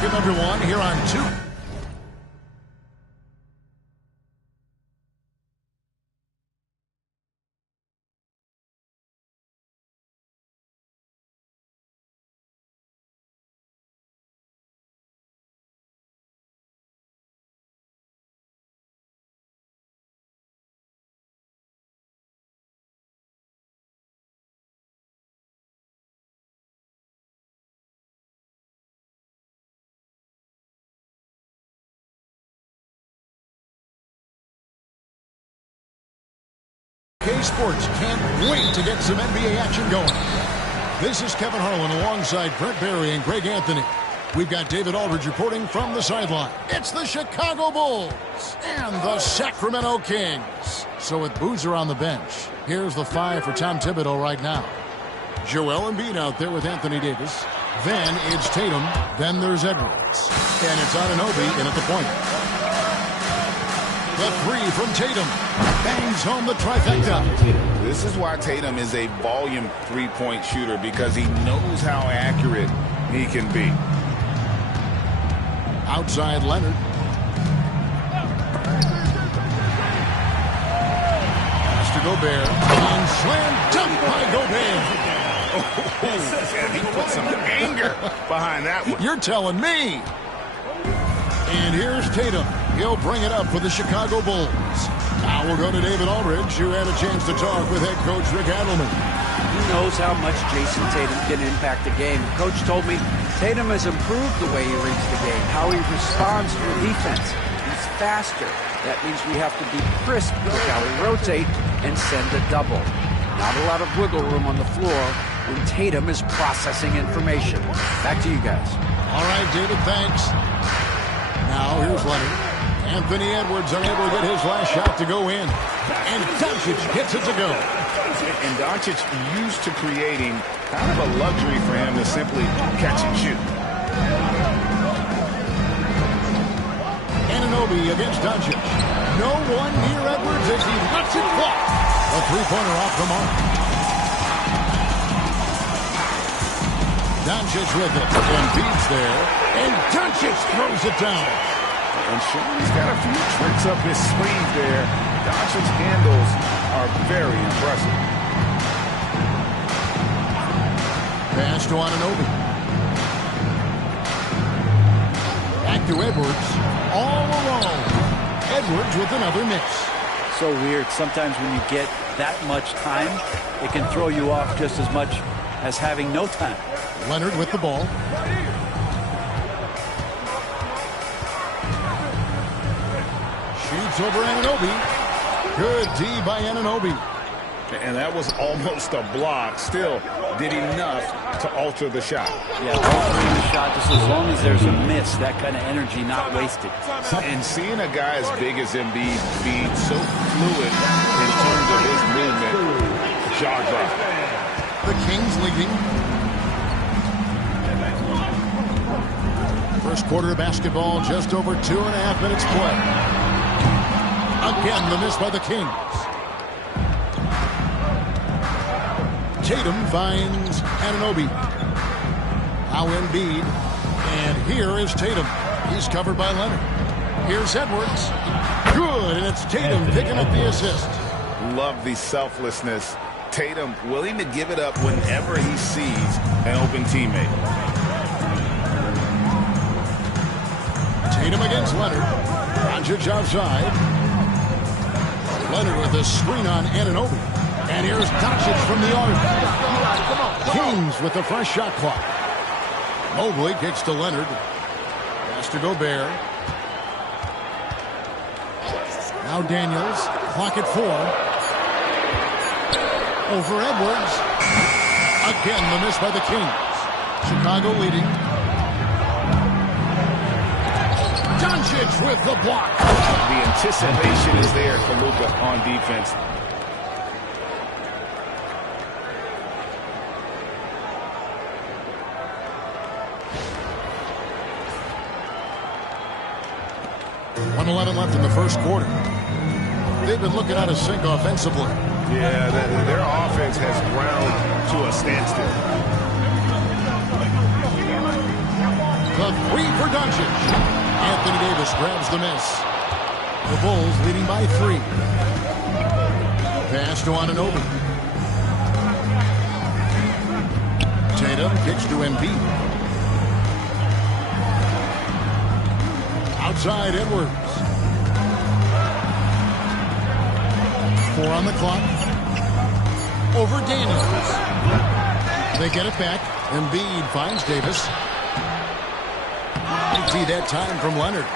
Welcome, everyone, here on 2. Sports can't wait to get some NBA action going. This is Kevin Harlan alongside Brent Barry and Greg Anthony. We've got David Aldridge reporting from the sideline. It's the Chicago Bulls and the Sacramento Kings. So with Boozer on the bench, here's the 5 for Tom Thibodeau right now. Joel Embiid out there with Anthony Davis. Then it's Tatum. Then there's Edwards. And it's Anunoby in at the point. The 3 from Tatum. Bangs home the trifecta. This is why Tatum is a volume three-point shooter, because he knows how accurate he can be. Outside Leonard. Gobert. And slam dunk by Gobert. Yeah, he put some anger behind that one. You're telling me. And here's Tatum. He'll bring it up for the Chicago Bulls. Now we'll go to David Aldridge, who had a chance to talk with head coach Rick Adelman. He knows how much Jason Tatum can impact the game. Coach told me Tatum has improved the way he reads the game, how he responds to defense. He's faster. That means we have to be crisp with how we rotate and send a double. Not a lot of wiggle room on the floor when Tatum is processing information. Back to you guys. All right, David, thanks. Now here's Leonard. Anthony Edwards unable to get his last shot to go in. And Doncic gets it to go. And Doncic used to creating kind of a luxury for him to simply catch and shoot. Anunoby against Doncic. No one near Edwards as he lets it fly. A three-pointer off the mark. Doncic with it. And beats there. And Doncic throws it down. And Sean's got a few tricks up his sleeve there. Doncic's handles are very impressive. Pass to Anunoby. Back to Edwards. All alone. Edwards with another miss. So weird. Sometimes when you get that much time, it can throw you off just as much as having no time. Leonard with the ball. Shoots over Anunoby. Good D by Anunoby. And that was almost a block. Still did enough to alter the shot. Yeah, altering the shot just as long as there's a miss. That kind of energy not wasted. And seeing a guy as big as Embiid be so fluid in terms of his movement, jaw drop. The Kings leading. First quarter of basketball, just over 2.5 minutes play. Again, the miss by the Kings. Tatum finds Anunoby. Now Embiid. And here is Tatum. He's covered by Leonard. Here's Edwards. Good, and it's Tatum picking up the assist. Love the selflessness. Tatum willing to give it up whenever he sees an open teammate. Tatum against Leonard. Doncic outside. Leonard with a screen on Anunoby. And here's Doncic from the arc. Kings with the fresh shot clock. Mobley kicks to Leonard. Pass to Gobert. Now Daniels. Clock at 4. Over Edwards. Again, the miss by the Kings. Chicago leading. Doncic with the block. The anticipation is there for Luka on defense. .11 left in the first quarter. They've been looking out of sync offensively. Yeah, their offense has ground to a standstill. The three for Doncic. Anthony Davis grabs the miss. The Bulls leading by 3. Pass to Anunoby. Tatum kicks to Embiid. Outside Edwards. 4 on the clock. Over Daniels. They get it back. Embiid finds Davis. See that time from Leonard.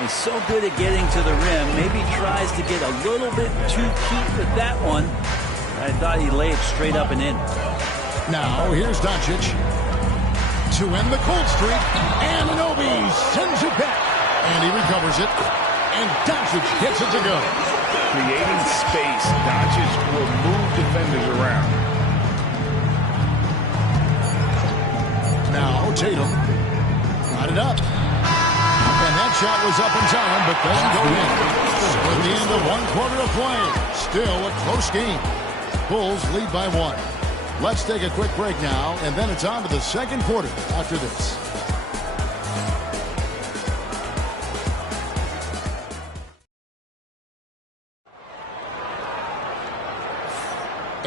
He's so good at getting to the rim. Maybe tries to get a little bit too cheap with that one. I thought he laid straight up and in. Now here's Doncic to end the cold streak. Anunoby sends it back. And he recovers it. And Doncic gets it to go. Creating space. Doncic will move defenders around. Now Tatum. Got it up. And that shot was up in time, but doesn't go in. So at the end of 1 quarter of play, still a close game. Bulls lead by 1. Let's take a quick break now, and then it's on to the second quarter after this.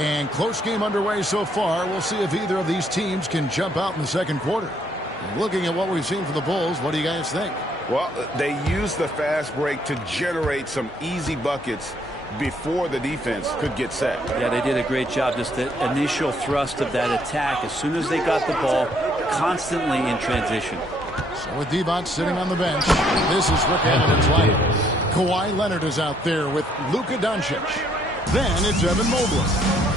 And close game underway so far. We'll see if either of these teams can jump out in the second quarter. Looking at what we've seen for the Bulls, what do you guys think? Well, they used the fast break to generate some easy buckets before the defense could get set. Yeah, they did a great job. Just the initial thrust of that attack, as soon as they got the ball, constantly in transition. So with Divac sitting on the bench, this is Rick Hamilton's lineup. Kawhi Leonard is out there with Luka Doncic. Then it's Evan Mobley.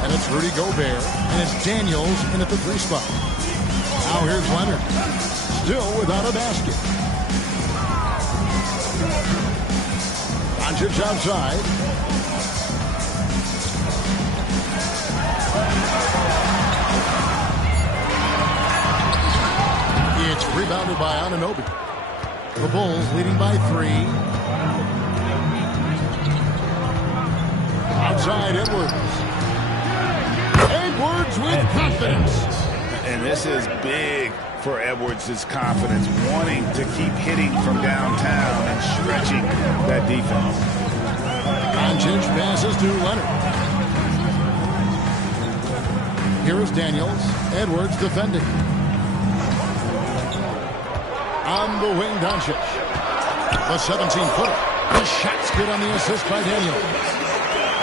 And it's Rudy Gobert. And it's Daniels in at the 3 spot. Now here's Leonard. Still without a basket. Doncic outside. It's rebounded by Anunoby. The Bulls leading by 3. Outside Edwards. Edwards with confidence. And this is big for Edwards' confidence, wanting to keep hitting from downtown and stretching that defense. Doncic passes to Leonard. Here is Daniels. Edwards defending. On the wing, Doncic. The 17-footer. The shot's good on the assist by Daniels.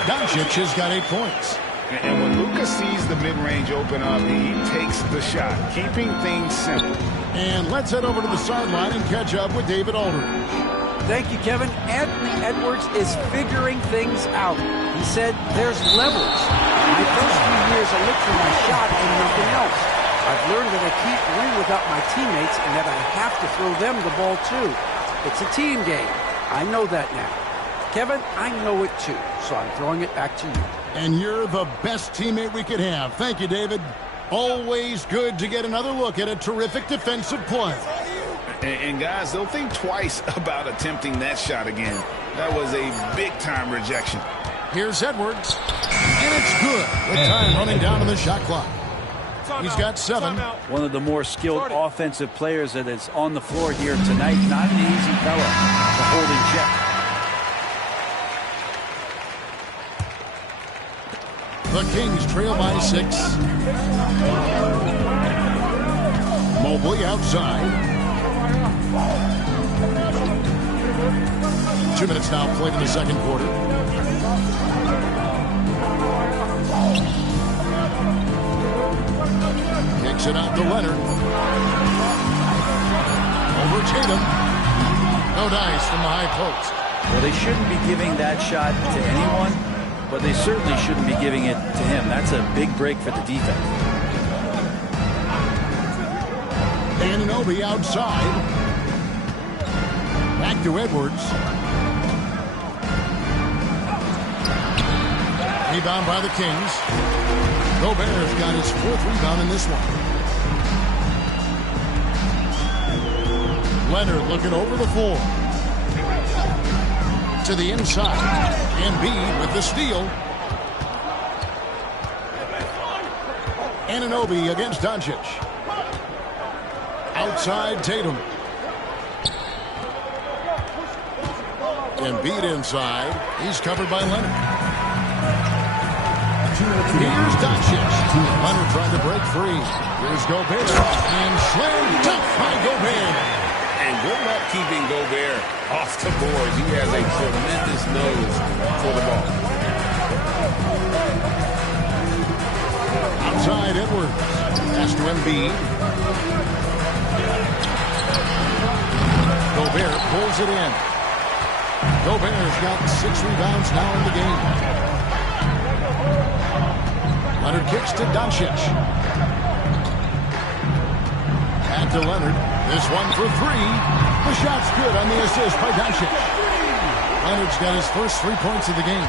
Doncic has got 8 points. And when Luka sees the mid-range open up, he takes the shot, keeping things simple. And let's head over to the sideline and catch up with David Aldridge. Thank you, Kevin. Anthony Edwards is figuring things out. He said there's levels. My first few years, I looked for my shot and nothing else. I've learned that I can't win without my teammates and that I have to throw them the ball too. It's a team game. I know that now. Kevin, I know it too, so I'm throwing it back to you. And you're the best teammate we could have. Thank you, David. Always good to get another look at a terrific defensive play. And guys, they'll think twice about attempting that shot again. That was a big-time rejection. Here's Edwards, and it's good with time running down to the shot clock. He's got 7. One of the more skilled offensive players that is on the floor here tonight. Not an easy fella to hold in check. The Kings trail by 6. Mobley outside. 2 minutes now played in the second quarter. Kicks it out to Leonard. Over Tatum. No dice from the high post. Well, they shouldn't be giving that shot to anyone, but they certainly shouldn't be giving it to him. That's a big break for the defense. Anunoby outside. Back to Edwards. Rebound by the Kings. Gobert's got his 4th rebound in this one. Leonard looking over the floor. To the inside. Embiid with the steal. Anunoby against Doncic. Outside Tatum. Embiid inside. He's covered by Leonard. Here's Doncic. Leonard trying to break free. Here's Gobert. And slammed tough by Gobert. And good luck keeping Gobert off the boards. He has a tremendous nose for the ball. Outside Edwards. Pass to Embiid. Gobert pulls it in. Gobert's got 6 rebounds now in the game. Leonard kicks to Doncic. Back to Leonard. This one for 3. The shot's good on the assist by Doncic. Leonard's got his first 3 points of the game.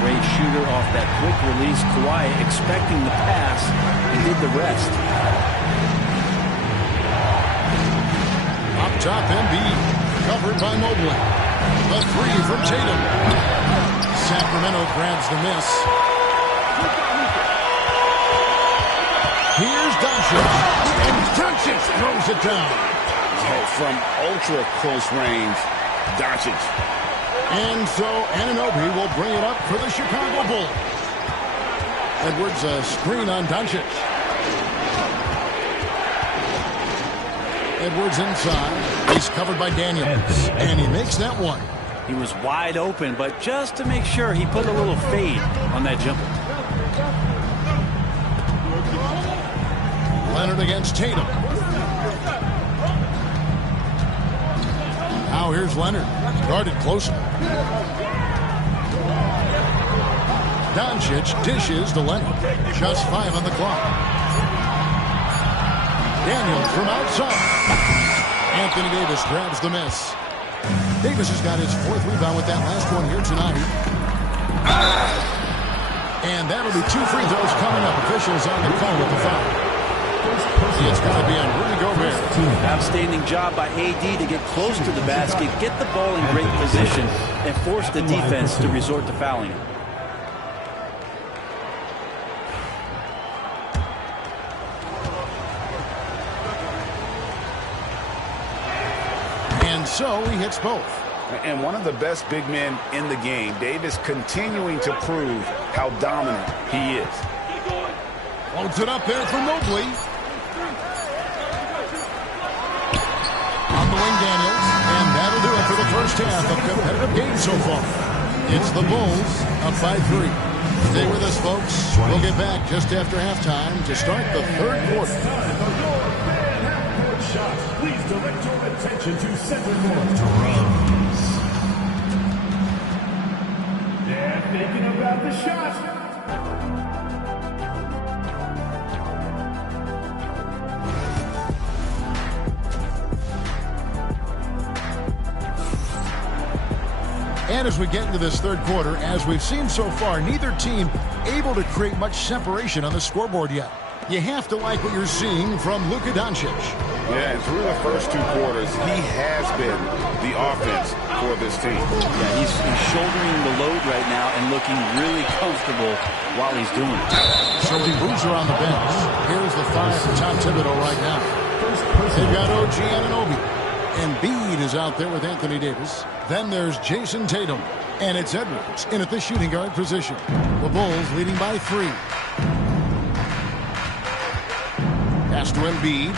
Great shooter off that quick release. Kawhi expecting the pass and did the rest. Up top, Embiid. Covered by Mobley. The 3 from Tatum. Sacramento grabs the miss. Here's Doncic. And Doncic throws it down. From ultra close range, Doncic. And so Anunoby will bring it up for the Chicago Bulls. Edwards, a screen on Doncic. Edwards inside. He's covered by Daniels, and he makes that one. He was wide open, but just to make sure, he put a little fade on that jumper. Leonard against Tatum. Now here's Leonard, guarded closer. Doncic dishes to Leonard. Just 5 on the clock. Daniels from outside. Anthony Davis grabs the miss. Davis has got his 4th rebound with that last one here tonight. And that'll be 2 free throws coming up. Officials on the call with the foul. It's going to be on Rudy Gobert. Outstanding job by AD to get close to the basket, get the ball in great position, and force the defense to resort to fouling him. And so he hits both. And one of the best big men in the game, Davis, continuing to prove how dominant he is. Holds it up there for Mobley. On the wing, Daniels. And that'll do it for the first half of competitive game so far. It's the Bulls up by 3. Stay with us, folks. We'll get back just after halftime to start the 3rd quarter. Please direct your attention to center court. Drums. They're thinking about the shot. And as we get into this 3rd quarter, as we've seen so far, neither team able to create much separation on the scoreboard yet. You have to like what you're seeing from Luka Doncic. Yeah, and through the first 2 quarters, he has been the offense for this team. Yeah, he's shouldering the load right now and looking really comfortable while he's doing it. So he moves around the bench. Here's the 5 for Tom Thibodeau right now. They've got OG Anunoby. Embiid is out there with Anthony Davis. Then there's Jason Tatum. And it's Edwards in at the shooting guard position. The Bulls leading by 3. Pass to Embiid.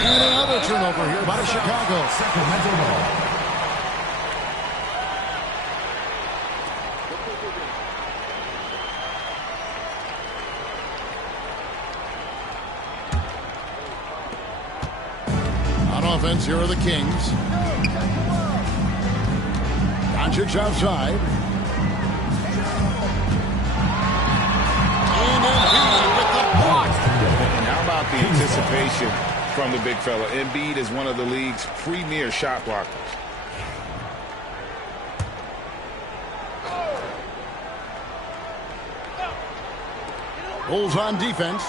And another turnover here by Chicago. Sacramento ball. On offense, here are the Kings. Doncic outside. And Embiid with the block. And how about the anticipation from the big fella? Embiid is one of the league's premier shot blockers. Bulls on defense.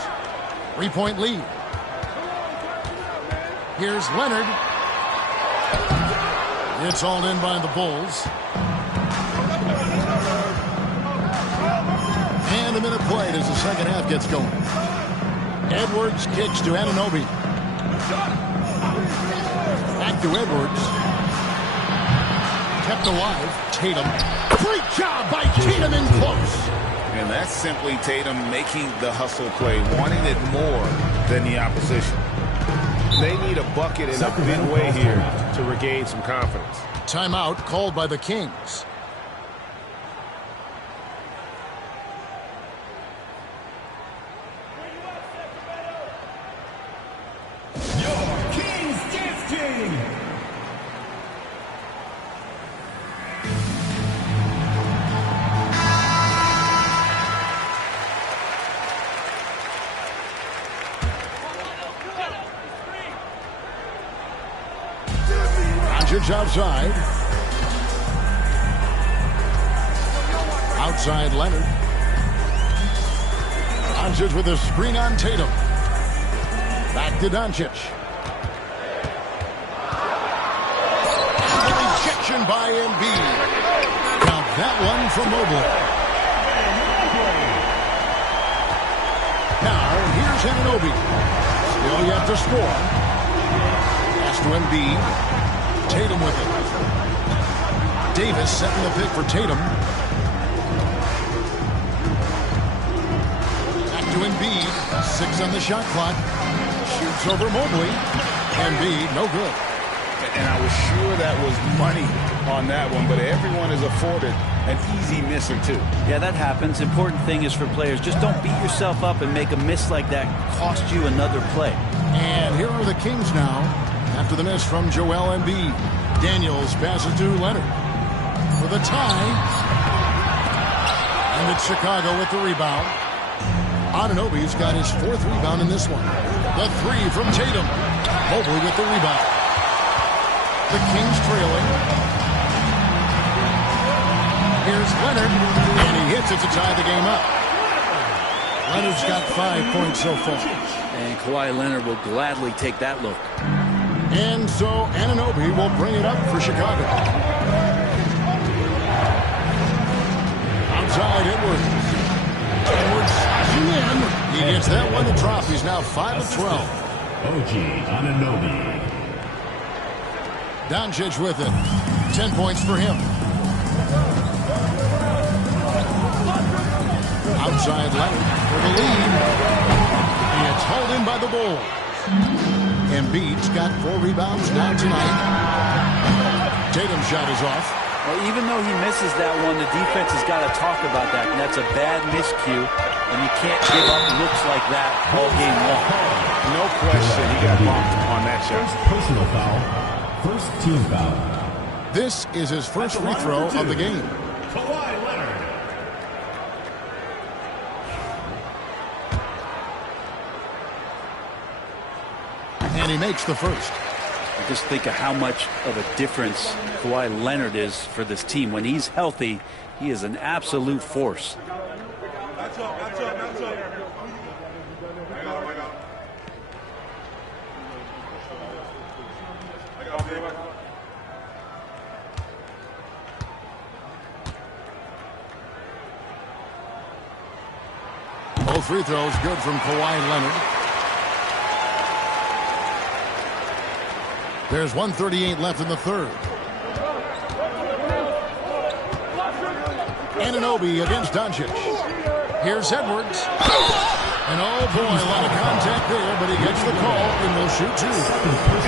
3-point lead. Here's Leonard. It's hauled in by the Bulls. And a minute played as the second half gets going. Edwards kicks to Anunoby. Back to Edwards. Kept alive. Tatum. Great job by Tatum in close. And that's simply Tatum making the hustle play, wanting it more than the opposition. They need a bucket in a big way here to regain some confidence. Timeout called by the Kings. Your Kings dance team. Doncic outside. Outside Leonard. Doncic with a screen on Tatum. Back to Doncic. Rejection by Embiid. Count that one from Mobley. Now here's Anunoby. Still yet to score. Pass to Embiid. Tatum with it. Davis setting the pick for Tatum. Back to Embiid. 6 on the shot clock. Shoots over Mobley. Embiid, no good. And I was sure that was money on that one, but everyone is afforded an easy miss or two. Yeah, that happens. Important thing is for players, just don't beat yourself up and make a miss like that cost you another play. And here are the Kings now after the miss from Joel Embiid. Daniels passes to Leonard for the tie. And it's Chicago with the rebound. Anunoby's got his 4th rebound in this one. The 3 from Tatum. Mobley with the rebound. The Kings trailing. Here's Leonard, and he hits it to tie the game up. Leonard's got 5 points so far. And Kawhi Leonard will gladly take that look. And so Anunoby will bring it up for Chicago. Outside Edwards. Edwards slashing in. He gets that one to drop. He's now 5 of 12. OG Anunoby. Doncic with it. 10 points for him. Outside Leonard for the lead. And it's hauled in by the Bulls. Embiid's got 4 rebounds now tonight. Tatum's shot is off. Well, even though he misses that one, the defense has got to talk about that. And that's a bad miscue. And you can't give up looks like that all game long. No question, he got bumped on that shot. Personal foul. First team foul. This is his first free throw of the game. Kawhi Leonard. And he makes the first. Just think of how much of a difference Kawhi Leonard is for this team. When he's healthy, he is an absolute force. Both free throws good from Kawhi Leonard. There's 1:38 left in the third. Anunoby against Doncic. Here's Edwards. And oh boy, a lot of contact there, but he gets the call and they'll shoot 2.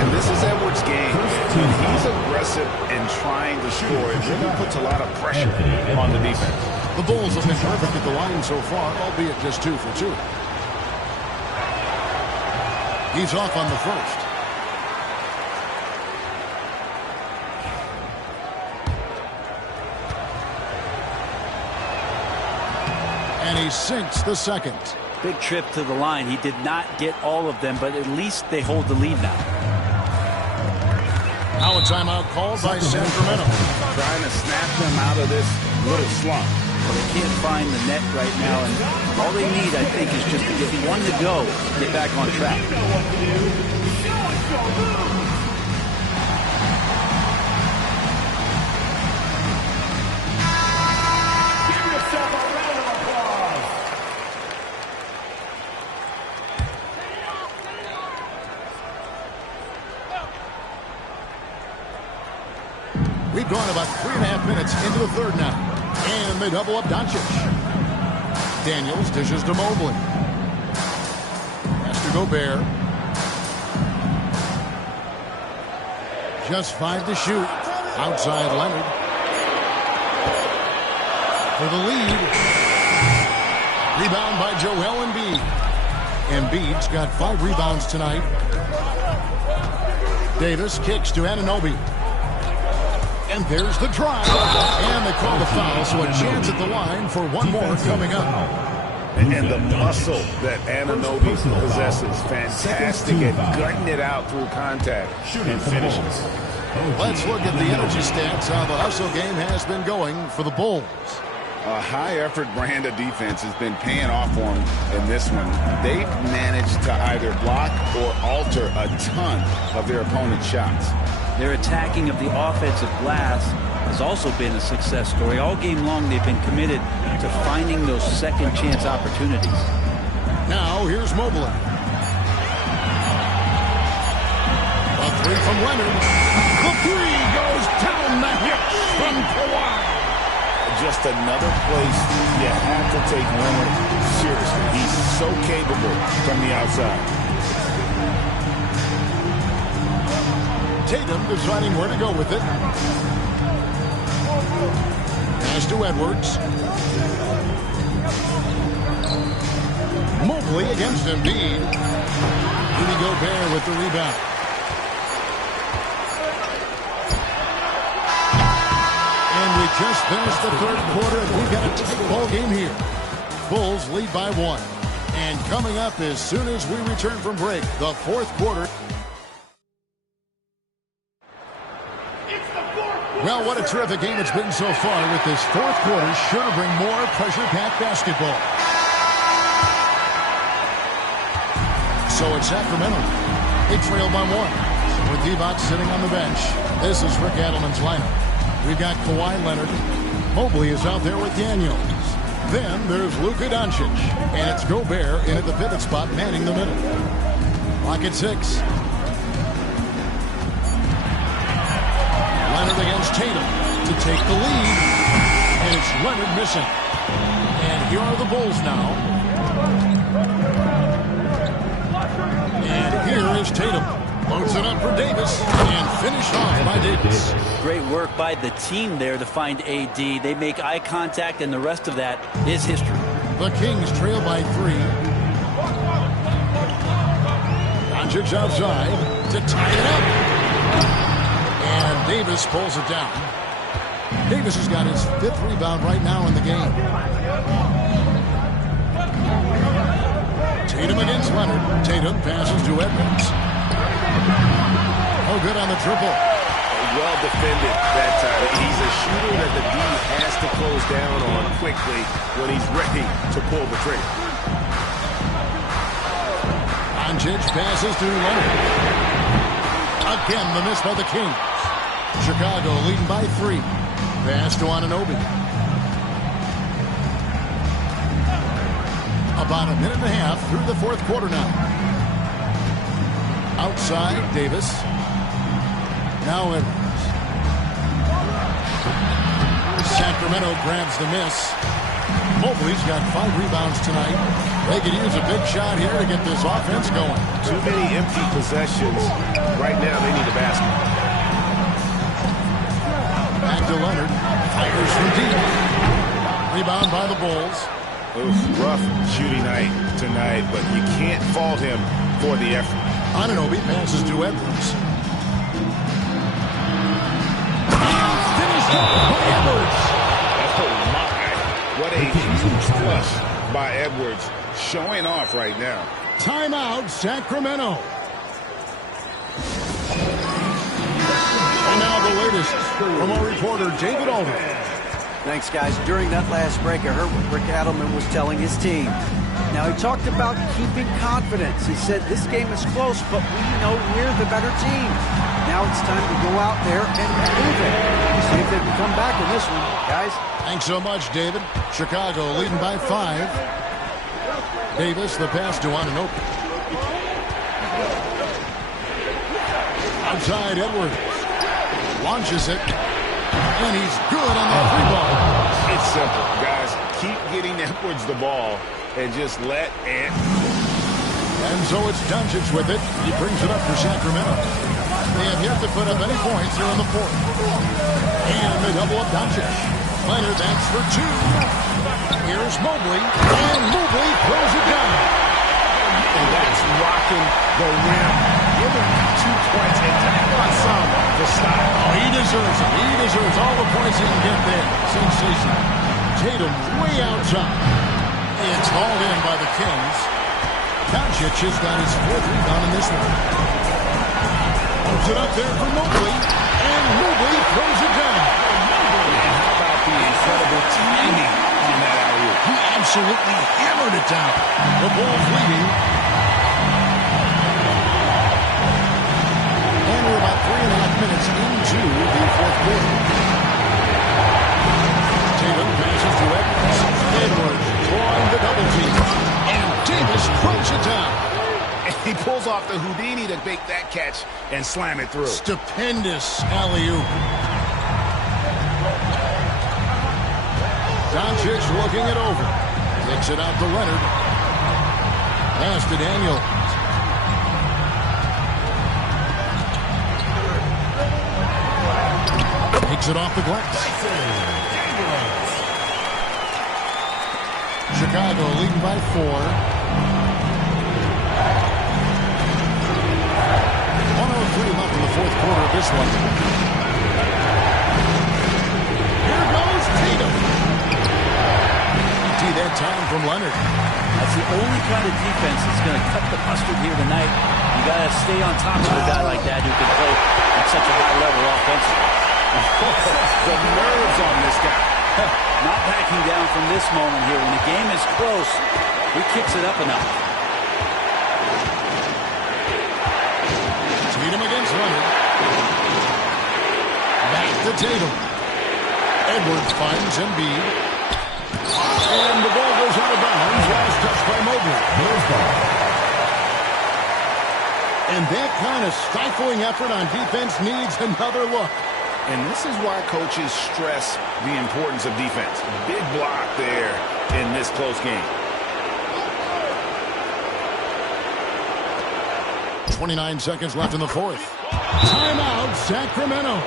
And this is Edwards' game. When he's aggressive and trying to score, it really puts a lot of pressure on the defense. The Bulls have been perfect at the line so far, albeit just 2 for 2. He's off on the first. And he sinks the second. Big trip to the line. He did not get all of them, but at least they hold the lead now. Now a timeout called by Sacramento. Trying to snap them out of this little slump. They can't find the net right now, and all they need, I think, is just to get one to go, get back on track. We've gone about 3.5 minutes into the third now. And they double up Doncic. Daniels dishes to Mobley. Has to Gobert. Just 5 to shoot. Outside Leonard. For the lead. Rebound by Joel Embiid. Embiid's got 5 rebounds tonight. Davis kicks to Anunoby. And there's the drive. And they call the foul, so a chance at the line for one more coming up. And the muscle that Anunoby possesses, fantastic at gutting it out through contact and finishes. Let's look at the energy stats, how the hustle game has been going for the Bulls. A high-effort brand of defense has been paying off for them in this one. They've managed to either block or alter a ton of their opponent's shots. Their attacking of the offensive glass has also been a success story. All game long, they've been committed to finding those second-chance opportunities. Now, here's Mobley. A Three from Leonard. The three goes down the hips from Kawhi. Just another place you have to take Leonard seriously. He's so capable from the outside. Tatum deciding where to go with it. Pass to Edwards. Mobley against Embiid. Rudy Gobert with the rebound. And we just finished the third quarter. We've got a tight ball game here. Bulls lead by 1. And coming up as soon as we return from break, the fourth quarter. Well, what a terrific game it's been so far, with this fourth quarter sure to bring more pressure-packed basketball. So it's Sacramento. They trail by 1. With Divac sitting on the bench. This is Rick Adelman's lineup. We've got Kawhi Leonard. Mobley is out there with Daniels. Then there's Luka Doncic. And it's Gobert in at the pivot spot, manning the middle. Clock at 6. Leonard against Tatum to take the lead. And it's Leonard missing. And here are the Bulls now. And here is Tatum. Loads it up for Davis. And finished off by Davis. Great work by the team there to find AD. They make eye contact, and the rest of that is history. The Kings trail by 3. Doncic outside to tie it up. And Davis pulls it down. Davis has got his 5th rebound right now in the game. Tatum against Leonard. Tatum passes to Edwards. Oh, good on the triple. Well defended that time. He's a shooter that the D has to close down on quickly when he's ready to pull the trigger. Doncic passes to Leonard. Again, the miss by the Kings. Chicago leading by 3. Pass to Anunoby. About a minute and a half through the fourth quarter now. Outside, Davis. Now Edwards. Sacramento grabs the miss. Mobley's got 5 rebounds tonight. They could use a big shot here to get this offense going. Too many empty possessions. Right now, they need a basket. Back to Leonard. Fires from deep. Rebound by the Bulls. It was rough shooting night tonight, but you can't fault him for the effort. Anunoby passes to Edwards. Finished by Edwards. Oh my! What a huge flush by Edwards, showing off right now. Timeout, Sacramento. And now the latest from our reporter, David Aldridge. Thanks, guys. During that last break, I heard what Rick Adelman was telling his team. Now, he talked about keeping confidence. He said, this game is close, but we know we're the better team. Now it's time to go out there and prove it. See if they can come back in this one, guys. Thanks so much, David. Chicago leading by 5. Davis, the pass to Anunoby. Outside, Edwards. Launches it. And he's good on the 3 ball. It's simple, guys. Keep getting Edwards the ball and just let it. And so it's Doncic with it. He brings it up for Sacramento. They have yet to put up any points here in the fourth. And they double up Doncic. Leonard, that's for 2. Here's Mobley. And Mobley throws it down. And that's rocking the rim. Give him 2 points and tap on some for style. Oh, he deserves it. He deserves all the points he can get there. Sensational. Tatum way outside. It's hauled in by the Kings. Doncic has got his 4th rebound in this one. Puts it up there for Mobley. And Mobley throws it down. And how about the incredible timing on that alley-oop? He absolutely hammered it down. The Bulls leading. And we're about 3.5 minutes into the fourth quarter. Tatum passes to Edwards. Edwards drawing the double team. And Davis throws it down. And he pulls off off the Houdini to make that catch and slam it through. Stupendous alley-oop. Doncic looking it over. Kicks it out to Leonard. Pass to Daniel. Takes it off the glass. Chicago leading by 4. 1:03 left in the fourth quarter of this one. Here goes Tatum. That time from Leonard. That's the only kind of defense that's going to cut the mustard here tonight. You got to stay on top of a guy like that who can play at such a high level offensively. The nerves on this guy. Not backing down from this moment here. When the game is close, he kicks it up enough. Tatum against Leonard. Back to Tatum. Edwards finds Embiid. And the ball goes out of bounds. Last touch by Mobley. And that kind of stifling effort on defense needs another look. And this is why coaches stress the importance of defense. Big block there in this close game. 29 seconds left in the fourth. Timeout, Sacramento.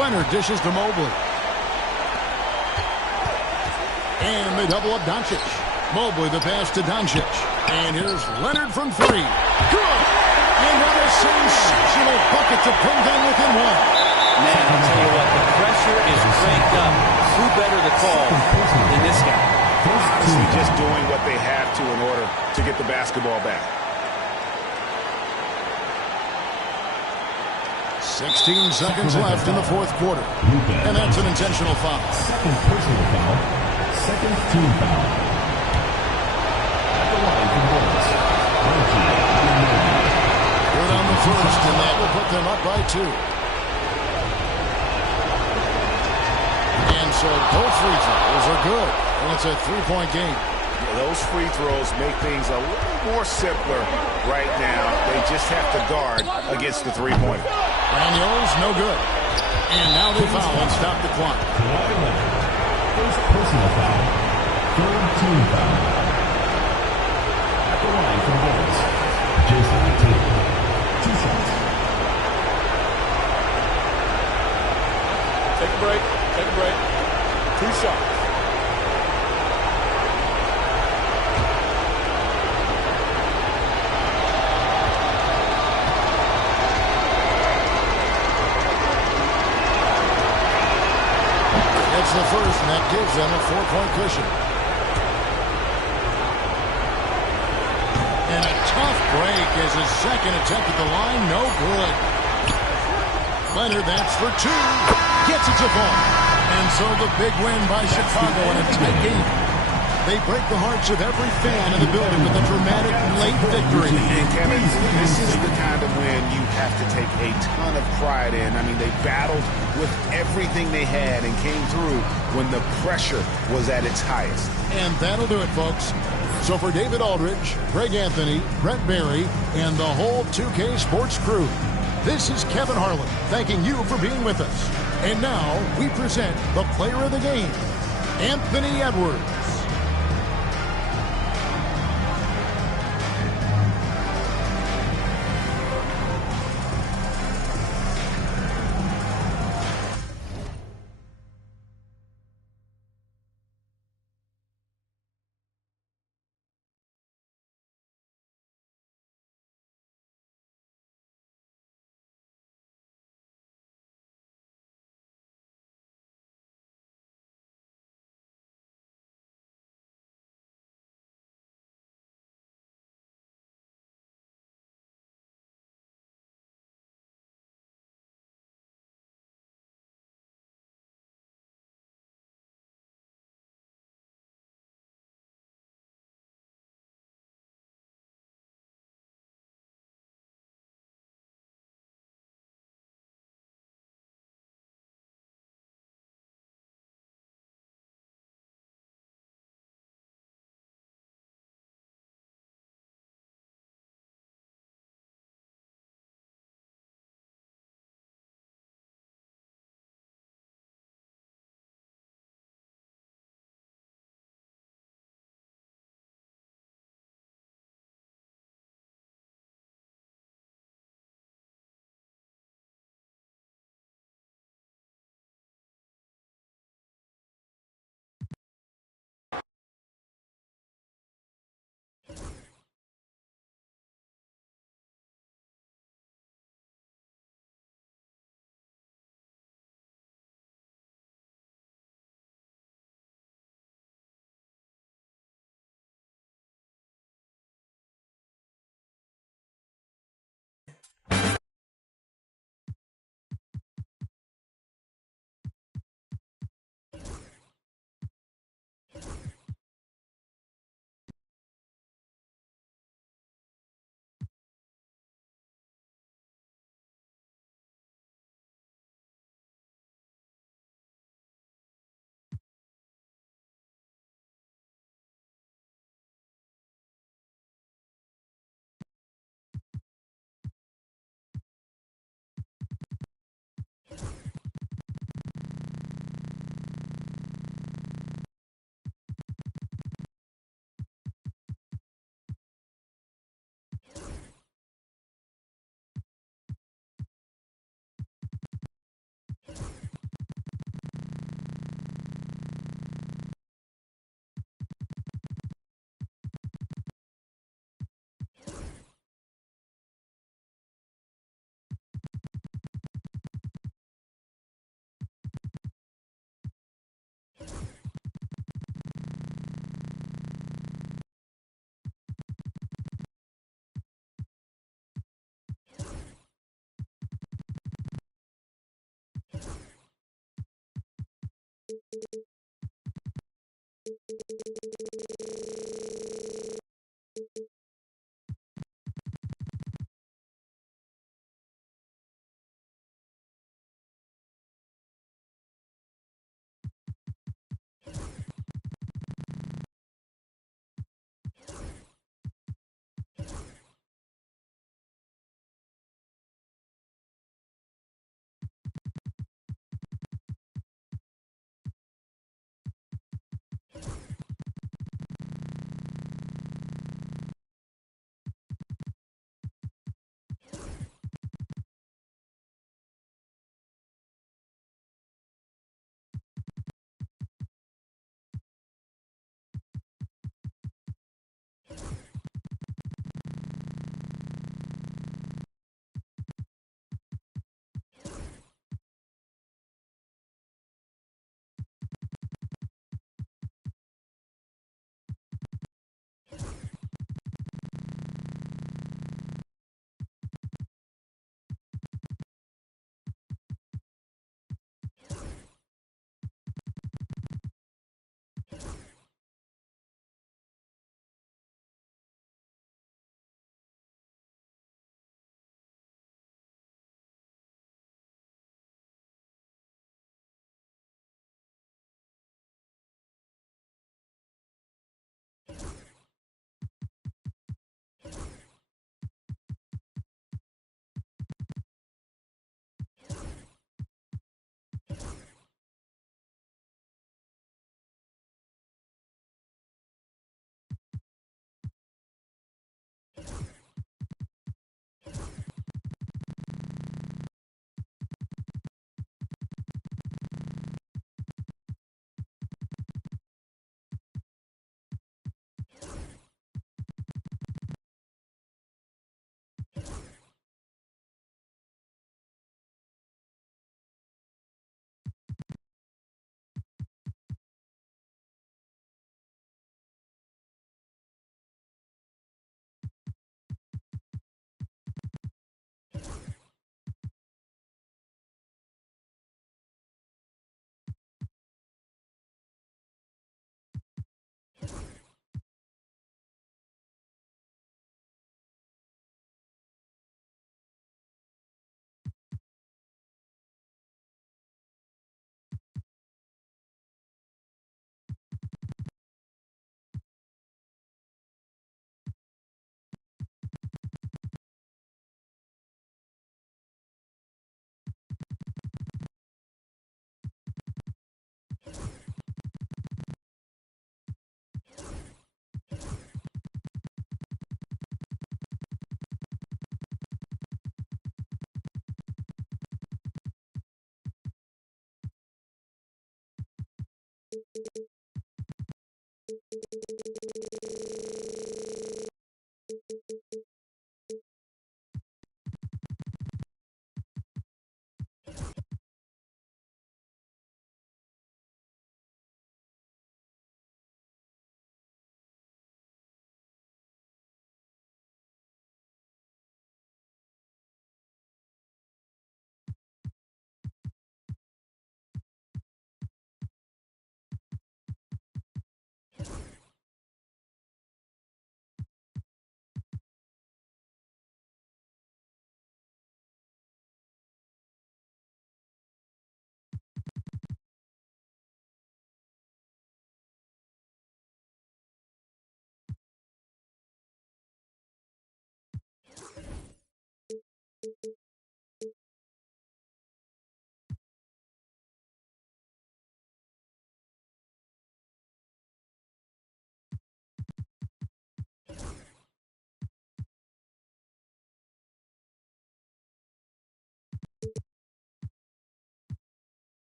Leonard dishes to Mobley. And they double up Doncic. Mobley the pass to Doncic. And here's Leonard from 3. Good! And what a sensational bucket to bring them within 1. Man, I'll tell you what, the pressure is cranked up. Who better to call than this guy? Honestly, just doing what they have to in order to get the basketball back. 16 seconds left in the fourth quarter. And that's an intentional foul. Second personal foul. Second team foul. At the line for Bulls. Good on the first, and that will put them up by 2. And so both free throws are good. And it's a 3-point game. Yeah, those free throws make things a little more simpler right now. They just have to guard against the three-pointer. Daniels, no good. And now they foul and stop the clock. First personal foul. Third team foul. At the line for Bulls. Jason Tatum. 2 shots. Take a break. Take a break. 2 shots. The first, and that gives them a 4-point cushion. And a tough break as his second attempt at the line, no good. Leonard, that's for 2. Gets it to fall. And so the big win by Chicago in a tight game. They break the hearts of every fan in the building with a dramatic late victory. And Kevin, this is the kind of win you have to take a ton of pride in. I mean, they battled with everything they had and came through when the pressure was at its highest. And that'll do it, folks. So for David Aldridge, Greg Anthony, Brett Barry, and the whole 2K Sports crew, this is Kevin Harlan thanking you for being with us. And now we present the player of the game, Anthony Edwards.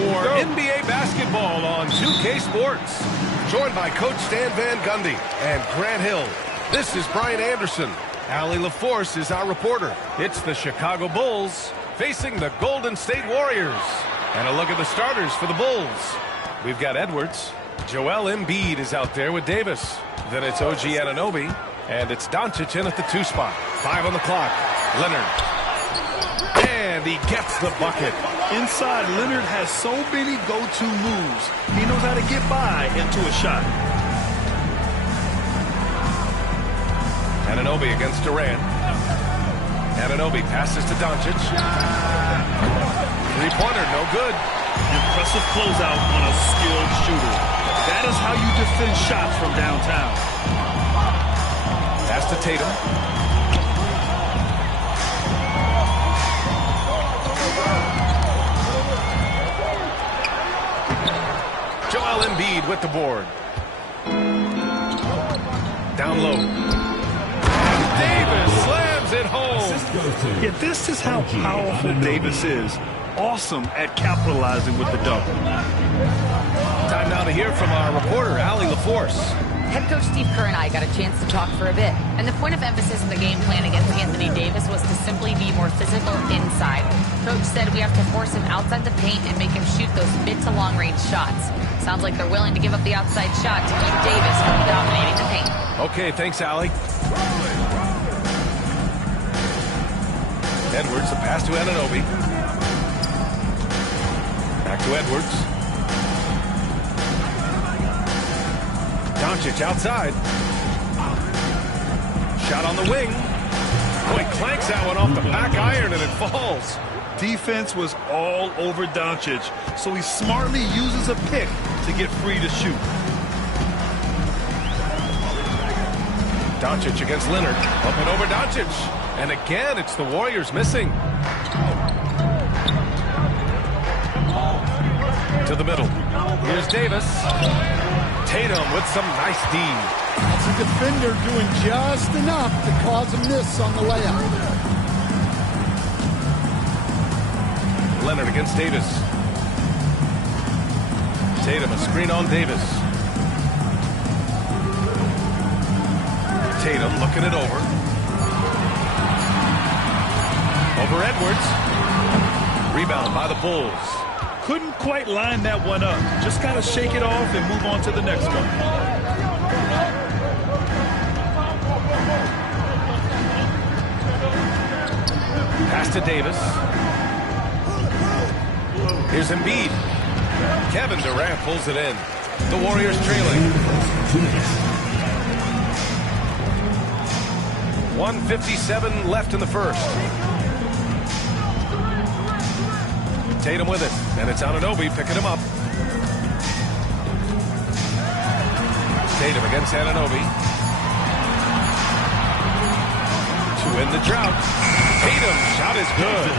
For NBA basketball on 2K Sports. Joined by Coach Stan Van Gundy and Grant Hill. This is Brian Anderson. Allie LaForce is our reporter. It's the Chicago Bulls facing the Golden State Warriors. And a look at the starters for the Bulls. We've got Edwards. Joel Embiid is out there with Davis. Then it's OG Anunoby. And it's Doncic in at the 2 spot. 5 on the clock. Leonard. And he gets the bucket. Inside, Leonard has so many go-to moves. He knows how to get by into a shot. Anunoby against Durant. Anunoby passes to Doncic. Three-pointer, no good. Impressive closeout on a skilled shooter. That is how you defend shots from downtown. Pass to Tatum. Joel Embiid with the board. Down low. Davis slams it home. Yeah, this is how powerful Davis is. Awesome at capitalizing with the dunk. Time now to hear from our reporter, Allie LaForce. Head coach Steve Kerr and I got a chance to talk for a bit, and the point of emphasis in the game plan against Anthony Davis was to simply be more physical inside. Coach said we have to force him outside the paint and make him shoot those mid to long range shots. Sounds like they're willing to give up the outside shot to keep Davis from dominating the paint. Okay, thanks, Allie. Edwards, the pass to Anunoby. Back to Edwards. Doncic outside. Shot on the wing. Oh, he clanks that one off the back iron and it falls. Defense was all over Doncic, so he smartly uses a pick to get free to shoot. Doncic against Leonard. Up and over Doncic. And again, it's the Warriors missing. To the middle. Here's Davis. Tatum with some nice D. That's a defender doing just enough to cause a miss on the layup. Leonard against Davis. Tatum, a screen on Davis. Tatum looking it over. Over Edwards. Rebound by the Bulls. Couldn't quite line that one up. Just got to shake it off and move on to the next one. to Davis. Here's Embiid. Kevin Durant pulls it in. The Warriors trailing. 1:57 left in the first. Tatum with it, and it's Anunoby picking him up. Tatum against Anunoby. To end the drought. Tatum's shot is good.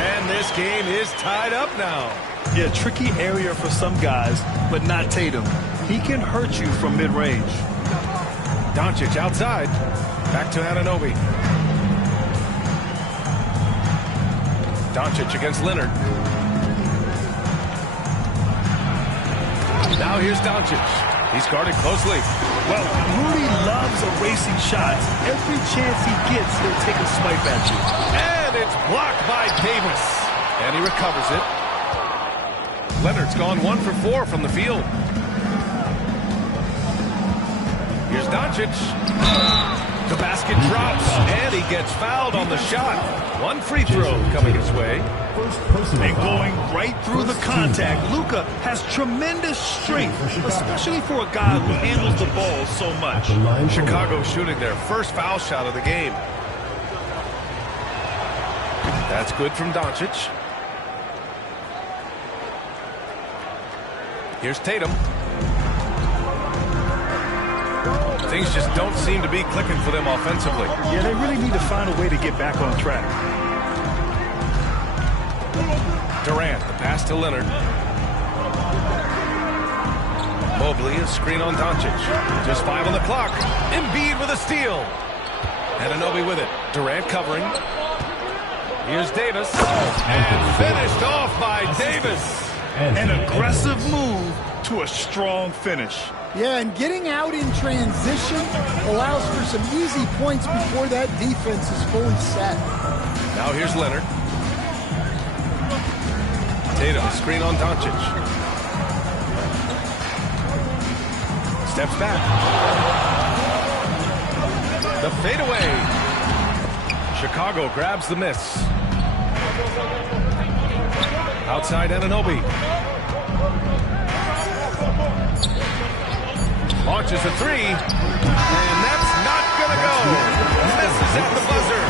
And this game is tied up now. Yeah, tricky area for some guys, but not Tatum. He can hurt you from mid-range. Doncic outside. Back to Anunoby. Doncic against Leonard. Now here's Doncic. He's guarded closely. Well, Rudy loves erasing shots. Every chance he gets, he'll take a swipe at you. And it's blocked by Davis. And he recovers it. Leonard's gone 1 for 4 from the field. Here's Doncic. The basket drops, and he gets fouled on the shot. One free throw coming his way. And going right through the contact, Luka has tremendous strength, especially for a guy who handles the ball so much. Chicago shooting their first foul shot of the game. That's good from Doncic. Here's Tatum. Things just don't seem to be clicking for them offensively. Yeah, they really need to find a way to get back on track. Durant, the pass to Leonard. Mobley, a screen on Doncic. Just 5 on the clock. Embiid with a steal. Anunoby with it. Durant covering. Here's Davis. And finished off by Davis. An aggressive move to a strong finish. Yeah, and getting out in transition allows for some easy points before that defense is fully set. Now here's Leonard. Tatum, screen on Doncic. Steps back. The fadeaway. Chicago grabs the miss. Outside Anunoby. Launches a three. And that's not going to go. Misses at the buzzer.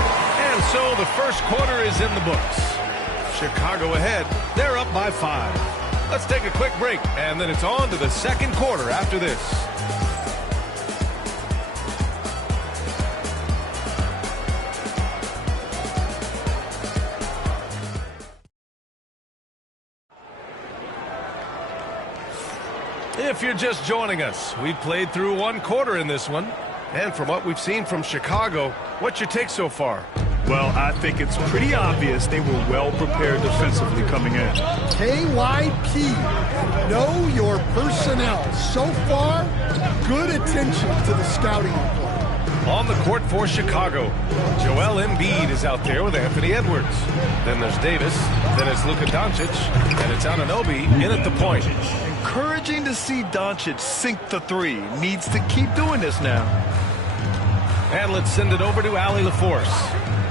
And so the first quarter is in the books. Chicago ahead. They're up by 5. Let's take a quick break, and then it's on to the second quarter after this. If you're just joining us, we played through one quarter in this one. And from what we've seen from Chicago, what's your take so far? Well, I think it's pretty obvious they were well prepared defensively coming in. KYP, know your personnel. So far, good attention to the scouting report. On the court for Chicago, Joel Embiid is out there with Anthony Edwards. Then there's Davis, then it's Luka Doncic, and it's Anunoby in at the point. Encouraging to see Doncic sink the three. Needs to keep doing this now. And let's send it over to Allie LaForce.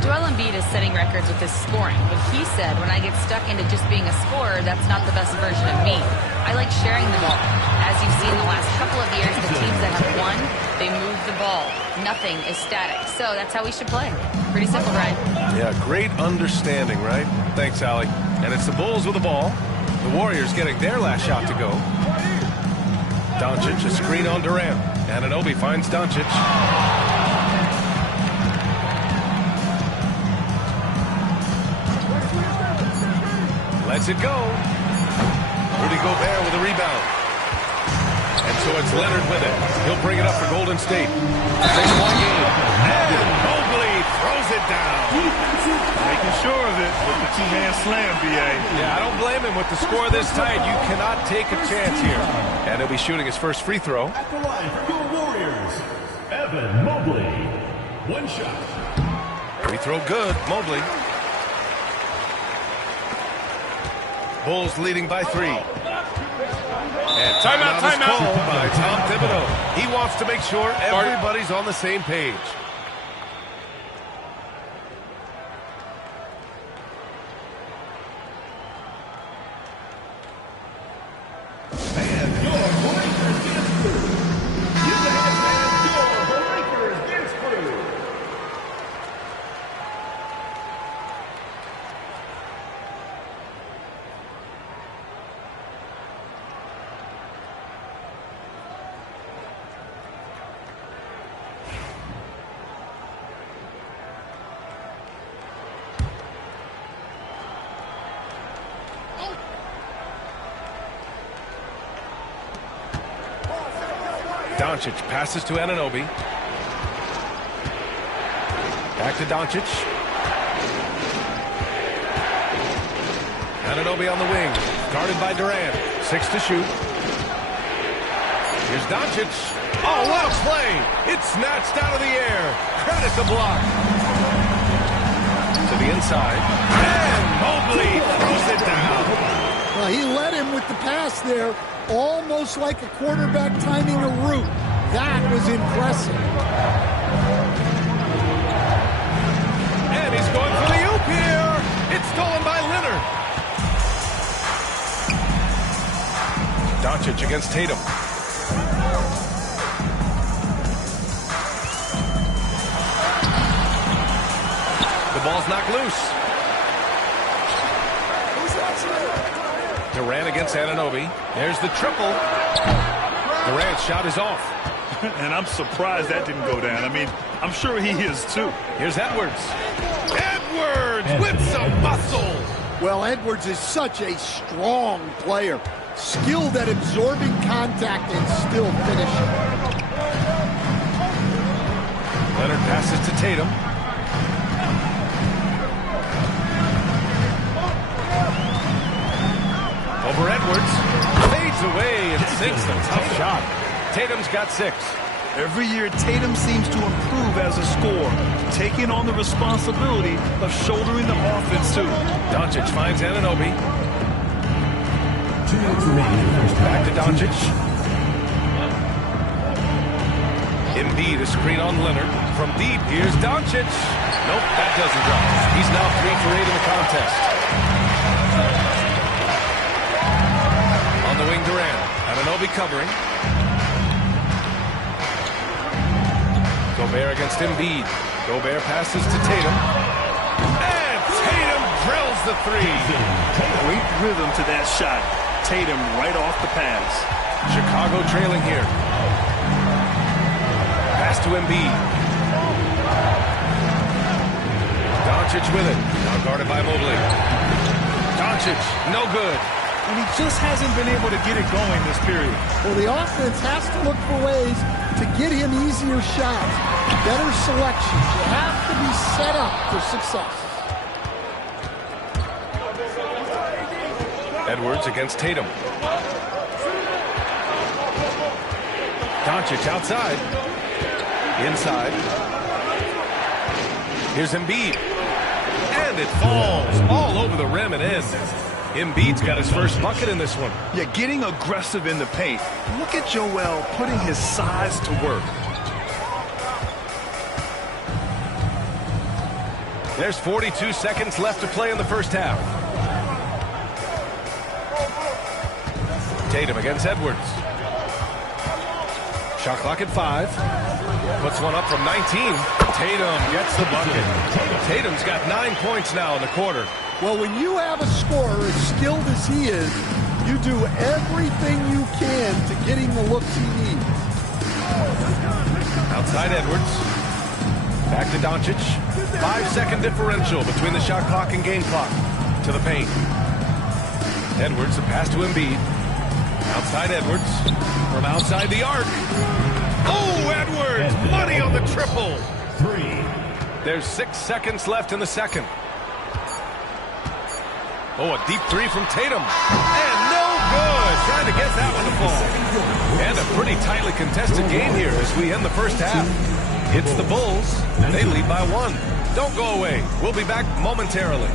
Joel Embiid is setting records with his scoring, but he said, when I get stuck into just being a scorer, that's not the best version of me. I like sharing the ball. As you've seen the last couple of years, the teams that have won, they move the ball. Nothing is static. So that's how we should play. Pretty simple, right? Yeah, great understanding, right? Thanks, Allie. And it's the Bulls with the ball. The Warriors getting their last shot to go. Doncic, a screen on Durant. Anunoby finds Doncic. Lets it go. Rudy Gobert with a rebound. And so it's Leonard with it. He'll bring it up for Golden State. 6-point game. And Mobley throws it down. Making sure of it with the two-man slam, B.A. Yeah, I don't blame him with the score this tight. You cannot take a chance here. And he'll be shooting his first free throw. At the line for your Warriors, Evan Mobley. One shot. Free throw good. Mobley. Bulls leading by 3. And timeout called by Tom Thibodeau. He wants to make sure everybody's on the same page. Doncic passes to Anunoby. Back to Doncic. Anunoby on the wing. Guarded by Durant. 6 to shoot. Here's Doncic. Oh, what a play! It's snatched out of the air. Credit the block. To the inside. And Mobley throws it down. Well, he led him with the pass there, almost like a quarterback timing a route. That was impressive. And he's going for the oop here. It's stolen by Leonard. Doncic against Tatum. The ball's knocked loose. Durant against Anunoby. There's the triple. Durant's shot is off. And I'm surprised that didn't go down. I mean, I'm sure he is too. Here's Edwards. Edwards with some muscle. Well, Edwards is such a strong player. Skilled at absorbing contact and still finishing. Leonard passes to Tatum. Over Edwards. Fades away and sinks a tough shot. Tatum's got 6. Every year, Tatum seems to improve as a scorer, taking on the responsibility of shouldering the offense too. Doncic finds Anunoby. 2 minutes remaining. Back to Doncic. Embiid, a screen on Leonard. From deep, here's Doncic. Nope, that doesn't drop. He's now 3 for 8 in the contest. On the wing, Durant. Anunoby covering. Gobert against Embiid. Gobert passes to Tatum. And Tatum drills the 3. Great rhythm to that shot. Tatum right off the pass. Chicago trailing here. Pass to Embiid. Doncic with it. Now guarded by Mobley. Doncic, no good. And he just hasn't been able to get it going this period. Well, the offense has to look for ways to get him easier shots, better selections. You have to be set up for success. Edwards against Tatum. Doncic outside. Inside. Here's Embiid. And it falls all over the rim and in. Embiid's got his first bucket in this one. Yeah, getting aggressive in the paint. Look at Joel putting his size to work. There's 42 seconds left to play in the first half. Tatum against Edwards. Shot clock at 5. Puts one up from 19. Tatum gets the bucket. Tatum's got 9 points now in the quarter. Well, when you have a scorer as skilled as he is, you do everything you can to get him the looks he needs. Outside Edwards. Back to Doncic. 5-second differential between the shot clock and game clock. To the paint. Edwards, a pass to Embiid. Outside Edwards. From outside the arc. Oh, Edwards! Money on the triple. 3. There's 6 seconds left in the second. Oh, a deep 3 from Tatum. And no good. Trying to get that one to fall. And a pretty tightly contested game here as we end the first half. It's the Bulls. They lead by 1. Don't go away. We'll be back momentarily.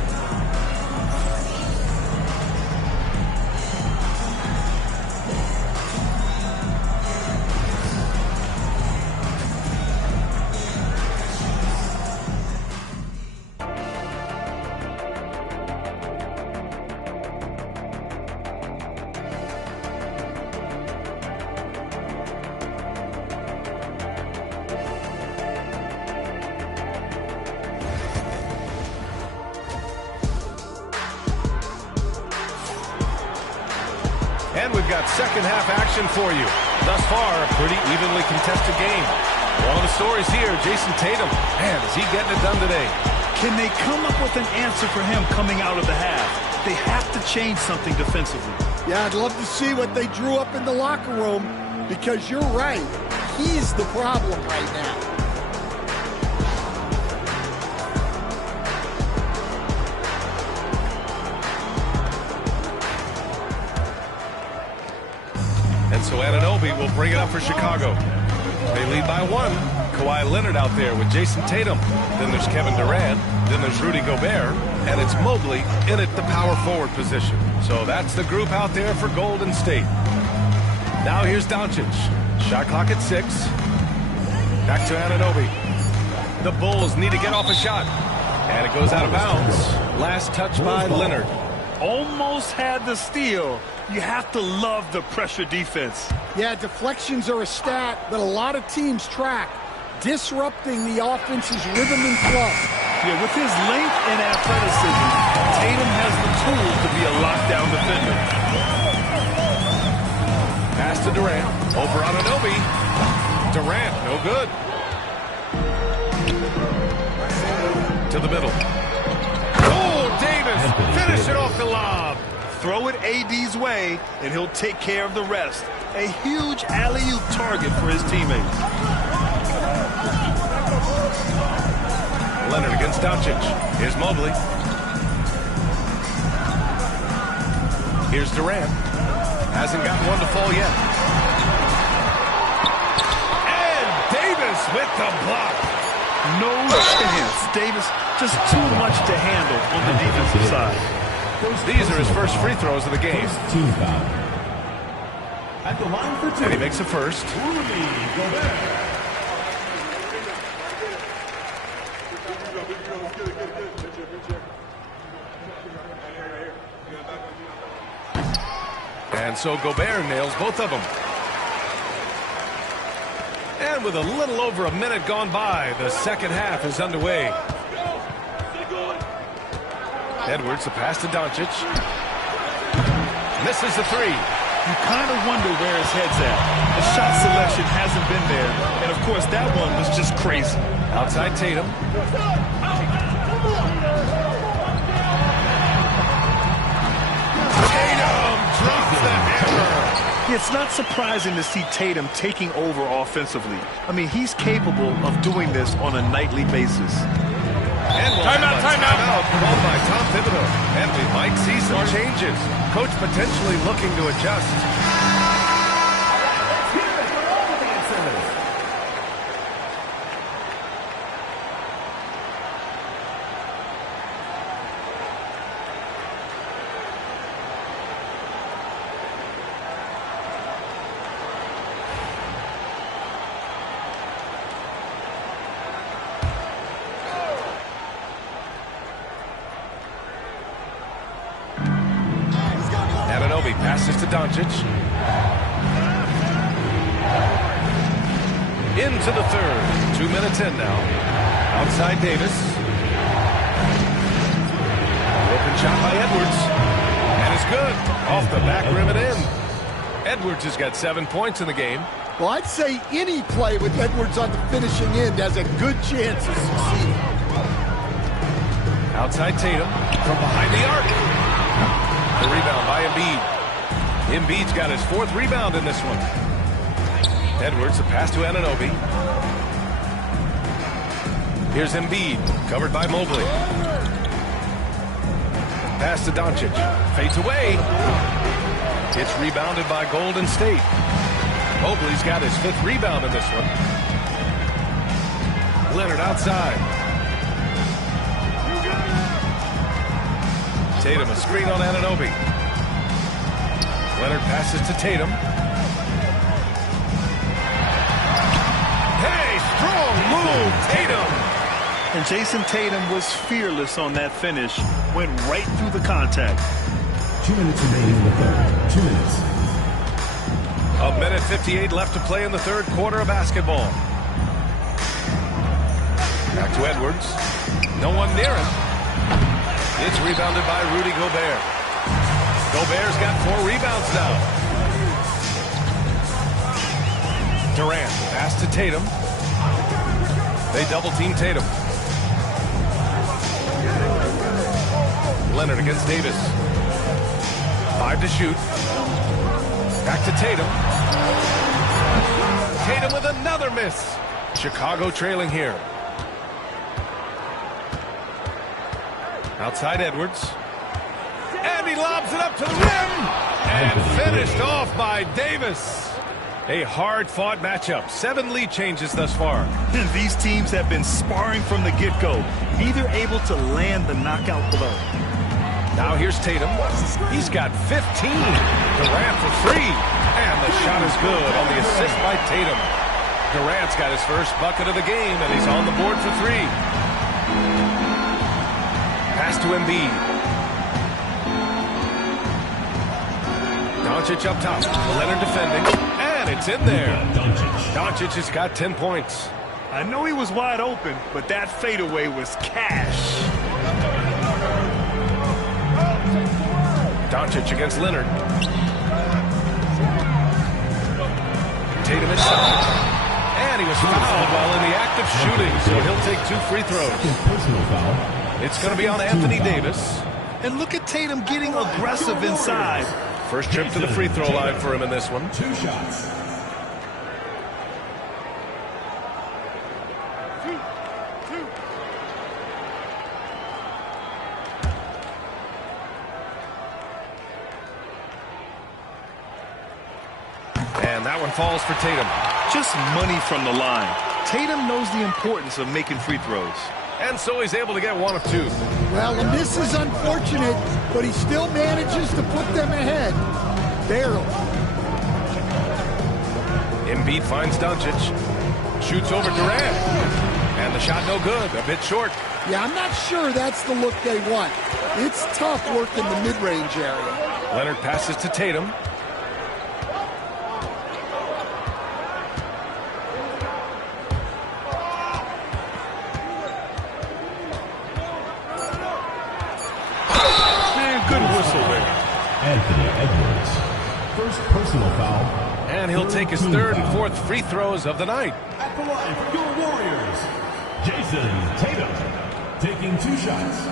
And we've got second half action for you. Thus far, a pretty evenly contested game. One of the stories here, Jason Tatum. Man, is he getting it done today? Can they come up with an answer for him coming out of the half? They have to change something defensively. Yeah, I'd love to see what they drew up in the locker room. because you're right. He's the problem right now. And so Anunoby will bring it up for Chicago. They lead by 1. Kawhi Leonard out there with Jason Tatum. Then there's Kevin Durant. Then there's Rudy Gobert. And it's Mobley in at the power forward position. So that's the group out there for Golden State. Now here's Doncic. Shot clock at 6. Back to Anunoby. The Bulls need to get off a shot. And it goes out of bounds. Last touch by Leonard. Almost had the steal. You have to love the pressure defense. Yeah, deflections are a stat that a lot of teams track, disrupting the offense's rhythm and flow. Yeah, with his length and athleticism, Tatum has the tools to be a lockdown defender. Pass to Durant. Over Anunoby. Durant, no good. To the middle. Oh, Davis! Finish it off the lob. Throw it AD's way, and he'll take care of the rest. A huge alley-oop target for his teammates. Leonard against Doncic. Here's Mobley. Here's Durant. Hasn't got one to fall yet. And Davis with the block. No chance. Davis just too much to handle on the defensive side. These are his first free throws of the game. Team foul. At the line for 2. And he makes a first. Rudy Gobert. And so Gobert nails both of them. And with a little over a minute gone by, the second half is underway. Edwards, a pass to Doncic. Misses the 3. You kind of wonder where his head's at. The shot selection hasn't been there. And, of course, that one was just crazy. Outside Tatum. Tatum drops the hammer. It's not surprising to see Tatum taking over offensively. I mean, he's capable of doing this on a nightly basis. And we'll timeout. Called by Tom Thibodeau. And we might see some changes. Coach potentially looking to adjust. Anunoby passes to Doncic. Into the third. 2 minutes in now. Outside Davis. Open shot by Edwards. And it's good. Off the back rim and in. Edwards has got 7 points in the game. Well, I'd say any play with Edwards on the finishing end has a good chance of succeeding. Outside Tatum from behind the arc. The rebound by Embiid. Embiid's got his 4th rebound in this one. Edwards, a pass to Anunoby. Here's Embiid, covered by Mobley. Pass to Doncic. Fades away. It's rebounded by Golden State. Mobley's got his 5th rebound in this one. Leonard outside. Tatum, a screen on Anunoby. Leonard passes to Tatum. Hey, strong move, Tatum! And Jason Tatum was fearless on that finish. Went right through the contact. 2 minutes remaining in the third. 2 minutes. A minute 58 left to play in the third quarter of basketball. Back to Edwards. No one near him. It's rebounded by Rudy Gobert. Gobert's got 4 rebounds now. Durant, pass to Tatum. They double-team Tatum. Leonard against Davis. 5 to shoot. Back to Tatum. Tatum with another miss. Chicago trailing here. Outside Edwards. And he lobs it up to the rim. And finished off by Davis. A hard-fought matchup. 7 lead changes thus far. These teams have been sparring from the get-go. Neither able to land the knockout blow. Now here's Tatum. He's got 15. Durant for 3. And the shot is good on the assist by Tatum. Durant's got his first bucket of the game, and he's on the board for 3. Pass to Embiid. Doncic up top. Leonard defending. And it's in there. Doncic has got 10 points. I know he was wide open, but that fadeaway was cash. Doncic against Leonard. Tatum inside. And he was fouled while in the act of shooting, so he'll take 2 free throws. It's going to be on Anthony Davis. And look at Tatum getting aggressive inside. First trip to the free throw line for him in this one. 2 shots. And that one falls for Tatum. Just money from the line. Tatum knows the importance of making free throws. And so he's able to get 1 of 2. Well, and this is unfortunate, but he still manages to put them ahead. Barely. Embiid finds Doncic. Shoots over Durant. And the shot no good. A bit short. Yeah, I'm not sure that's the look they want. It's tough working the mid-range area. Leonard passes to Tatum. Anthony Edwards. First personal foul. And he'll take his 3rd and 4th free throws of the night. At the line for your Warriors, Jason Tatum, taking 2 shots.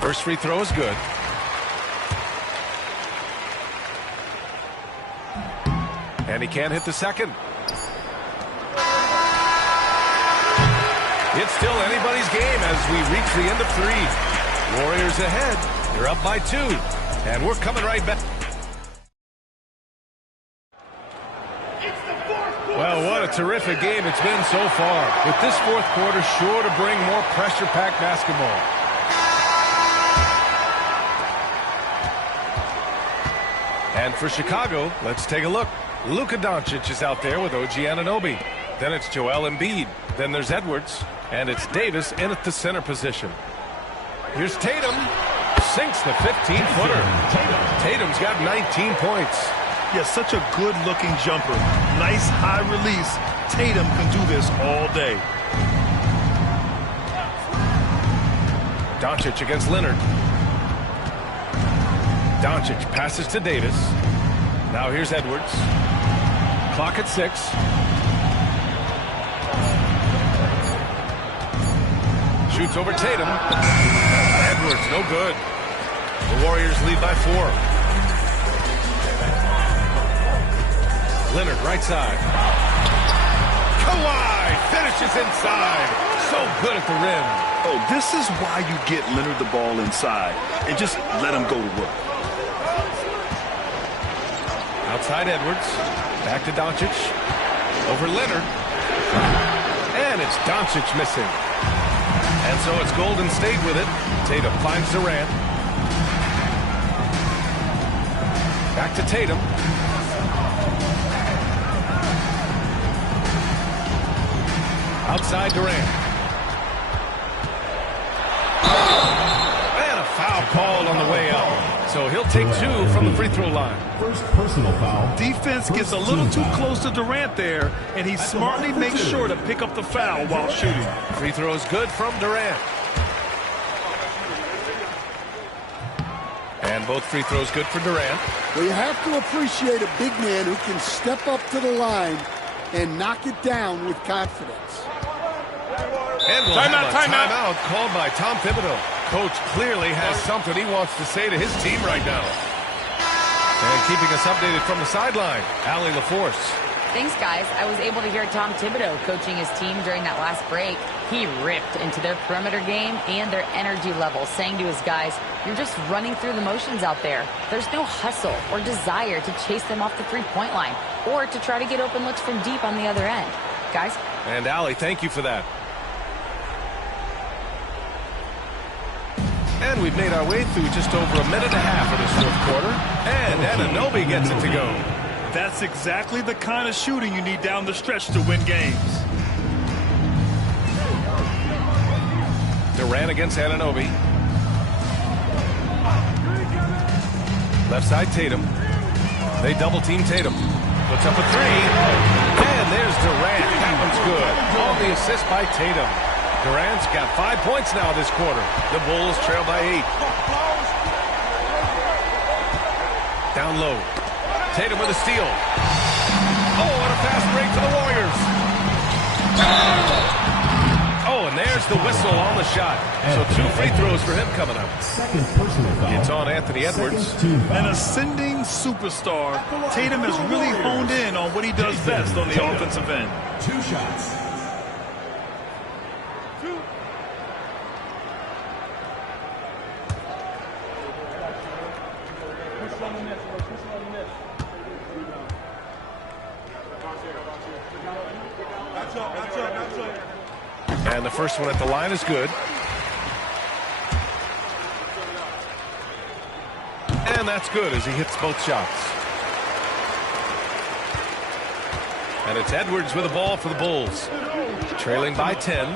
First free throw is good. And he can't hit the second. It's still anybody's game as we reach the end of 3. Warriors ahead. They're up by 2. And we're coming right back. Well, what a terrific game it's been so far. With this 4th quarter sure to bring more pressure-packed basketball. And for Chicago, let's take a look. Luka Doncic is out there with OG Anunoby. Then it's Joel Embiid. Then there's Edwards. And it's Davis in at the center position. Here's Tatum. Sinks the 15-footer. Tatum's got 19 points. Yeah, such a good-looking jumper. Nice high release. Tatum can do this all day. Doncic against Leonard. Doncic passes to Davis. Now here's Edwards. Clock at 6. Shoots over Tatum. Edwards, no good. The Warriors lead by 4. Leonard, right side. Kawhi finishes inside. So good at the rim. Oh, this is why you get Leonard the ball inside and just let him go to work. Outside Edwards. Back to Doncic. Over Leonard. And it's Doncic missing. And so it's Golden State with it. Tatum finds Durant. Back to Tatum. Outside Durant. And a foul called on the way out. So he'll take 2 from the free throw line. First personal foul. Defense gets a little too close to Durant there, and he smartly makes sure to pick up the foul while shooting. Free throw is good from Durant. And both free throws good for Durant. Well, you have to appreciate a big man who can step up to the line and knock it down with confidence. And we'll have a timeout called by Tom Thibodeau. Coach clearly has something he wants to say to his team right now. And keeping us updated from the sideline, Allie LaForce. Thanks, guys. I was able to hear Tom Thibodeau coaching his team during that last break. He ripped into their perimeter game and their energy level, saying to his guys, you're just running through the motions out there. There's no hustle or desire to chase them off the three-point line or to try to get open looks from deep on the other end. Guys? And Allie, thank you for that. And we've made our way through just over a minute and a half of this fourth quarter. And Anunoby gets it to go. That's exactly the kind of shooting you need down the stretch to win games. Durant against Anunoby. Left side Tatum. They double team Tatum. Puts up a three. And there's Durant. That one's good. On the assist by Tatum. Durant's got 5 points now this quarter. The Bulls trail by 8. Down low. Tatum with a steal. Oh, what a fast break for the Warriors. Oh, and there's the whistle on the shot. So 2 free throws for him coming up. Second personal foul. It's on Anthony Edwards. An ascending superstar, Tatum has really honed in on what he does best on the offensive end. 2 shots. And the first one at the line is good. And that's good as he hits both shots. And it's Edwards with the ball for the Bulls. Trailing by 10.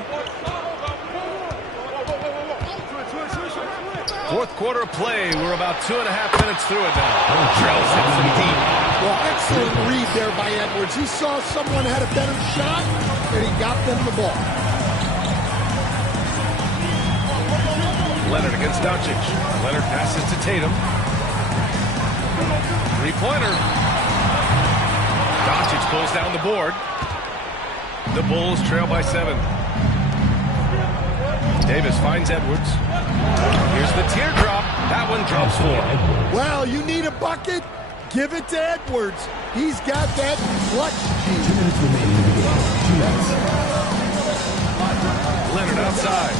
Fourth quarter of play. We're about 2.5 minutes through it now. Trails hits from deep. Well, excellent read there by Edwards. He saw someone had a better shot, and he got them the ball. Leonard against Doncic. Leonard passes to Tatum. Three-pointer. Doncic pulls down the board. The Bulls trail by 7. Davis finds Edwards. Here's the teardrop. That one drops 4. Well, you need a bucket? Give it to Edwards. He's got that clutch. 2 minutes remaining in the game. 2 minutes. Leonard outside.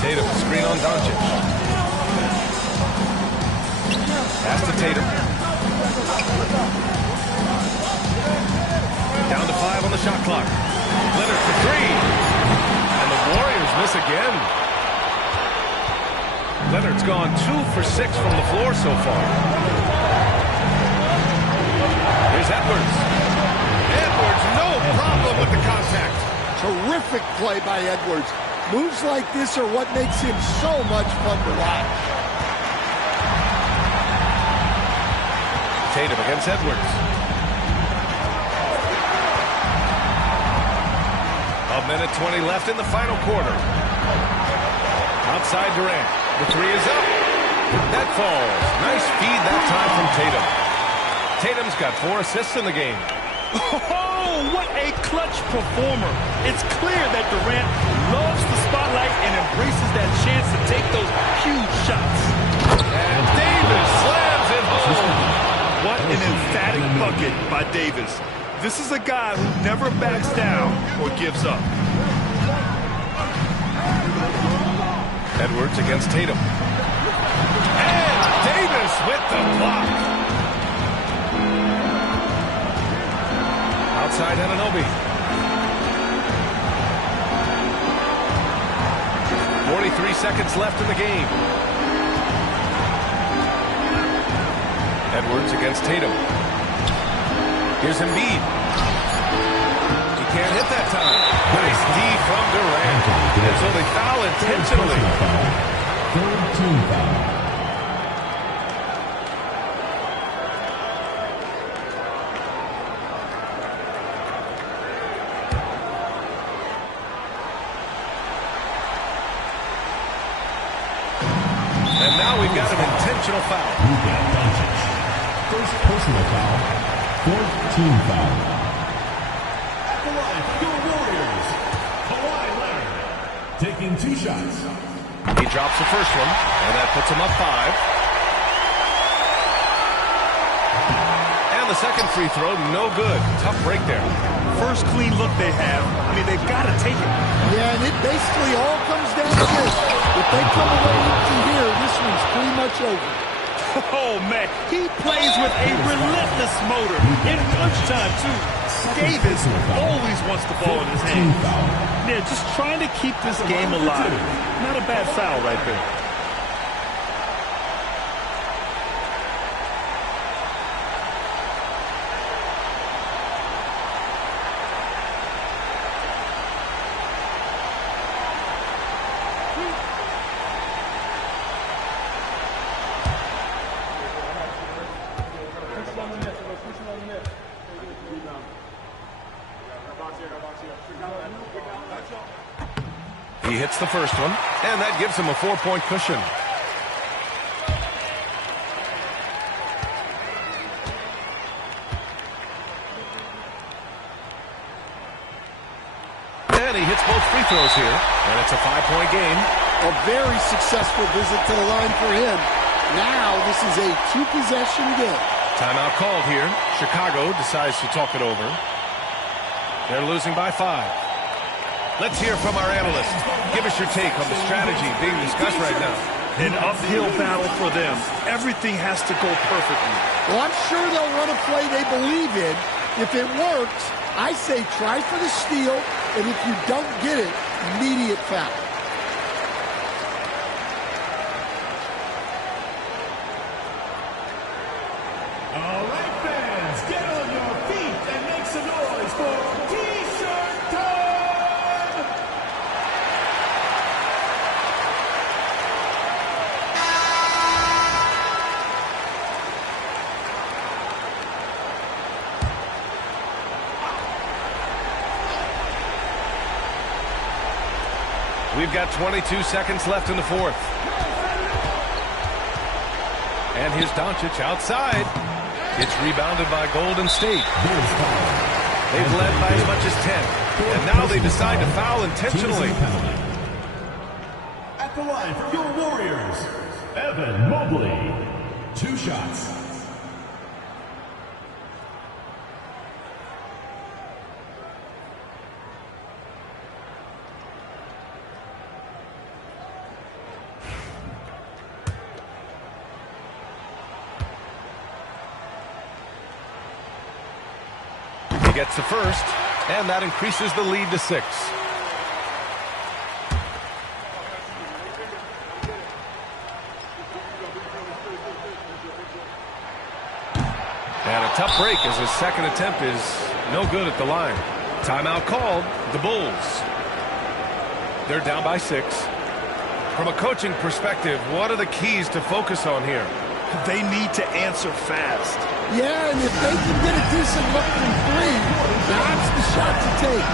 Tatum, screen on Doncic. Pass to Tatum. Down to 5 on the shot clock. Leonard for 3. And the Warriors miss again. Leonard's gone 2 for 6 from the floor so far. Here's Edwards. Edwards, no problem with the contact. Terrific play by Edwards. Moves like this are what makes him so much fun to watch. Tatum against Edwards. A minute 20 left in the final quarter. Outside Durant. The 3 is up. That falls. Nice feed that time from Tatum. Tatum's got 4 assists in the game. Oh, what a clutch performer. It's clear that Durant loves the spotlight and embraces that chance to take those huge shots. And Davis slams it home. What an emphatic bucket by Davis. This is a guy who never backs down or gives up. Edwards against Tatum. And Davis with the block. Outside Anunoby. 43 seconds left in the game. Edwards against Tatum. Here's Embiid. He can't hit that time. Nice D from Durant. And so they foul intentionally. Third team foul. And now we've got an intentional foul. Luka Doncic. First personal foul. Fourth team foul. At the line for your Warriors, Kawhi Leonard. Taking 2 shots. He drops the first one, and that puts him up 5. And the second free throw, no good. Tough break there. First clean look they have. I mean, they've got to take it. Yeah, and it basically all comes down to this. If they come away empty here, this one's pretty much over. Oh, man. He plays with a relentless motor. In crunch time, too. Davis always wants the ball in his hand. Yeah, just trying to keep this game alive. Not a bad foul right there. He hits the first one, and that gives him a 4-point cushion. And he hits both free throws here, and it's a 5-point game. A very successful visit to the line for him. Now this is a 2-possession game. Timeout called here. Chicago decides to talk it over. They're losing by 5. Let's hear from our analyst. Give us your take on the strategy being discussed right now. An uphill battle for them. Everything has to go perfectly. Well, I'm sure they'll run a play they believe in. If it works, I say try for the steal, and if you don't get it, immediate foul. All right, fans, get on your feet and make some noise for T-shirt time! We've got 22 seconds left in the fourth. And here's Doncic outside. It's rebounded by Golden State. They've led by as much as 10. And now they decide to foul intentionally. At the line for your Warriors, Evan Mobley. 2 shots. Gets the first, and that increases the lead to 6. And a tough break as his second attempt is no good at the line. Timeout called, the Bulls. They're down by 6. From a coaching perspective, what are the keys to focus on here? They need to answer fast. Yeah, and if they can get a decent look from 3, that's the shot to take.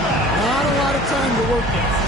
Not a lot of time to work with.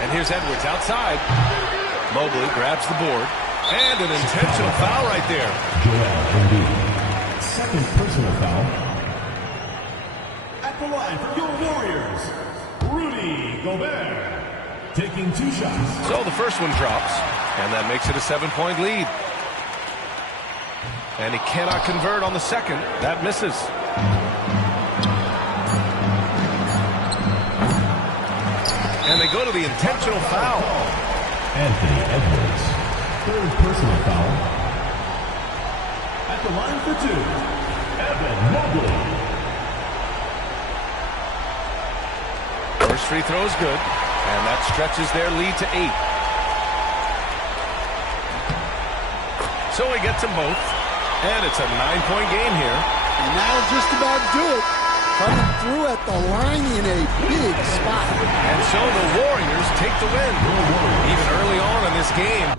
And here's Edwards outside. Mobley grabs the board. And an intentional foul right there. Joel Embiid. Second personal foul. At the line for your Warriors, Rudy Gobert. Taking 2 shots. So the first one drops. And that makes it a 7-point lead. And he cannot convert on the second. That misses. And they go to the intentional foul. Anthony Edwards. Third personal foul. At the line for two, Evan Mobley. First free throw is good, and that stretches their lead to 8. So he gets them both, and it's a 9-point game here. And that'll just about do it. Coming through at the line in a big spot. And so the Warriors take the win. Even early on in this game.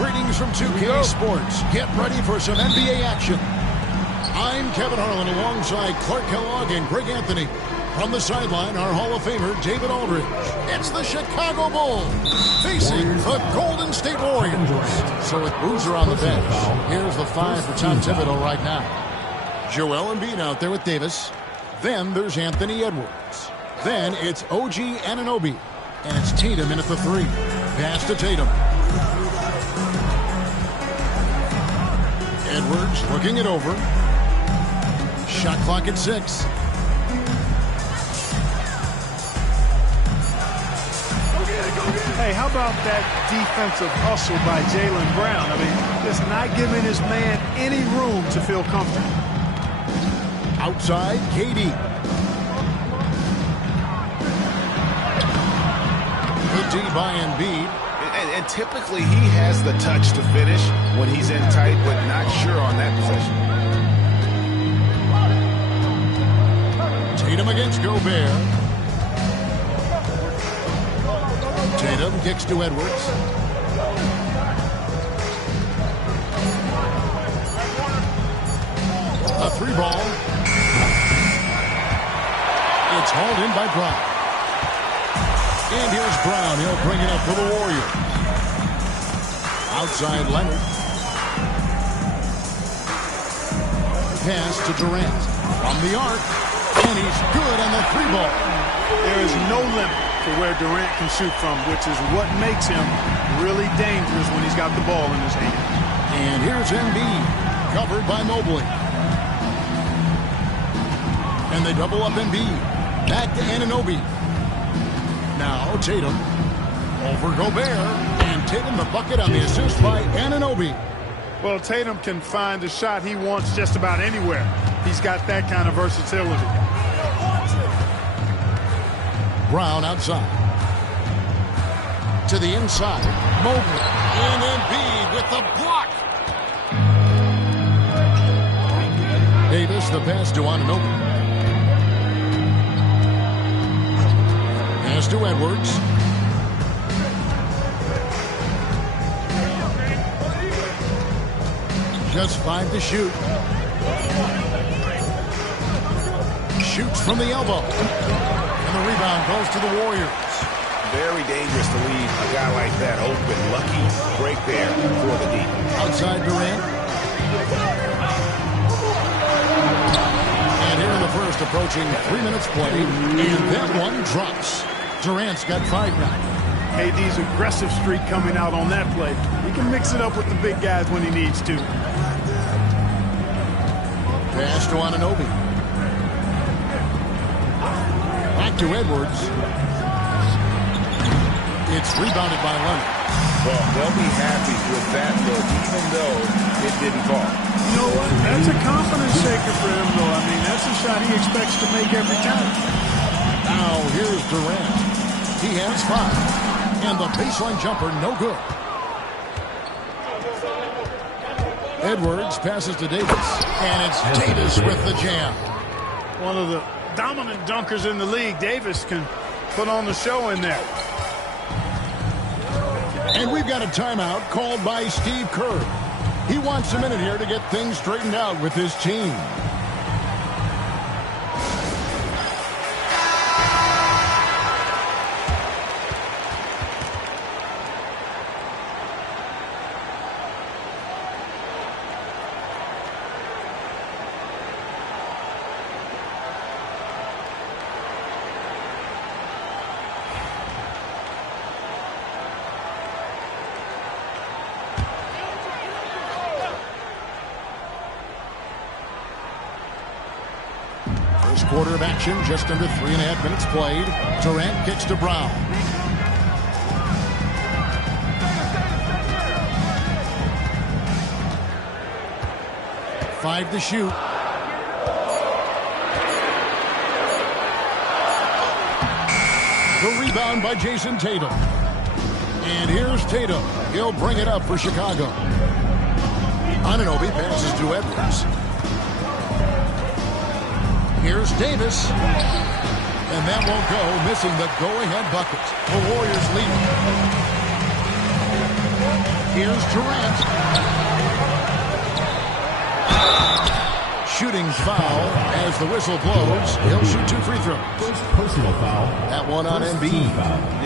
Greetings from 2K Sports. Get ready for some NBA action. I'm Kevin Harlan alongside Clark Kellogg and Greg Anthony. From the sideline, our Hall of Famer, David Aldridge. It's the Chicago Bulls facing the Golden State Warriors. So with Boozer on the bench, here's the five for Tom Thibodeau right now. Joel Embiid out there with Davis. Then there's Anthony Edwards. Then it's OG Anunoby. And it's Tatum in at the three. Pass to Tatum. Edwards looking it over. Shot clock at 6. Hey, how about that defensive hustle by Jaylen Brown? I mean, just not giving his man any room to feel comfortable. Outside, KD. Good D by Embiid. And typically he has the touch to finish when he's in tight, but not sure on that possession. Tatum against Gobert. Tatum kicks to Edwards. A three ball. It's hauled in by Brown. And here's Brown. He'll bring it up for the Warriors. Outside Leonard. Pass to Durant. From the arc. And he's good on the three ball. There is no limit to where Durant can shoot from, which is what makes him really dangerous when he's got the ball in his hand. And here's Embiid. Covered by Mobley. And they double up Embiid. Back to Anunoby. Now Tatum over Gobert. And Tatum the bucket on the assist by Anunoby. Well, Tatum can find the shot he wants just about anywhere. He's got that kind of versatility. Brown outside. To the inside. Mobley. And Embiid with the block. Davis the pass to Anunoby. Pass to Edwards. Just 5 to shoot. Shoots from the elbow. And the rebound goes to the Warriors. Very dangerous to leave a guy like that open. Lucky break there for the deep. Outside Durant. And here in the first, approaching 3 minutes played. And that one drops. Durant's got 5 now. KD's aggressive streak coming out on that play. He can mix it up with the big guys when he needs to. Pass to Anunoby. Back to Edwards. It's rebounded by Leonard. Well, they'll be happy with that look, even though it didn't fall. You know what? That's a confidence shaker for him, though. I mean, that's a shot he expects to make every time. Now here's Durant. He has 5. And the baseline jumper, no good. Edwards passes to Davis. And it's Davis with the jam. One of the dominant dunkers in the league. Davis can put on the show in there. And we've got a timeout called by Steve Kerr. He wants a minute here to get things straightened out with his team. First quarter of action, just under 3.5 minutes played. Durant kicks to Brown. Five to shoot. The rebound by Jason Tatum. And here's Tatum. He'll bring it up for Chicago. Anunoby passes to Edwards. Here's Davis. And that won't go, missing the go-ahead bucket. The Warriors lead. Here's Durant. Shooting foul as the whistle blows. He'll shoot 2 free throws. First personal foul. That one on Embiid.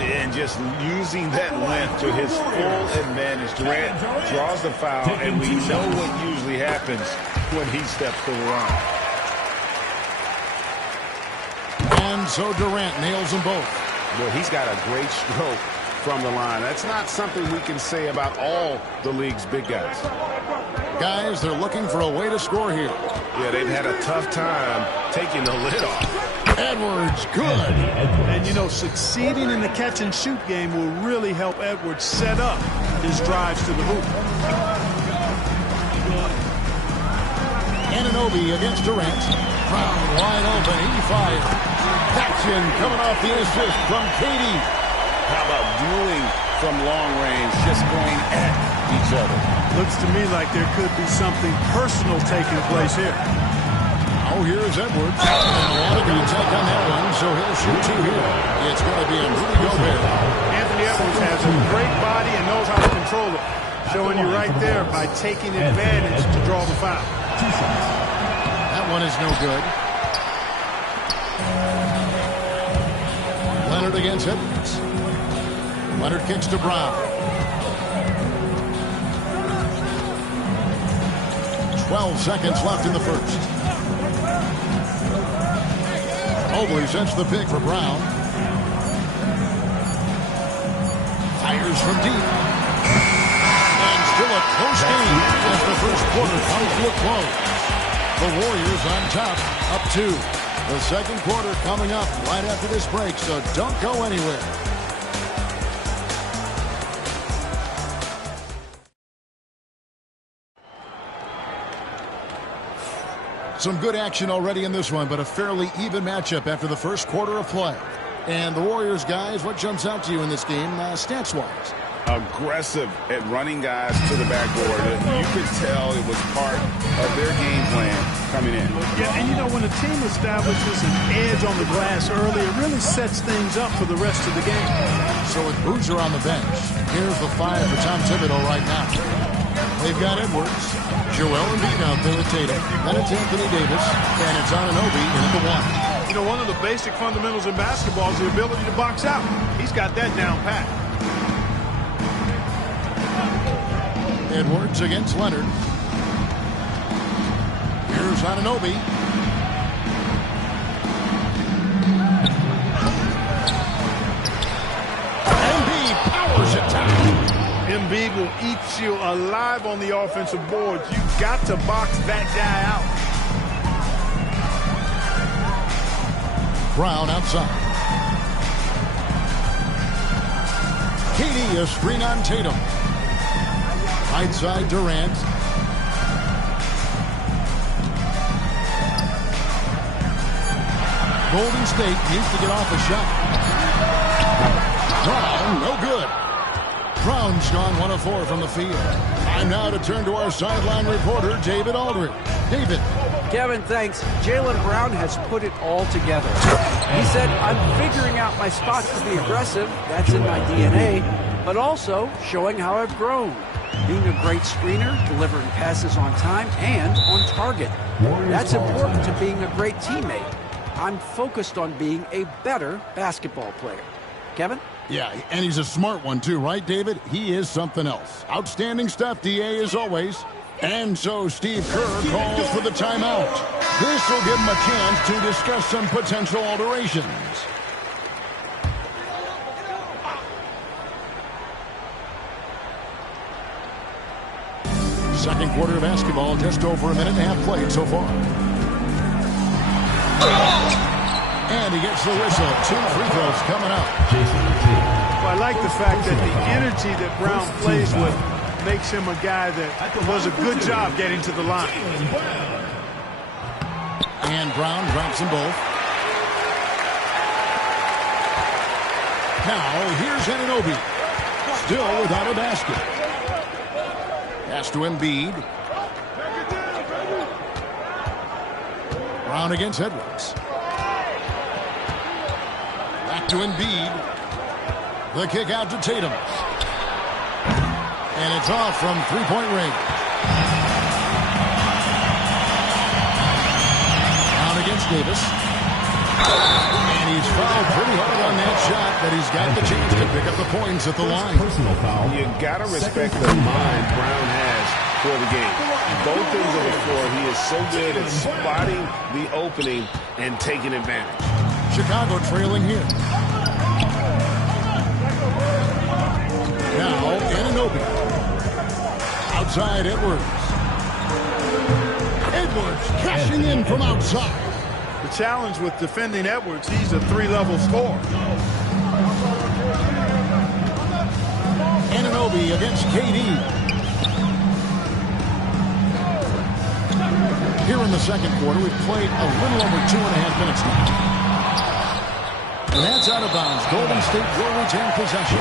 And just using that length to his full advantage. Durant draws the foul, and we know what usually happens when he steps to the line. And so Durant nails them both. Well, he's got a great stroke from the line. That's not something we can say about all the league's big guys. Guys, they're looking for a way to score here. Yeah, they've had a tough time taking the lid off. Edwards, good. And, you know, succeeding in the catch-and-shoot game will really help Edwards set up his drives to the hoop. Anunoby against Durant. Brown wide open. He fired. Action coming off the assist from Katie. How about dueling from long range, just going at each other? Looks to me like there could be something personal taking place here. Oh, here's Edwards. And a lot of contact on that one, so he'll shoot 2 here. It's going to be a Rudy Gobert. Anthony Edwards has a great body and knows how to control it. Showing you right there by taking advantage to draw the foul. That one is no good. Leonard against Edwards. Leonard kicks to Brown. 12 seconds left in the first. Mobley sets the pick for Brown. Fires from deep. And still a close game as the first quarter comes to a close. The Warriors on top, up 2. The second quarter coming up right after this break, so don't go anywhere. Some good action already in this one, but a fairly even matchup after the first quarter of play. And the Warriors, guys, what jumps out to you in this game, stats-wise? Aggressive at running guys to the backboard. You could tell it was part of their game plan coming in. Yeah, and you know, when a team establishes an edge on the glass early, it really sets things up for the rest of the game. So with Boozer on the bench, here's the 5 for Tom Thibodeau right now. They've got Edwards, Joel Embiid out there with Tatum, then it's Anthony Davis, and it's Anunoby in at the 1. You know, one of the basic fundamentals in basketball is the ability to box out. He's got that down pat. Edwards against Leonard. Here's Anunoby. Embiid powers it down. Embiid will eat you alive on the offensive boards. You've got to box that guy out. Brown outside. Katie, a screen on Tatum. Right side, Durant. Golden State needs to get off a shot. Brown, no good. Brown's gone 1 of 4 from the field. Time now to turn to our sideline reporter, David Aldridge. David. Kevin, thanks. Jaylen Brown has put it all together. He said, I'm figuring out my spots to be aggressive. That's in my DNA. But also showing how I've grown. Being a great screener, delivering passes on time and on target. That's important to being a great teammate. I'm focused on being a better basketball player. Kevin? Yeah, and he's a smart one too, right, David? He is something else. Outstanding stuff, DA, as always. And so Steve Kerr calls for the timeout. This will give him a chance to discuss some potential alterations. Second quarter of basketball, just over a minute and a half played so far. And he gets the whistle. 2 free throws coming up. Well, I like the fact that the energy that Brown plays with makes him a guy that does a good job getting to the line. And Brown drops them both. Now, here's Anunoby. Still without a basket. Pass to Embiid. Brown against Edwards. Back to Embiid. The kick out to Tatum. And it's off from three-point range. Brown against Davis. And he's fouled pretty hard on that shot, but he's got the chance to pick up the points at the line. Personal foul. You got to respect the mind Brown has for the game. Both ends of the floor, he is so good at spotting the opening and taking advantage. Chicago trailing here. Now, Anunoby. Outside Edwards. Edwards cashing in from outside. The challenge with defending Edwards, he's a 3-level scorer. Anunoby against KD. Here in the second quarter, we've played a little over 2.5 minutes now. And that's out of bounds. Golden State will retain possession.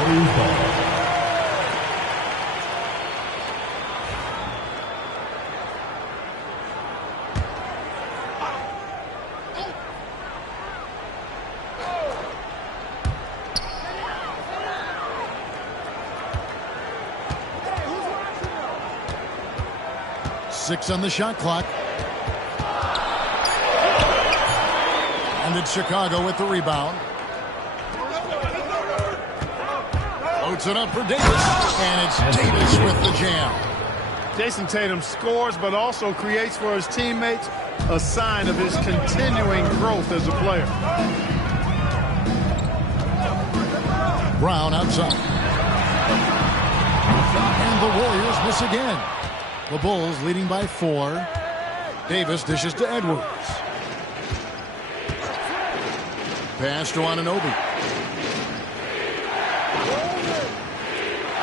Six on the shot clock. And it's Chicago with the rebound. Floats it up for Davis. And it's Davis with the jam. Jason Tatum scores, but also creates for his teammates a sign of his continuing growth as a player. Brown outside. And the Warriors miss again. The Bulls leading by 4. Davis dishes to Edwards. Pass to Anunoby.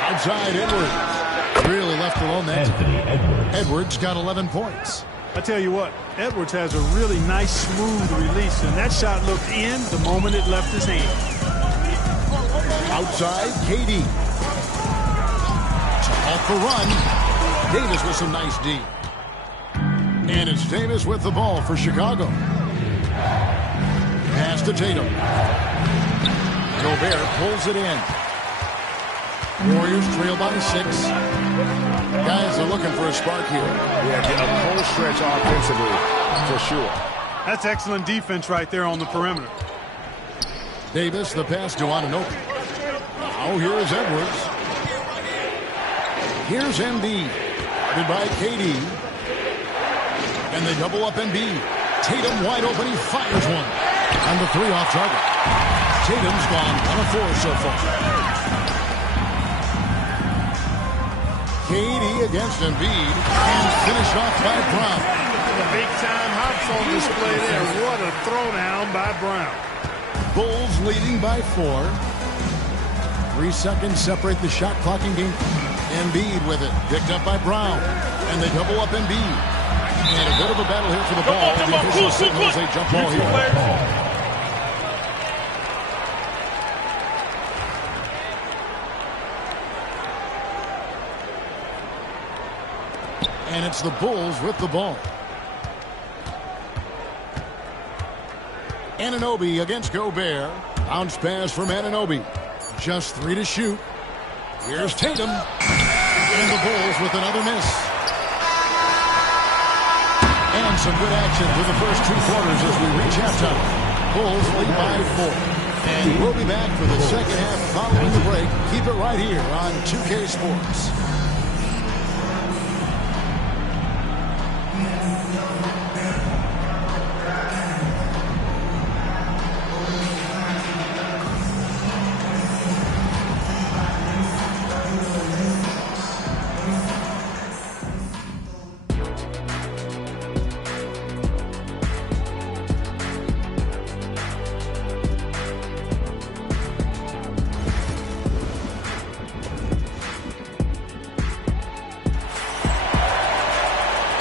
Outside Edwards. Really left alone that time. Edwards got 11 points. I tell you what, Edwards has a really nice, smooth release, and that shot looked in the moment it left his hand. Outside, KD. Off the run. Davis with some nice D. And it's Davis with the ball for Chicago. Pass to Tatum. Gobert pulls it in. Warriors trail by 6. Guys are looking for a spark here. Yeah, get a cold stretch offensively for sure. That's excellent defense right there on the perimeter. Davis, the pass to Anunoby. Now here's Edwards. Here's Embiid. Guarded by KD. And they double up Embiid. Tatum wide open. He fires one. And the 3 off target. Tatum's gone 1 of 4 so far. KD against Embiid. And finished off by Brown. Big time hops on display there. What a throwdown by Brown. Bulls leading by 4. 3 seconds separate the shot clock in game. Embiid with it. Picked up by Brown. And they double up Embiid. And a bit of a battle here for the ball. The official signals a jump ball here. And it's the Bulls with the ball. Anunoby against Gobert. Bounce pass from Anunoby. Just 3 to shoot. Here's Tatum. And the Bulls with another miss. And some good action through the first 2 quarters as we reach halftime. Bulls lead by 4. And we'll be back for the second half following the break. Keep it right here on 2K Sports.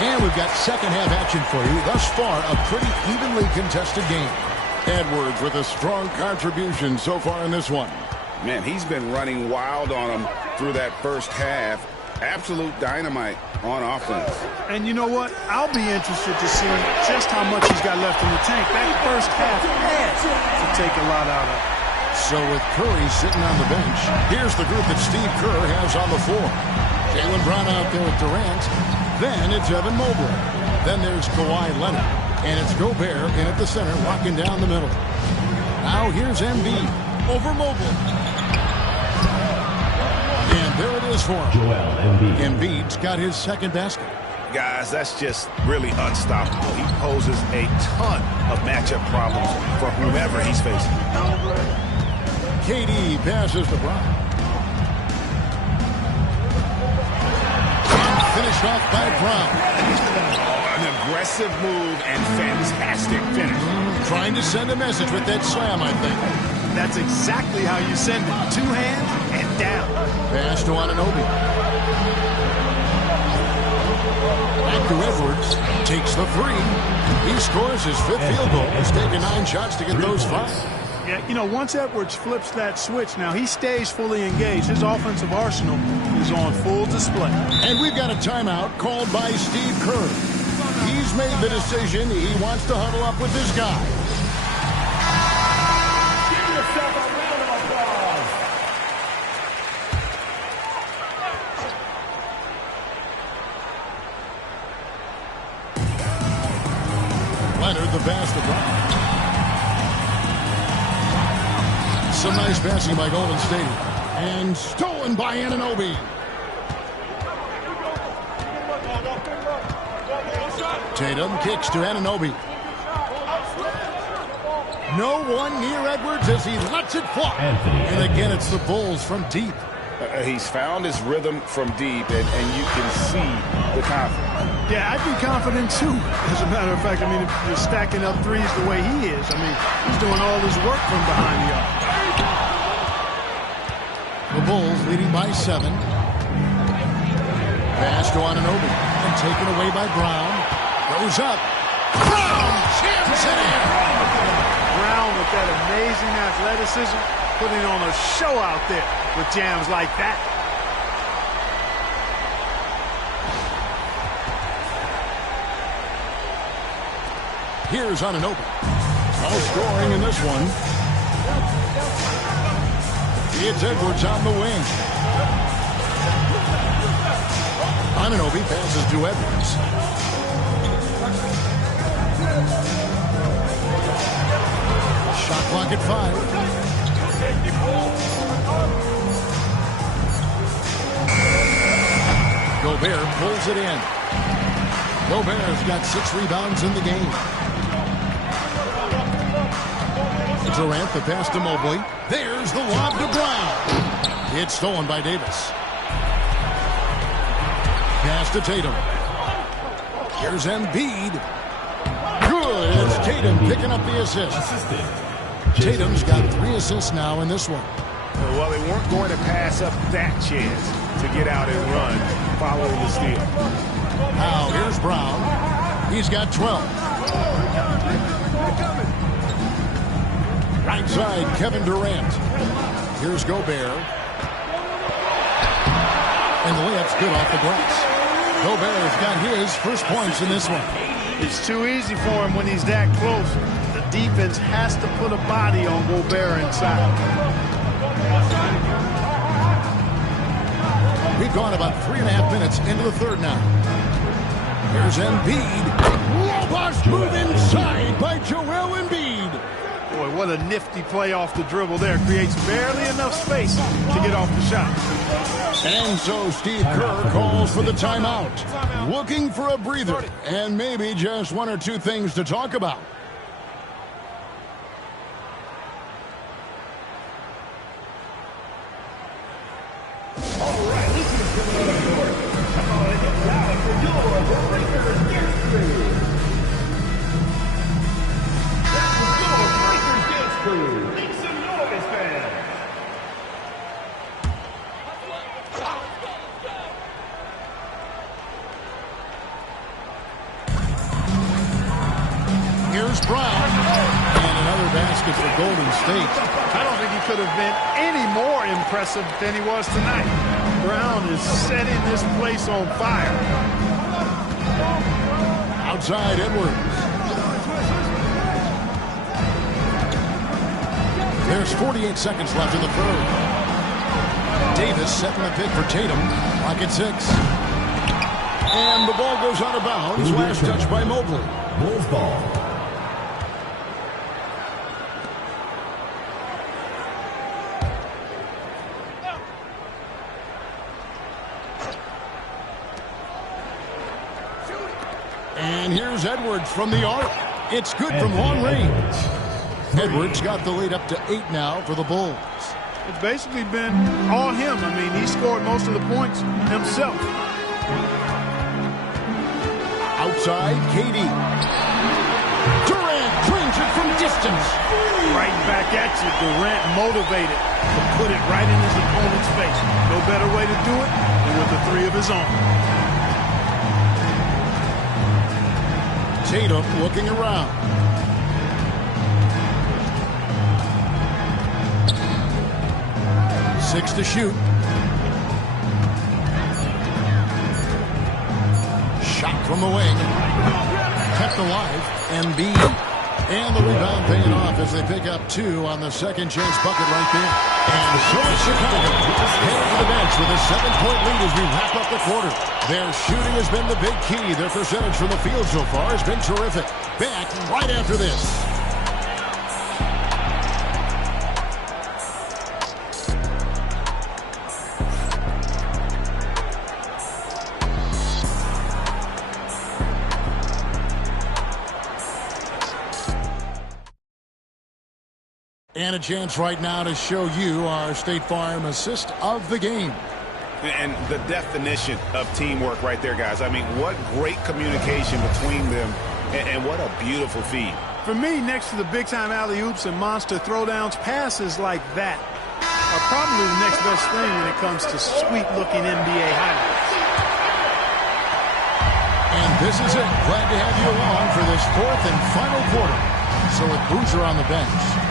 And we've got second half action for you. Thus far, a pretty evenly contested game. Edwards with a strong contribution so far in this one. Man, he's been running wild on him through that first half. Absolute dynamite on offense. And you know what? I'll be interested to see just how much he's got left in the tank. That first half has to take a lot out of it. So with Curry sitting on the bench, here's the group that Steve Kerr has on the floor. Jaylen Brown out there with Durant. Then it's Evan Mobley. Then there's Kawhi Leonard. And it's Gobert in at the center, walking down the middle. Now here's Embiid over Mobley. And there it is for him. Joel Embiid. Embiid's got his second basket. Guys, that's just really unstoppable. He poses a ton of matchup problems for whomever he's facing. KD passes to Brown. Finished off by Brown. An aggressive move and fantastic finish. Trying to send a message with that slam, I think. That's exactly how you send it. 2 hands and down. Pass to Anunoby. Back to Edwards. Takes the 3. He scores his 5th field goal. He's taken 9 shots to get those 5. Yeah, you know, once Edwards flips that switch, now he stays fully engaged. His offensive arsenal is on full display. And we've got a timeout called by Steve Kerr. He's made the decision. He wants to huddle up with this guy. Give yourself a round of applause. Leonard, the pass to Brown. Some nice passing by Golden State. And stolen by Anunoby. Tatum kicks to Anunoby. No one near Edwards as he lets it fly. And again, it's the Bulls from deep. He's found his rhythm from deep, and you can see the confidence. Yeah, I'd be confident too. As a matter of fact, I mean, if you're stacking up threes the way he is, I mean, he's doing all his work from behind the arc. The Bulls leading by 7. Pass to Anunoby and taken away by Brown. Goes up. Brown jams it in. Brown with that amazing athleticism, putting on a show out there with jams like that. Here's Anunoby. No scoring in this one. It's Edwards on the wing. Anunoby passes to Edwards. Shot clock at 5. Gobert pulls it in. Gobert's got 6 rebounds in the game. Durant, the pass to Mobley. There's the lob to Brown. It's stolen by Davis. Pass to Tatum. Here's Embiid. Good. It's Tatum picking up the assist. Tatum's got 3 assists now in this one. Well, they weren't going to pass up that chance to get out and run following the steal. Now, here's Brown. He's got 12. Right side, Kevin Durant. Here's Gobert. And the layup's good off the glass. Gobert's got his first points in this one. It's too easy for him when he's that close. The defense has to put a body on Gobert inside. We've gone about 3.5 minutes into the third now. Here's Embiid. Robust move inside by Joel Embiid. Boy, what a nifty play off the dribble there. Creates barely enough space to get off the shot. And so Steve Kerr calls for the timeout. Looking for a breather and maybe just one or two things to talk about. Here's Brown. And another basket for Golden State. I don't think he could have been any more impressive than he was tonight. Brown is setting this place on fire. Outside Edwards. There's 48 seconds left in the third. Davis setting the pick for Tatum. Clock at 6. And the ball goes out of bounds. Last touch by Mobley. Bulls ball. And here's Edwards from the arc. It's good from long range. Edwards got the lead up to 8 now for the Bulls. It's basically been all him. I mean, he scored most of the points himself. Outside, KD. Durant brings it from distance. Right back at you. Durant motivated to put it right in his opponent's face. No better way to do it than with the three of his own. Tatum looking around. Six to shoot. Shot from the wing. Kept alive. Embiid. And the rebound paying off as they pick up 2 on the second chance bucket right there. And so is Chicago. Headed to the bench with a 7-point lead as we wrap up the quarter. Their shooting has been the big key. Their percentage from the field so far has been terrific. Back right after this. And a chance right now to show you our State Farm assist of the game. And the definition of teamwork right there, guys. I mean, what great communication between them, and what a beautiful feed. For me, next to the big-time alley-oops and monster throwdowns, passes like that are probably the next best thing when it comes to sweet-looking NBA highlights. And this is it. Glad to have you along for this 4th and final quarter. So with Boozer on the bench,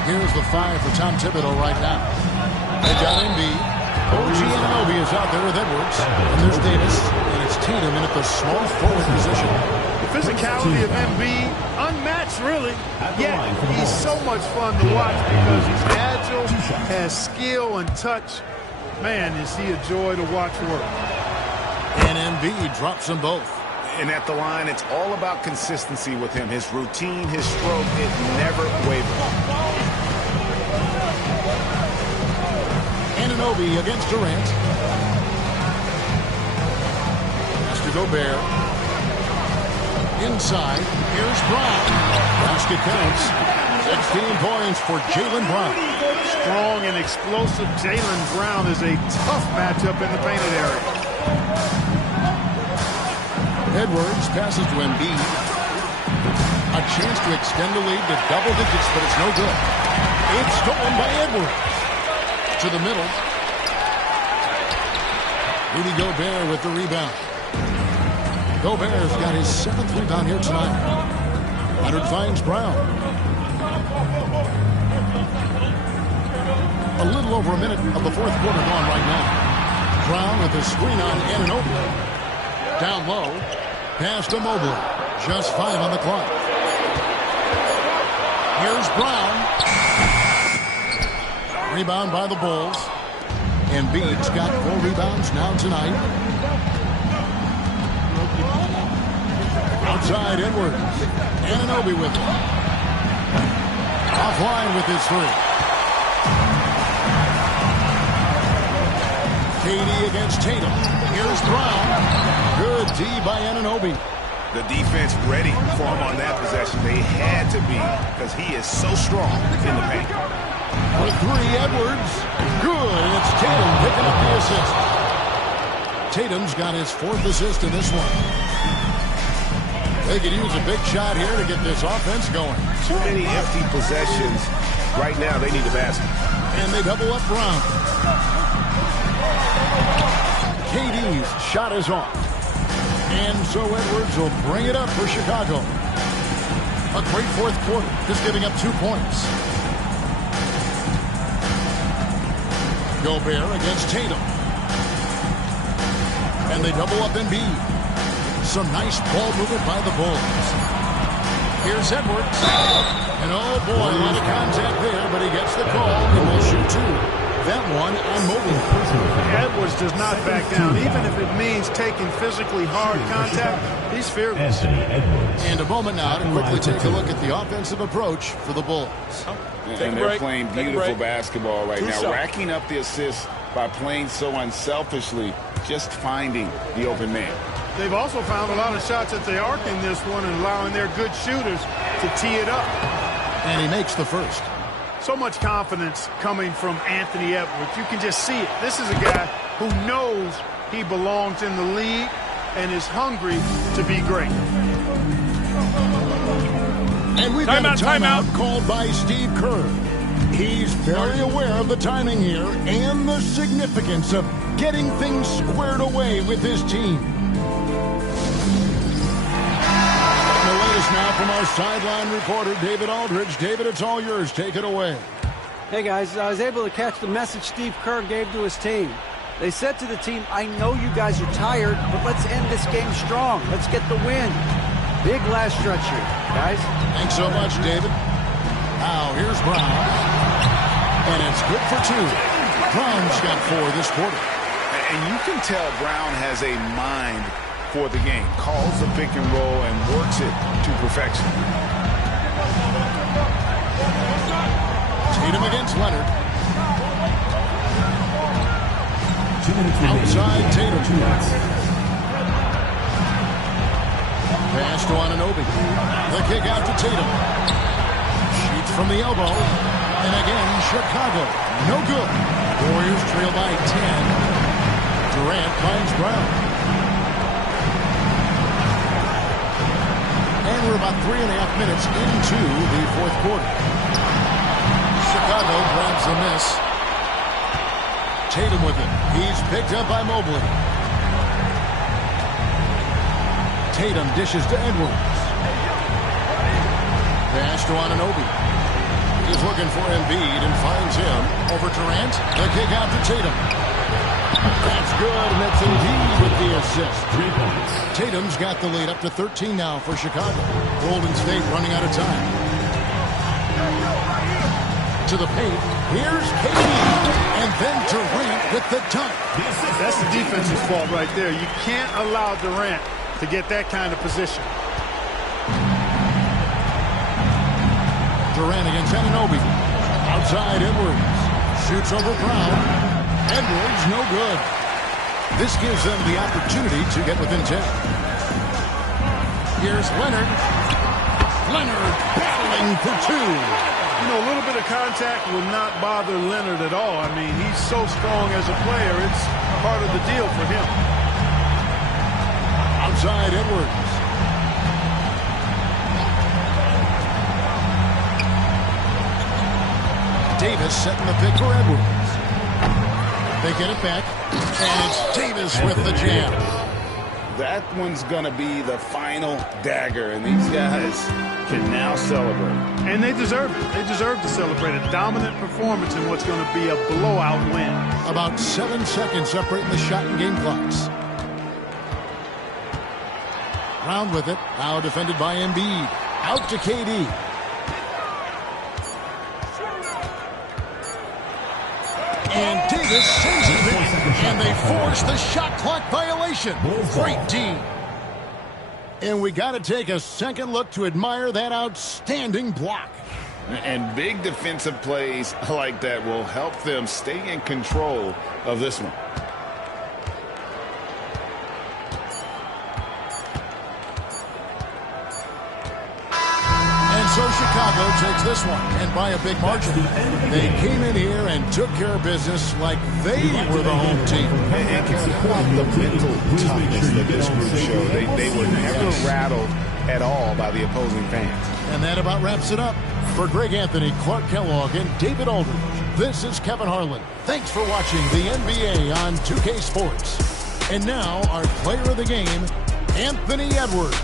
here's the 5 for Tom Thibodeau right now. They got Embiid. OG Anunoby is out there with Edwards. And there's Davis. And it's Tatum in at the small forward position. The physicality of Embiid, unmatched really. Yet he's so much fun to watch because he's agile, has skill and touch. Man, is he a joy to watch work. And Embiid drops them both. And at the line, it's all about consistency with him. His routine, his stroke, it never wavers. Anunoby against Durant. Pass to Gobert. Inside, here's Brown. Basket counts. 16 points for Jaylen Brown. Strong and explosive Jaylen Brown is a tough matchup in the painted area. Edwards passes to Embiid. A chance to extend the lead to double digits, but it's no good. It's stolen by Edwards. To the middle. Rudy Gobert with the rebound. Gobert's got his 7th rebound here tonight. Leonard finds Brown. A little over a minute of the 4th quarter gone right now. Brown with the screen on Anunoby. Down low. Pass to Mobley. Just 5 on the clock. Here's Brown. Rebound by the Bulls. Embiid's got 4 rebounds now tonight. Outside Edwards. Anunoby with it. Offline with his 3. KD against Tatum. Here's Brown. Good D by Anunoby. The defense ready for him on that possession. They had to be because he is so strong in the paint. For 3, Edwards. Good. It's Tatum picking up the assist. Tatum's got his 4th assist in this one. They could use a big shot here to get this offense going. Too many empty possessions. Right now, they need a basket. And they double up Brown. KD's shot is off. And so Edwards will bring it up for Chicago. A great 4th quarter, just giving up 2 points. Gobert against Tatum. And they double up Embiid. Some nice ball movement by the Bulls. Here's Edwards. And oh boy, a lot of contact there, but he gets the call and will shoot 2. That one on Mobley. Edwards does not back down, even if it means taking physically hard contact. He's fearless. And a moment now to quickly take a look at the offensive approach for the Bulls. And they're playing beautiful basketball right now, racking up the assists by playing so unselfishly, just finding the open man. They've also found a lot of shots at the arc in this one and allowing their good shooters to tee it up. And he makes the first. So much confidence coming from Anthony Edwards. You can just see it. This is a guy who knows he belongs in the league and is hungry to be great. And we've got a timeout called by Steve Kerr. He's very aware of the timing here and the significance of getting things squared away with his team. The latest now from our sideline reporter, David Aldridge. David, it's all yours. Take it away. Hey, guys, I was able to catch the message Steve Kerr gave to his team. They said to the team, I know you guys are tired, but let's end this game strong. Let's get the win. Big last stretch here, guys. Thanks so much, David. Now, here's Brown. And it's good for 2. Brown's got 4 this quarter. And you can tell Brown has a mind for the game. Calls the pick and roll and works it to perfection. Tatum against Leonard. Outside Tatum. Pass to Anunoby. The kick out to Tatum. Shoots from the elbow. And again, Chicago. No good. Warriors trail by 10. Durant finds Brown. And we're about 3.5 minutes into the 4th quarter. Chicago grabs the miss. Tatum with it. He's picked up by Mobley. Tatum dishes to Edwards. Pass to Anunoby. He's looking for Embiid and finds him. Over Durant. The kick out to Tatum. That's good, and that's Embiid with the assist. 3 points. Tatum's got the lead up to 13 now for Chicago. Golden State running out of time. To the paint. Here's KD. And then Durant with the dunk. That's the defense's fault right there. You can't allow Durant to get that kind of position. Durant against Anunoby. Outside Edwards. Shoots over Brown. Edwards, no good. This gives them the opportunity to get within 10. Here's Leonard. Leonard battling for 2. You know, a little bit of contact will not bother Leonard at all. I mean, he's so strong as a player. It's part of the deal for him. Outside Edwards. Davis setting the pick for Edwards. They get it back, and it's Davis with the jam. That one's going to be the final dagger, and these guys can now celebrate. And they deserve it. They deserve to celebrate a dominant performance in what's going to be a blowout win. About 7 seconds separating the shot and game clocks. Brown with it. Now defended by Embiid. Out to KD. And Davis sends it in. And they force the shot clock violation. Great D. And we got to take a second look to admire that outstanding block. And big defensive plays like that will help them stay in control of this one. And so Chicago takes this one, and by a big margin. They came in here and took care of business like they were the home team. And Kevin, how about the mental toughness that this group showed? They were never rattled at all by the opposing fans. And that about wraps it up. For Greg Anthony, Clark Kellogg, and David Aldridge, this is Kevin Harlan. Thanks for watching the NBA on 2K Sports. And now, our player of the game, Anthony Edwards.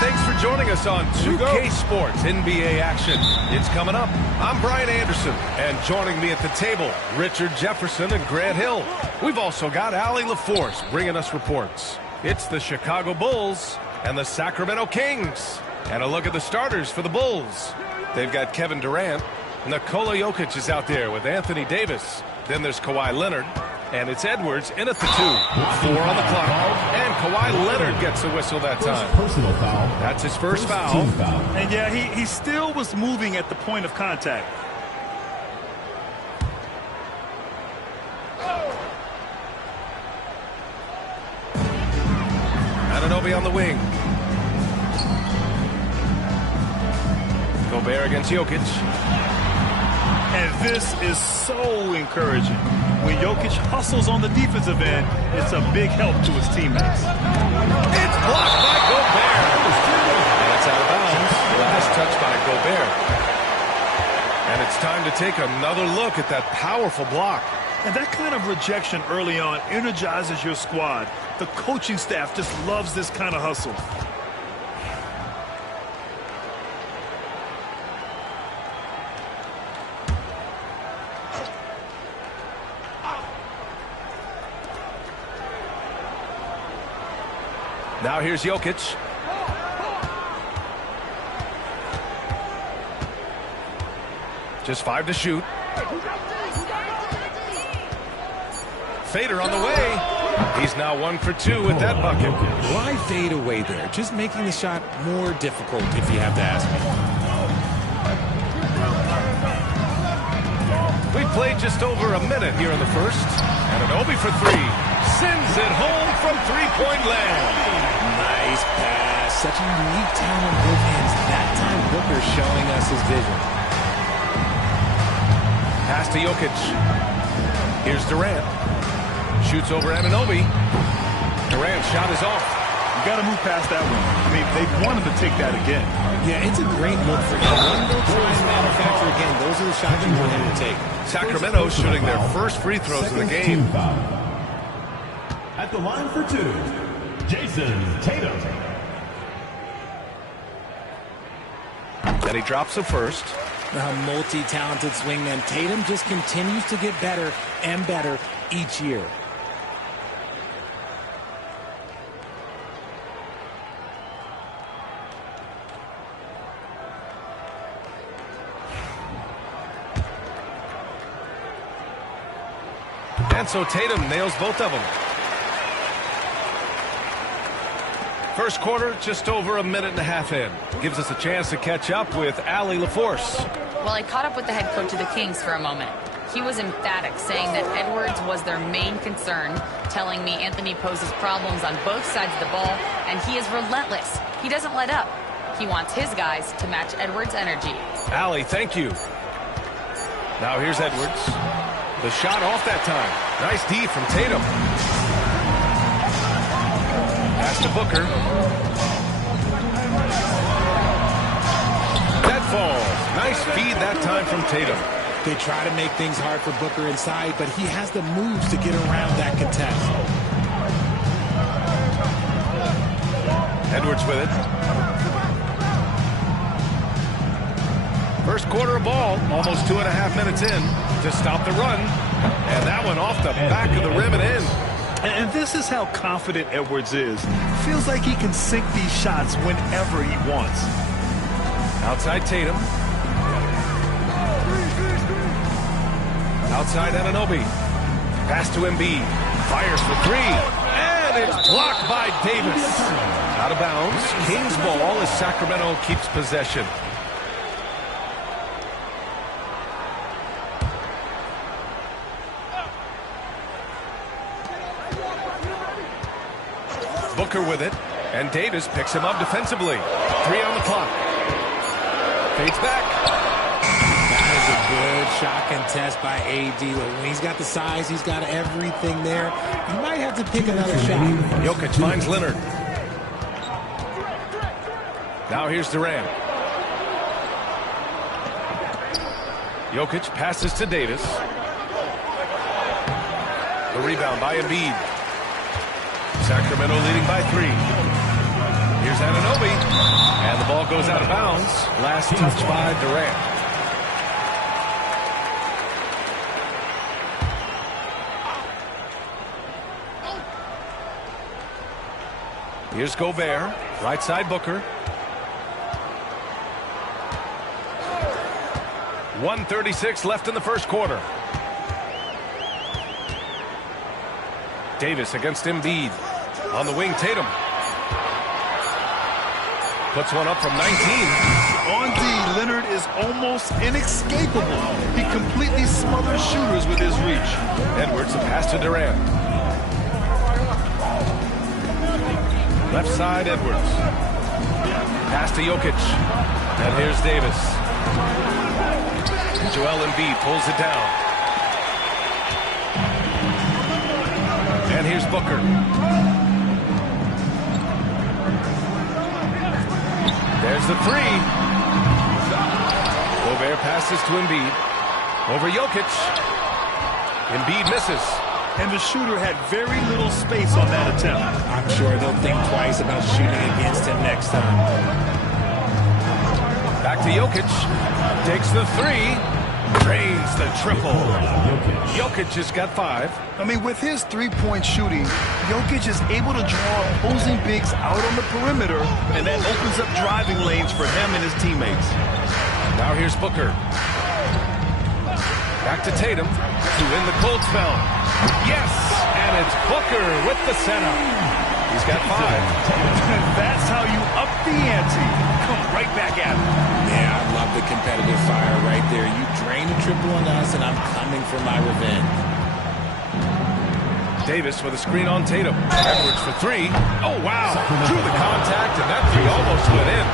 Thanks for joining us on 2K Sports NBA action. It's coming up. I'm Brian Anderson, and joining me at the table, Richard Jefferson and Grant Hill. We've also got Allie LaForce bringing us reports. It's the Chicago Bulls and the Sacramento Kings. And a look at the starters for the Bulls. They've got Kevin Durant. Nikola Jokic is out there with Anthony Davis. Then there's Kawhi Leonard. And it's Edwards in at the 2. 4 on the clock. And Kawhi Leonard gets a whistle that time. Personal foul. That's his first foul. And yeah, he still was moving at the point of contact. Anunoby on the wing. Gobert against Jokic. And this is so encouraging. When Jokic hustles on the defensive end, it's a big help to his teammates. It's blocked by Gobert. And it's out of bounds. Last touch by Gobert. And it's time to take another look at that powerful block. And that kind of rejection early on energizes your squad. The coaching staff just loves this kind of hustle. Now here's Jokic. Just 5 to shoot. Fader on the way. He's now 1 for 2 with that bucket. Why fade away there? Just making the shot more difficult, if you have to ask me. We've played just over a minute here in the first. And Anunoby for 3. Sends it home from three-point land. Nice pass. Such a unique talent on both ends. That time, Booker showing us his vision. Pass to Jokic. Here's Durant. Shoots over Anunoby. Durant's shot is off. You got to move past that one. I mean, they wanted to take that again. Yeah, it's a great look for him. When they'll try and manufacture again, those are the shots you want him to take. Sacramento shooting their first free throws of the game. At the line for 2, Jason Tatum. And he drops the first. A multi-talented swingman, Tatum just continues to get better and better each year. And so Tatum nails both of them. First quarter, just over a minute and a half in. Gives us a chance to catch up with Allie LaForce. Well, I caught up with the head coach of the Kings for a moment. He was emphatic, saying that Edwards was their main concern, telling me Anthony poses problems on both sides of the ball, and he is relentless. He doesn't let up. He wants his guys to match Edwards' energy. Allie, thank you. Now here's Edwards. The shot off that time. Nice D from Tatum. Pass to Booker. That falls. Nice feed that time from Tatum. They try to make things hard for Booker inside, but he has the moves to get around that contest. Edwards with it. First quarter of ball, almost 2.5 minutes in to stop the run. And that one off the back of the rim and in. And this is how confident Edwards is. Feels like he can sink these shots whenever he wants. Outside Tatum. Outside Anunoby. Pass to Embiid. Fires for 3. And it's blocked by Davis. Out of bounds. Kings ball as Sacramento keeps possession. Booker with it, and Davis picks him up defensively. 3 on the clock. Fades back. That is a good shot contest by AD. When he's got the size, he's got everything there. He might have to pick another shot. Jokic finds Leonard. Now here's Durant. Jokic passes to Davis. The rebound by Embiid. Sacramento leading by 3. Here's Anunoby. And the ball goes out of bounds. Last touch by Durant. Here's Gobert. Right side Booker. 1:36 left in the first quarter. Davis against Embiid. On the wing, Tatum. Puts one up from 19. On D, Leonard is almost inescapable. He completely smothers shooters with his reach. Edwards, the pass to Durant. Left side, Edwards. Pass to Jokic. And here's Davis. Joel Embiid pulls it down. And here's Booker. There's the three. Gobert passes to Embiid. Over Jokic. Embiid misses. And the shooter had very little space on that attempt. I'm sure they'll think twice about shooting against him next time. Back to Jokic. Takes the three. Drains the triple. Jokic just got 5. I mean, with his three-point shooting, Jokic is able to draw opposing bigs out on the perimeter, and that opens up driving lanes for him and his teammates. Now here's Booker. Back to Tatum to win the cold spell. Yes, and it's Booker with the setup. He's got 5. That's how you up the ante. Come right back at him. Yeah, I love the competitive fire right there. You drain a triple on us, and I'm coming for my revenge. Davis with a screen on Tatum. Edwards for 3. Oh, wow. Drew the contact, and that 3 almost went in.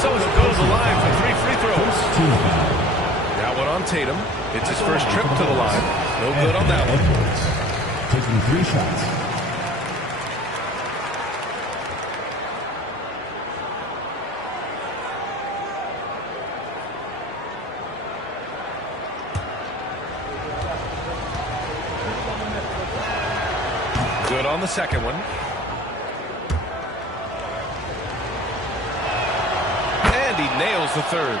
So he'll go to the line for 3 free throws. That one on Tatum. It's his first trip to the line. No good on that one. Taking 3 shots. Good on the second one. And he nails the third.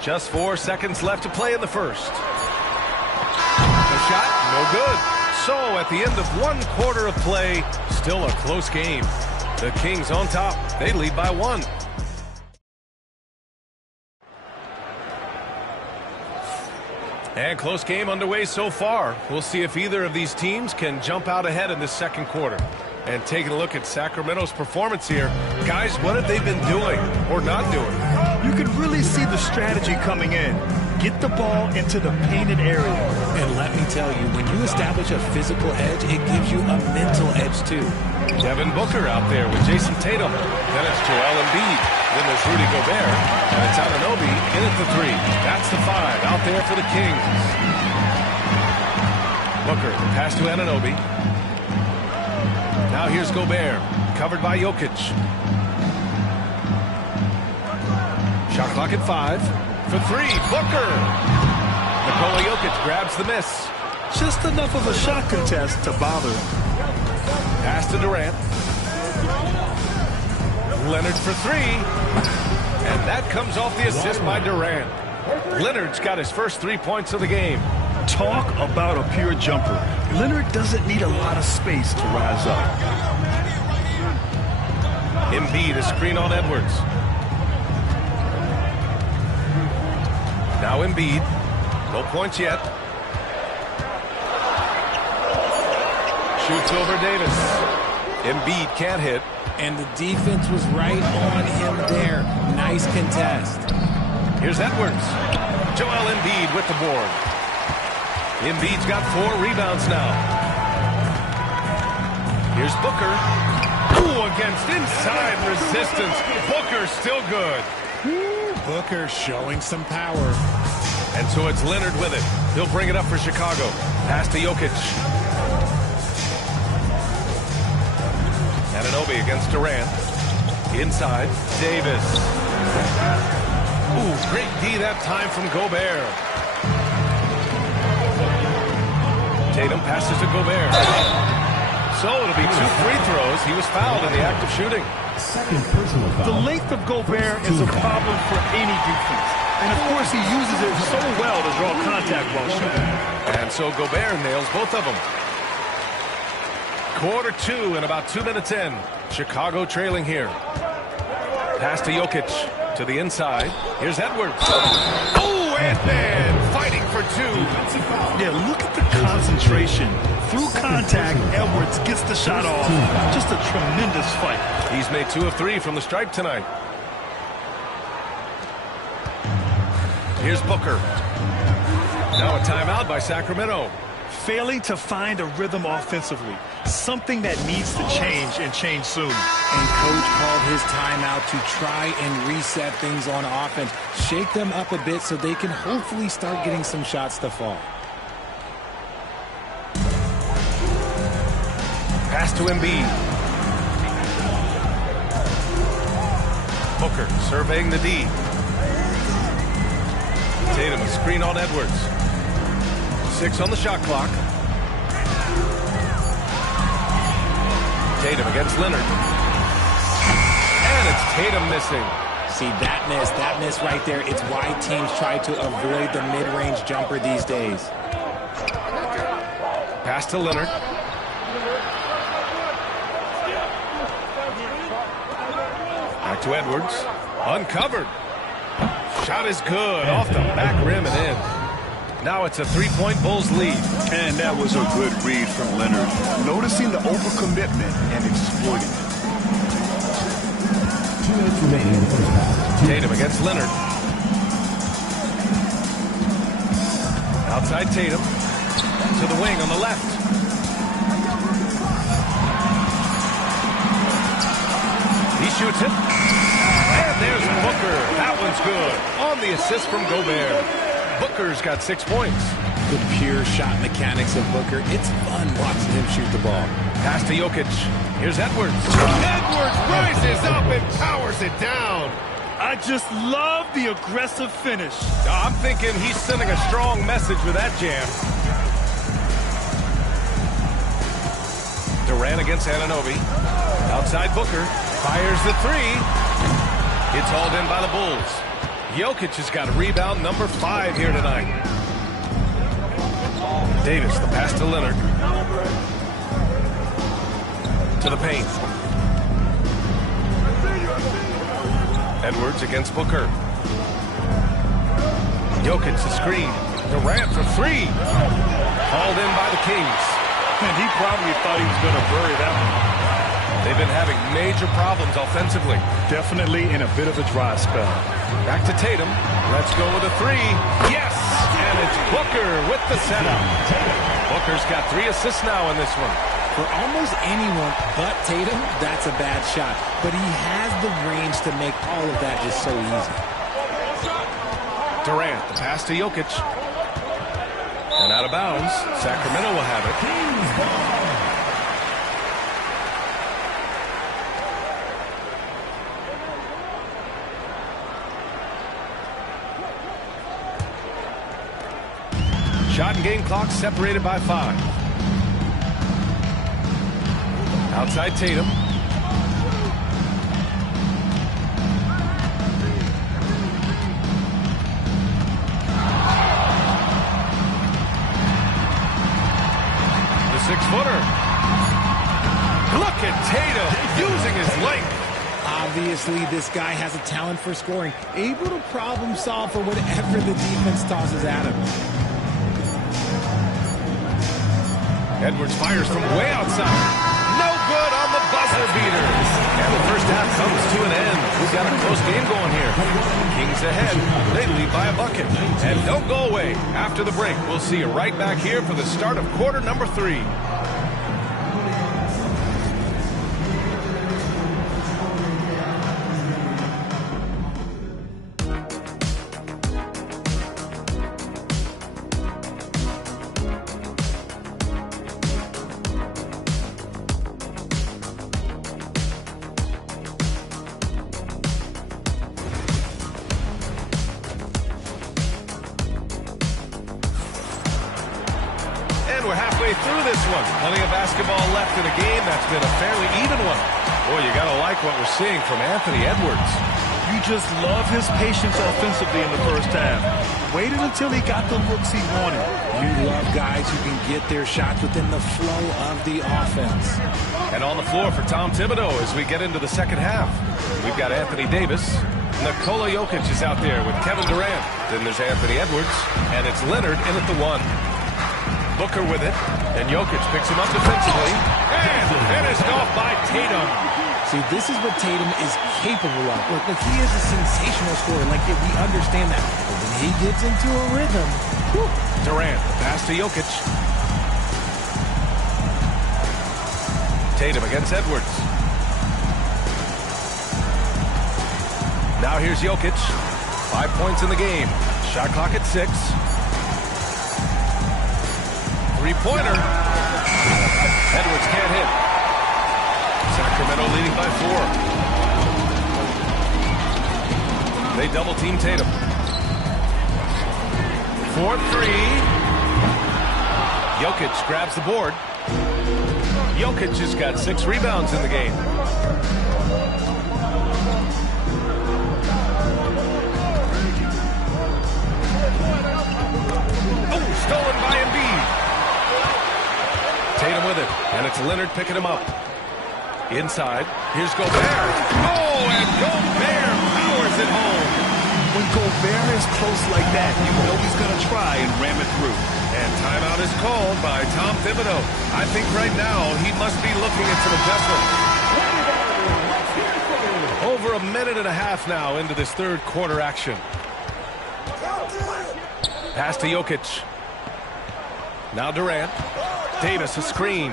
Just 4 seconds left to play in the first. The shot, no good. So at the end of 1 quarter of play, still a close game. The Kings on top. They lead by 1. And close game underway so far. We'll see if either of these teams can jump out ahead in this second quarter. And taking a look at Sacramento's performance here. Guys, what have they been doing or not doing? You can really see the strategy coming in. Get the ball into the painted area. And let me tell you, when you establish a physical edge, it gives you a mental edge too. Devin Booker out there with Jason Tatum. Then it's Joel Embiid. Then there's Rudy Gobert. And it's Anunoby in at the 3. That's the 5 out there for the Kings. Booker, pass to Anunoby. Now here's Gobert, covered by Jokic. Shot clock at 5. For 3, Booker. Nikola Jokic grabs the miss. Just enough of a shot contest to bother him. Pass to Durant. Leonard for 3. And that comes off the assist by Durant. Leonard's got his first 3 points of the game. Talk about a pure jumper. Leonard doesn't need a lot of space to rise up. Embiid, a screen on Edwards. Now Embiid. No points yet. Shoots over Davis. Embiid can't hit. And the defense was right on him there. Nice contest. Here's Edwards. Joel Embiid with the board. Embiid's got 4 rebounds now. Here's Booker. Ooh, against inside resistance. Booker still good. Booker showing some power. And so it's Leonard with it. He'll bring it up for Chicago. Pass to Jokic. Anunoby against Durant. Inside, Davis. Ooh, great D that time from Gobert. Tatum passes to Gobert. So it'll be 2 free throws. He was fouled in the act of shooting. Second personal foul. The length of Gobert is a problem for any defense. And of course he uses it so well to draw contact while shooting. And so Gobert nails both of them. Quarter 2 and about 2 minutes in. Chicago trailing here. Pass to Jokic to the inside. Here's Edwards. Oh, Ant-Man fighting for 2. Yeah, look at the concentration. Through contact, Edwards gets the shot off. Just a tremendous fight. He's made 2 of 3 from the stripe tonight. Here's Booker. Now a timeout by Sacramento. failing to find a rhythm offensively. Something that needs to change and change soon. And Coach called his timeout to try and reset things on offense. Shake them up a bit so they can hopefully start getting some shots to fall. Pass to Embiid. Booker surveying the D. Tatum a screen on Edwards. 6 on the shot clock. Tatum against Leonard. And it's Tatum missing. See, that miss right there, it's why teams try to avoid the mid-range jumper these days. Pass to Leonard. Back to Edwards. Uncovered. Shot is good. Off the back rim and in. Now it's a 3-point Bulls lead. And that was a good read from Leonard. Noticing the overcommitment and exploiting it. 2 minutes remaining in the first half. Tatum against Leonard. Outside Tatum. To the wing on the left. He shoots it. And there's Booker. That one's good. On the assist from Gobert. Booker's got 6 points. The pure shot mechanics of Booker. It's fun watching him shoot the ball. Pass to Jokic. Here's Edwards. Edwards rises up and powers it down. I just love the aggressive finish. I'm thinking he's sending a strong message with that jam. Durant against Anunoby. Outside Booker. Fires the 3. It's hauled in by the Bulls. Jokic has got rebound number 5 here tonight. Davis, the pass to Leonard. To the paint. Edwards against Booker. Jokic the screen. Durant for 3. Hauled in by the Kings. And he probably thought he was going to bury that one. They've been having major problems offensively. Definitely in a bit of a dry spell. Back to Tatum. Let's go with a 3. Yes! And it's Booker with the setup. Booker's got 3 assists now in this one. For almost anyone but Tatum, that's a bad shot. But he has the range to make all of that just so easy. Durant, the pass to Jokic. And out of bounds. Sacramento will have it. Shot and game clock separated by 5. Outside Tatum. The 6-footer. Look at Tatum using his length. Obviously, this guy has a talent for scoring. Able to problem solve for whatever the defense tosses at him. Edwards fires from way outside. No good on the buzzer beater. And the first half comes to an end. We've got a close game going here. Kings ahead. They lead by a bucket. And don't go away. After the break, we'll see you right back here for the start of quarter number 3. We're halfway through this one. Plenty of basketball left in a game that's been a fairly even one. Boy, you got to like what we're seeing from Anthony Edwards. You just love his patience offensively in the first half. Waited until he got the looks he wanted. You love guys who can get their shots within the flow of the offense. And on the floor for Tom Thibodeau as we get into the second half. We've got Anthony Davis. Nikola Jokic is out there with Kevin Durant. Then there's Anthony Edwards. And it's Leonard in at the 1. Booker with it, and Jokic picks him up defensively, and finished off by Tatum. See, this is what Tatum is capable of. Look, he is a sensational scorer. Like, we understand that. But when he gets into a rhythm, whew. Durant, the pass to Jokic. Tatum against Edwards. Now here's Jokic. 5 points in the game. Shot clock at 6. Three-pointer. Edwards can't hit. Sacramento leading by 4. They double-team Tatum. 4-3. Jokic grabs the board. Jokic has got 6 rebounds in the game. Oh, stolen by Embiid. Tatum with it, and it's Leonard picking him up. Inside, here's Gobert. Oh, and Gobert powers it home. When Gobert is close like that, you know he's going to try and ram it through. And timeout is called by Tom Thibodeau. I think right now he must be looking at some adjustments. Over a minute and a half now into this third quarter action. Pass to Jokic. Now Durant. Davis a screen.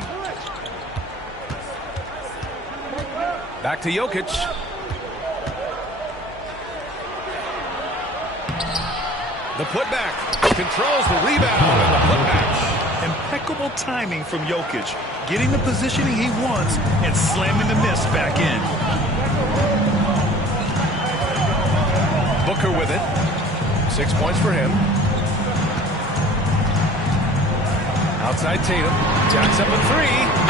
Back to Jokic. The putback. Controls the rebound and the putback. Impeccable timing from Jokic. Getting the positioning he wants and slamming the miss back in. Booker with it. 6 points for him. Outside Tatum. Jacks up a 3.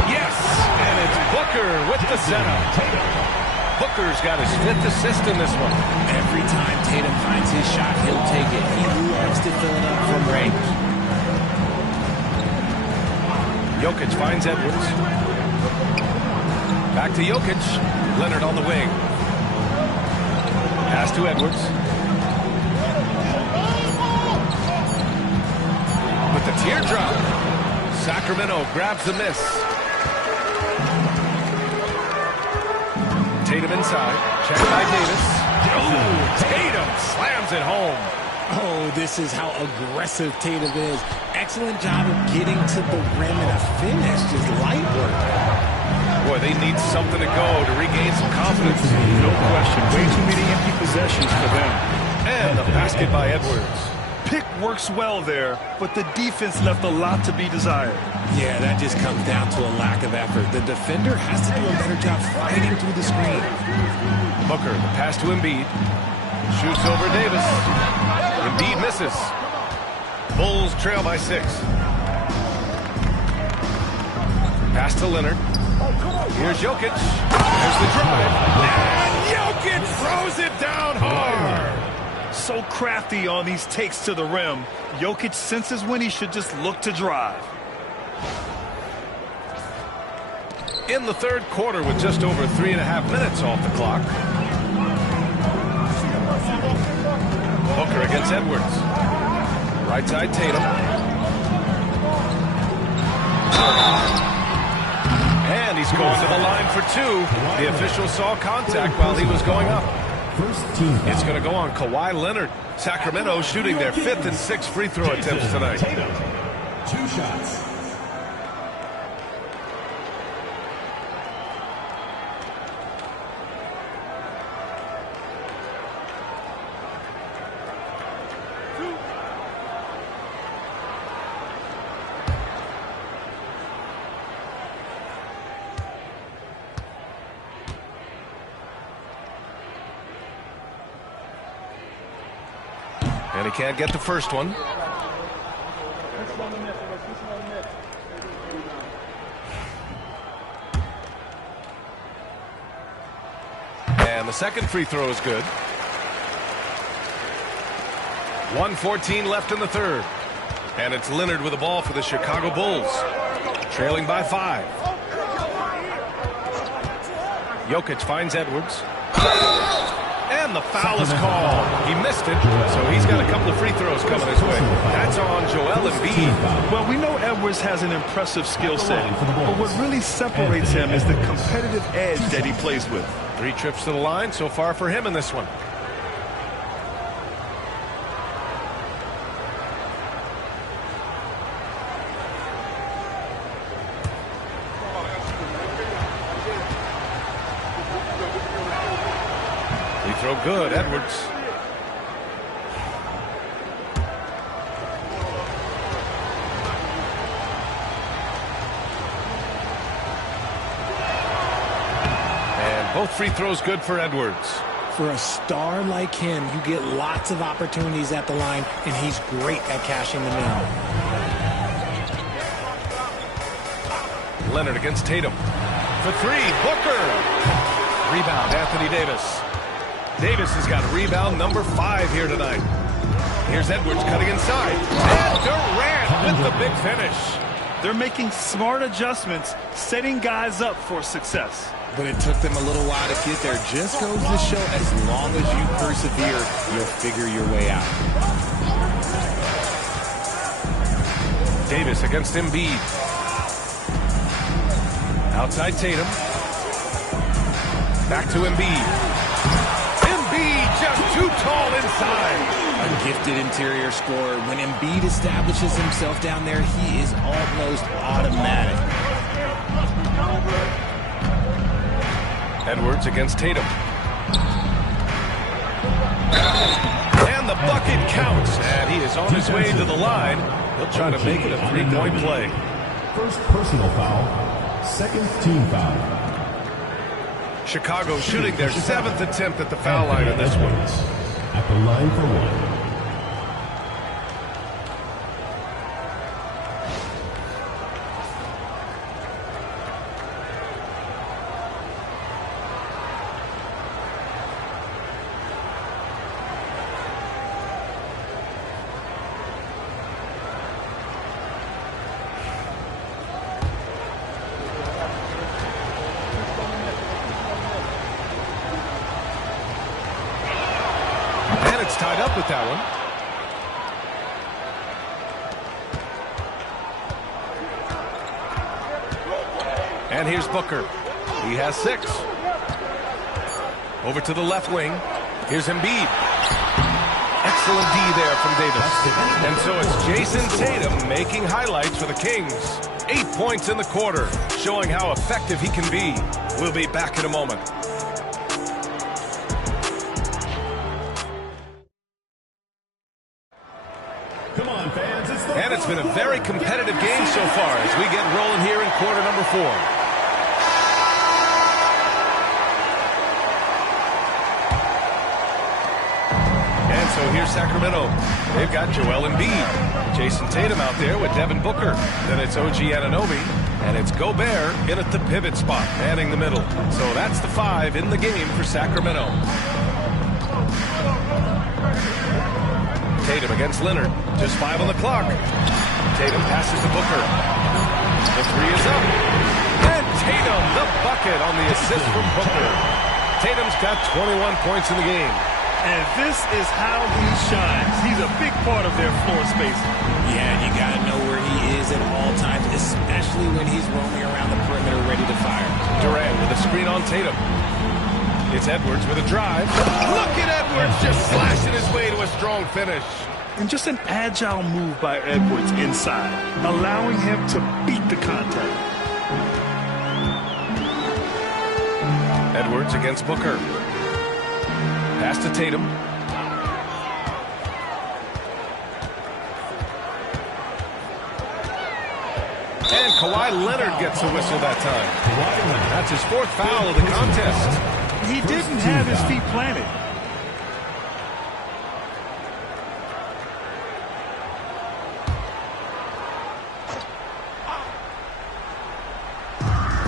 Yes! And it's Booker with the setup. Booker's got his 5th assist in this one. Every time Tatum finds his shot, he'll take it. He loves to fill it up from range. Jokic finds Edwards. Back to Jokic. Leonard on the wing. Pass to Edwards. With the teardrop. Sacramento grabs the miss. Tatum inside. Checked by Davis. Oh, Tatum slams it home. Oh, this is how aggressive Tatum is. Excellent job of getting to the rim and a finish. Just light work. Boy, they need something to go to regain some confidence. No question. Way too many empty possessions for them. And the basket by Edwards. Pick works well there, but the defense left a lot to be desired. Yeah, that just comes down to a lack of effort. The defender has to do a better job fighting through the screen. Booker, the pass to Embiid. Shoots over Davis. Embiid misses. Bulls trail by 6. Pass to Leonard. Here's Jokic. There's the drive. And Jokic throws it down hard. So crafty on these takes to the rim. Jokic senses when he should just look to drive. In the third quarter with just over 3.5 minutes off the clock. Booker against Edwards. Right side Tatum. And he's going to the line for 2. The official saw contact while he was going up. It's going to go on Kawhi Leonard. Sacramento shooting their 5th and 6th free throw attempts tonight. 2 shots. And he can't get the first one. And the second free throw is good. 1:14 left in the third. And it's Leonard with the ball for the Chicago Bulls. Trailing by 5. Jokic finds Edwards. And the foul is called. He missed it, so he's got a couple of free throws coming his way. That's on Joel Embiid. Well, we know Edwards has an impressive skill set, but what really separates him is the competitive edge that he plays with. 3 trips to the line so far for him in this one. throw good. Edwards. And both free throws good for Edwards. For a star like him, you get lots of opportunities at the line, and he's great at cashing them in. Leonard against Tatum. For three, Booker. Rebound, Anthony Davis. Davis has got rebound number 5 here tonight. Here's Edwards cutting inside. And Durant with the big finish. They're making smart adjustments, setting guys up for success. But it took them a little while to get there. Just goes to show, as long as you persevere, you'll figure your way out. Davis against Embiid. Outside Tatum. Back to Embiid. Embiid just too tall inside. A gifted interior scorer. When Embiid establishes himself down there, he is almost automatic. Edwards against Tatum. And the bucket counts. And he is on his way to the line. He'll try to make it a 3-point play. First personal foul. Second team foul. Chicago shooting their 7th attempt at the foul line in this one. At the line for one. Tied up with that one. And here's Booker. He has 6. Over to the left wing. Here's Embiid. Excellent D there from Davis. And so it's Jason Tatum making highlights for the Kings. 8 points in the quarter, showing how effective he can be. We'll be back in a moment. And it's been a very competitive game so far as we get rolling here in quarter number 4. And so here's Sacramento. They've got Joel Embiid. Jason Tatum out there with Devin Booker. Then it's OG Anunoby. And it's Gobert in at the pivot spot, manning the middle. So that's the 5 in the game for Sacramento. Tatum against Leonard. Just 5 on the clock. Tatum passes to Booker. The 3 is up. And Tatum, the bucket on the assist from Booker. Tatum's got 21 points in the game. And this is how he shines. He's a big part of their floor space. Yeah, and you got to know where he is at all times, especially when he's roaming around the perimeter ready to fire. Durant with a screen on Tatum. It's Edwards with a drive. Look at Edwards just slashing his way to a strong finish. And just an agile move by Edwards inside, allowing him to beat the contact. Edwards against Booker. Pass to Tatum. And Kawhi Leonard gets a whistle that time. That's his 4th foul of the contest. He didn't have his feet planted.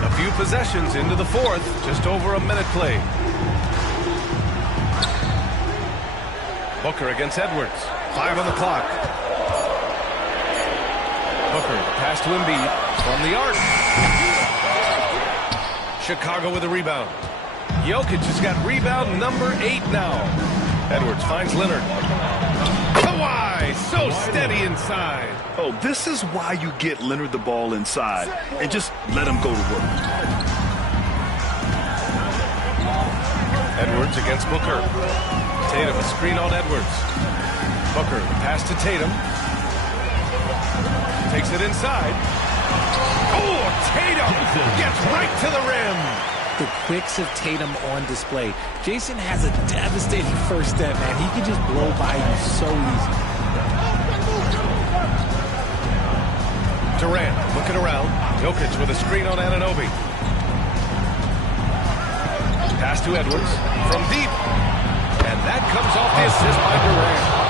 A few possessions into the 4th, just over a minute played. Booker against Edwards. 5 on the clock. Booker, pass to Embiid from the arc. Chicago with a rebound. Jokic has got rebound number 8 now. Edwards finds Leonard. Kawhi, so steady inside. Oh, this is why you get Leonard the ball inside and just let him go to work. Edwards against Booker. Tatum, a screen on Edwards. Booker, pass to Tatum. Takes it inside. Oh, Tatum gets right to the rim. The quicks of Tatum on display. Jason has a devastating first step, man. He can just blow by you so easy. Durant looking around. Jokic with a screen on Anunoby. Pass to Edwards from deep. And that comes off the assist by Durant.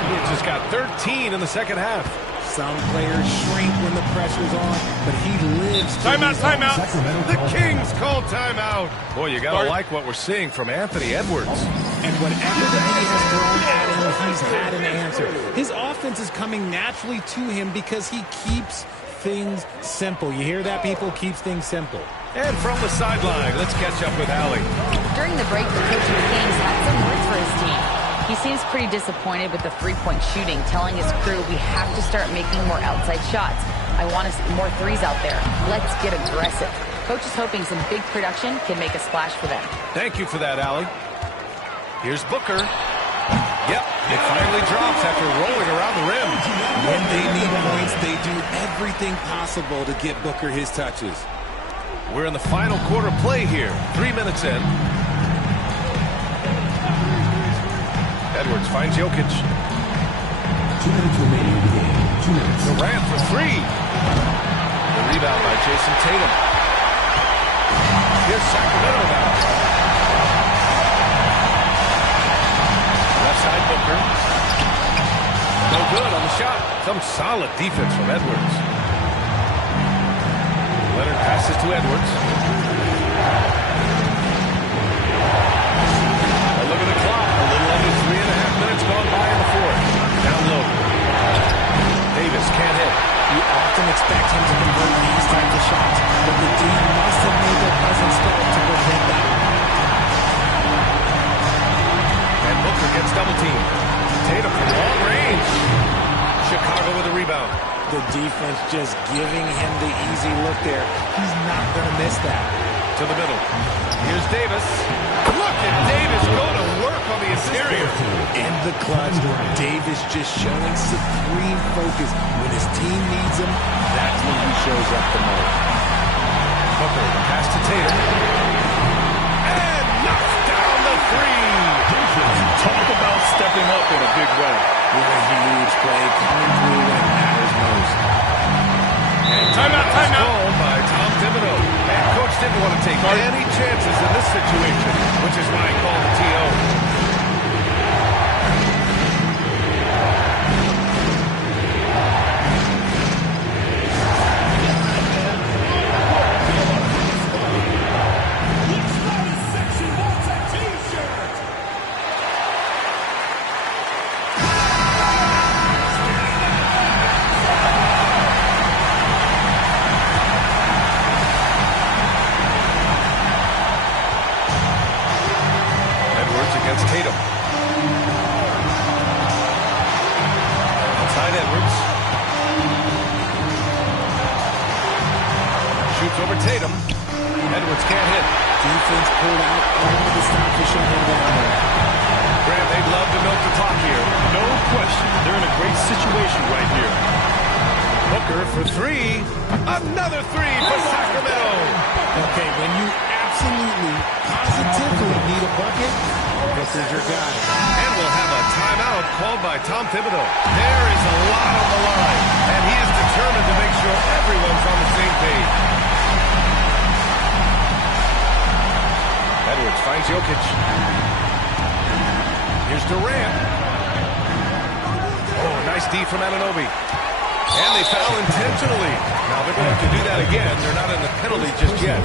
Edwards has got 13 in the second half. Some players shrink when the pressure's on, but he lives. Timeout, timeout. The Kings call timeout. Boy, you got to like what we're seeing from Anthony Edwards. And whatever the D has thrown at him, he's had an answer. His offense is coming naturally to him because he keeps things simple. You hear that, people? Keeps things simple. And from the sideline, let's catch up with Allie. During the break, the coach of the Kings had some words for his team. He seems pretty disappointed with the three-point shooting, telling his crew we have to start making more outside shots. I want to see more threes out there. Let's get aggressive. Coach is hoping some big production can make a splash for them. Thank you for that, Allie. Here's Booker. Yep, it finally drops after rolling around the rim. When they need points, they do everything possible to get Booker his touches. We're in the final quarter play here. 3 minutes in. Edwards finds Jokic. 2 minutes remaining in the game. 2 minutes. Durant for three. The rebound by Jason Tatum. Here's Sacramento now. Left side Booker. No good on the shot. Some solid defense from Edwards. Leonard passes to Edwards. Look at the clock. A little under 3.5 minutes gone by in the fourth. Down low. Davis can't hit. You often expect him to convert these types of shots, but the D must have made their presence felt to prevent that. And Booker gets double teamed. Tatum from long range. Chicago with a rebound. The defense just giving him the easy look there. He's not going to miss that. To the middle. Here's Davis. Look at Davis go to work on the interior. In the clutch, Davis just showing supreme focus. When his team needs him, that's when he shows up the most. Booker, pass to Tatum. And knocks down the three. Talk about stepping up in a big way. What a huge play coming through when it matters most. And timeout. Called by Tom Thibodeau. And coach didn't want to take any chances in this situation, which is why he called the TO. Against Tatum. Outside Edwards. Shoots over Tatum. Edwards can't hit. Defense pulled out all the stop to shut him down. Grant, they'd love to milk the clock here. No question. They're in a great situation right here. Booker for three. Another three for Sacramento. Okay, when you absolutely, positively need a bucket, Booker's your guy. And we'll have a timeout called by Tom Thibodeau. There is a lot on the line, and he is determined to make sure everyone's on the same page. Edwards finds Jokic. Here's Durant. Oh, nice D from Anunoby. And they foul intentionally. Now they're going to have to do that again. They're not in the penalty just yet.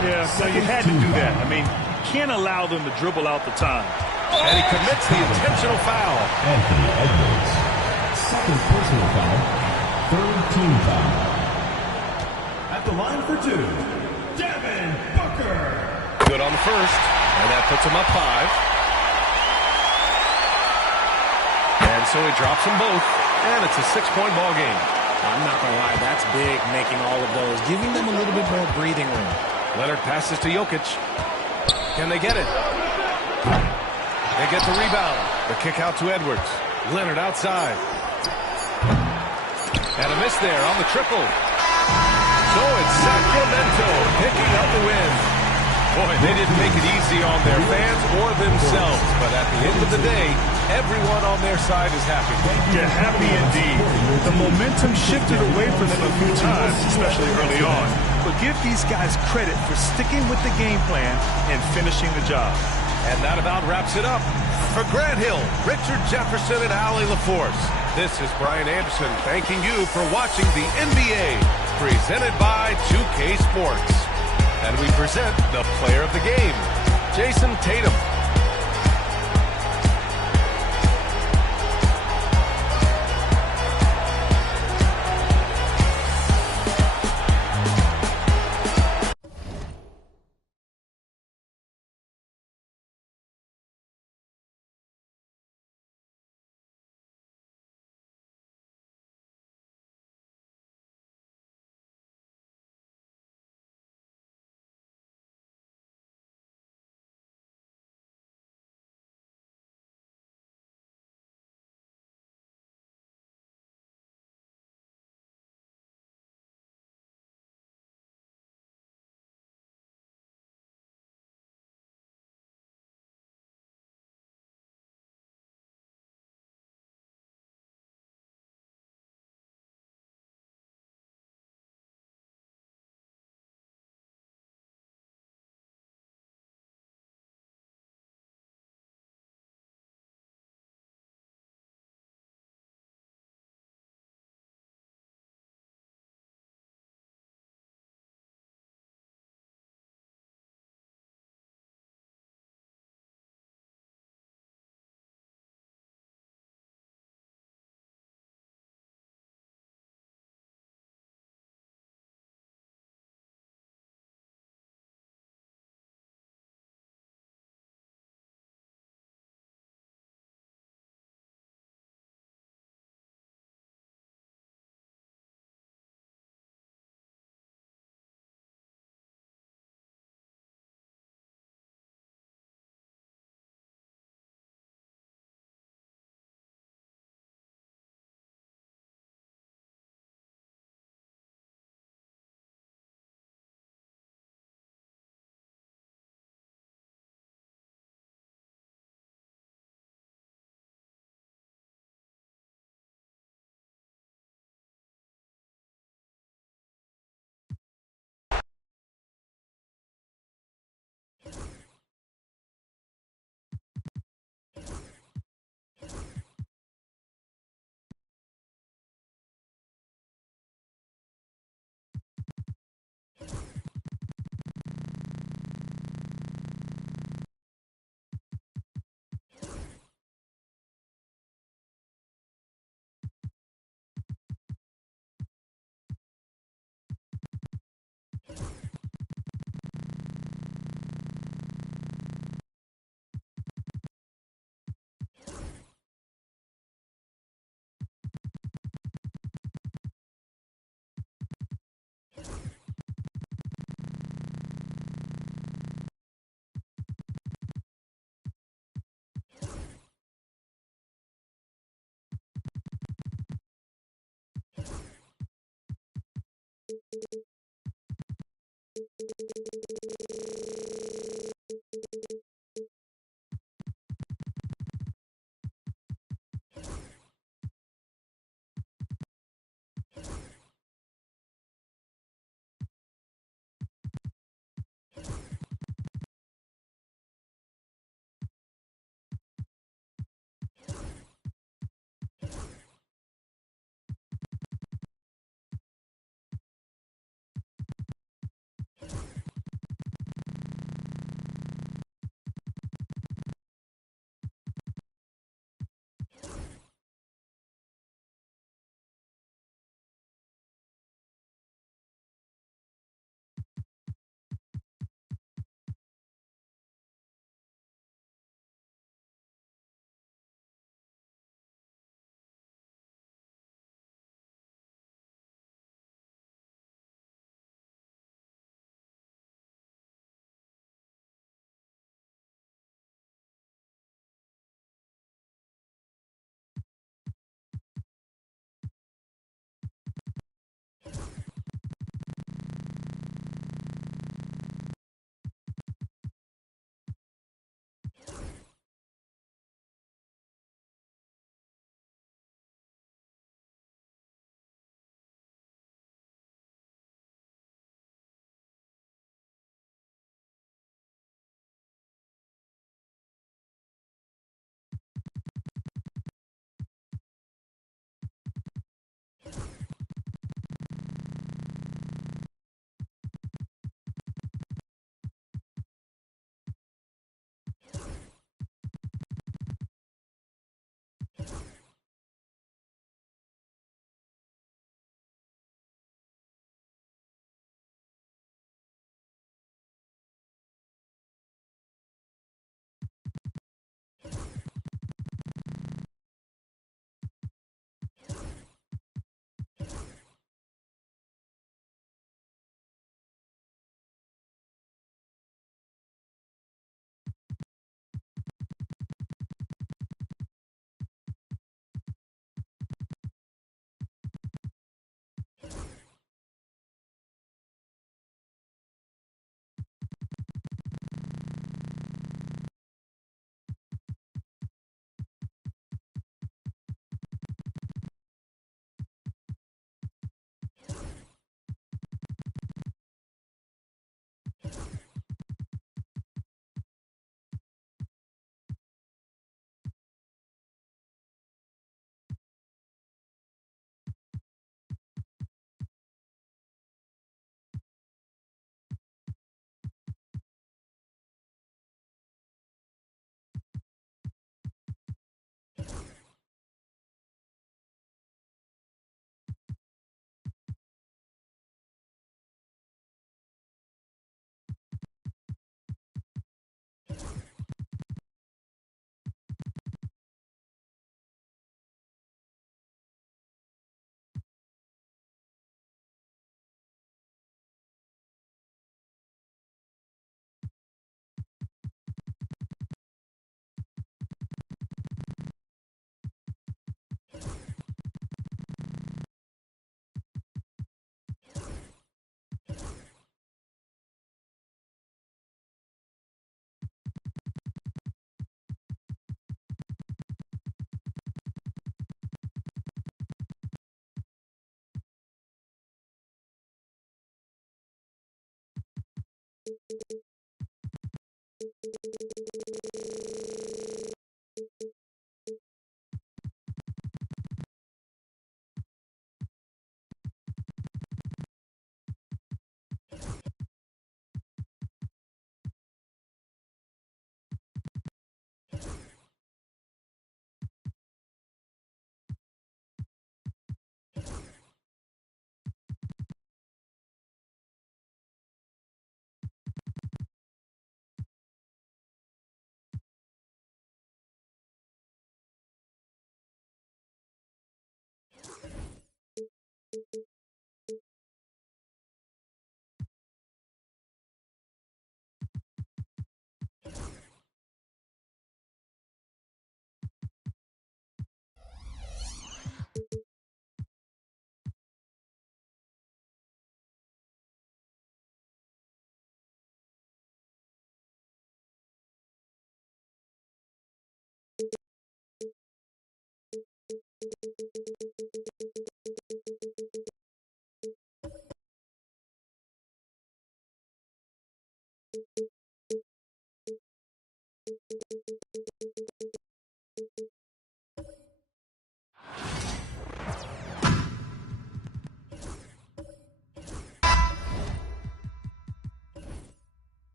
Yeah, so you had to do that. I mean, can't allow them to dribble out the time. And he commits the intentional foul. Anthony Edwards. Second personal foul. Third team foul. At the line for two, Devin Booker. Good on the first. And that puts him up 5. And so he drops them both. And it's a 6-point ball game. I'm not going to lie, that's big, making all of those, giving them a little bit more breathing room. Leonard passes to Jokic. Can they get it? They get the rebound. The kick out to Edwards. Leonard outside. And a miss there on the triple. So it's Sacramento picking up the win. Boy, they didn't make it easy on their fans or themselves, but at the end of the day, everyone on their side is happy. Yeah, happy indeed. The momentum shifted away from them a few times, especially early on. But give these guys credit for sticking with the game plan and finishing the job. And that about wraps it up. For Grant Hill, Richard Jefferson, and Allie LaForce, this is Brian Anderson thanking you for watching the NBA presented by 2K Sports. And we present the player of the game, Jayson Tatum.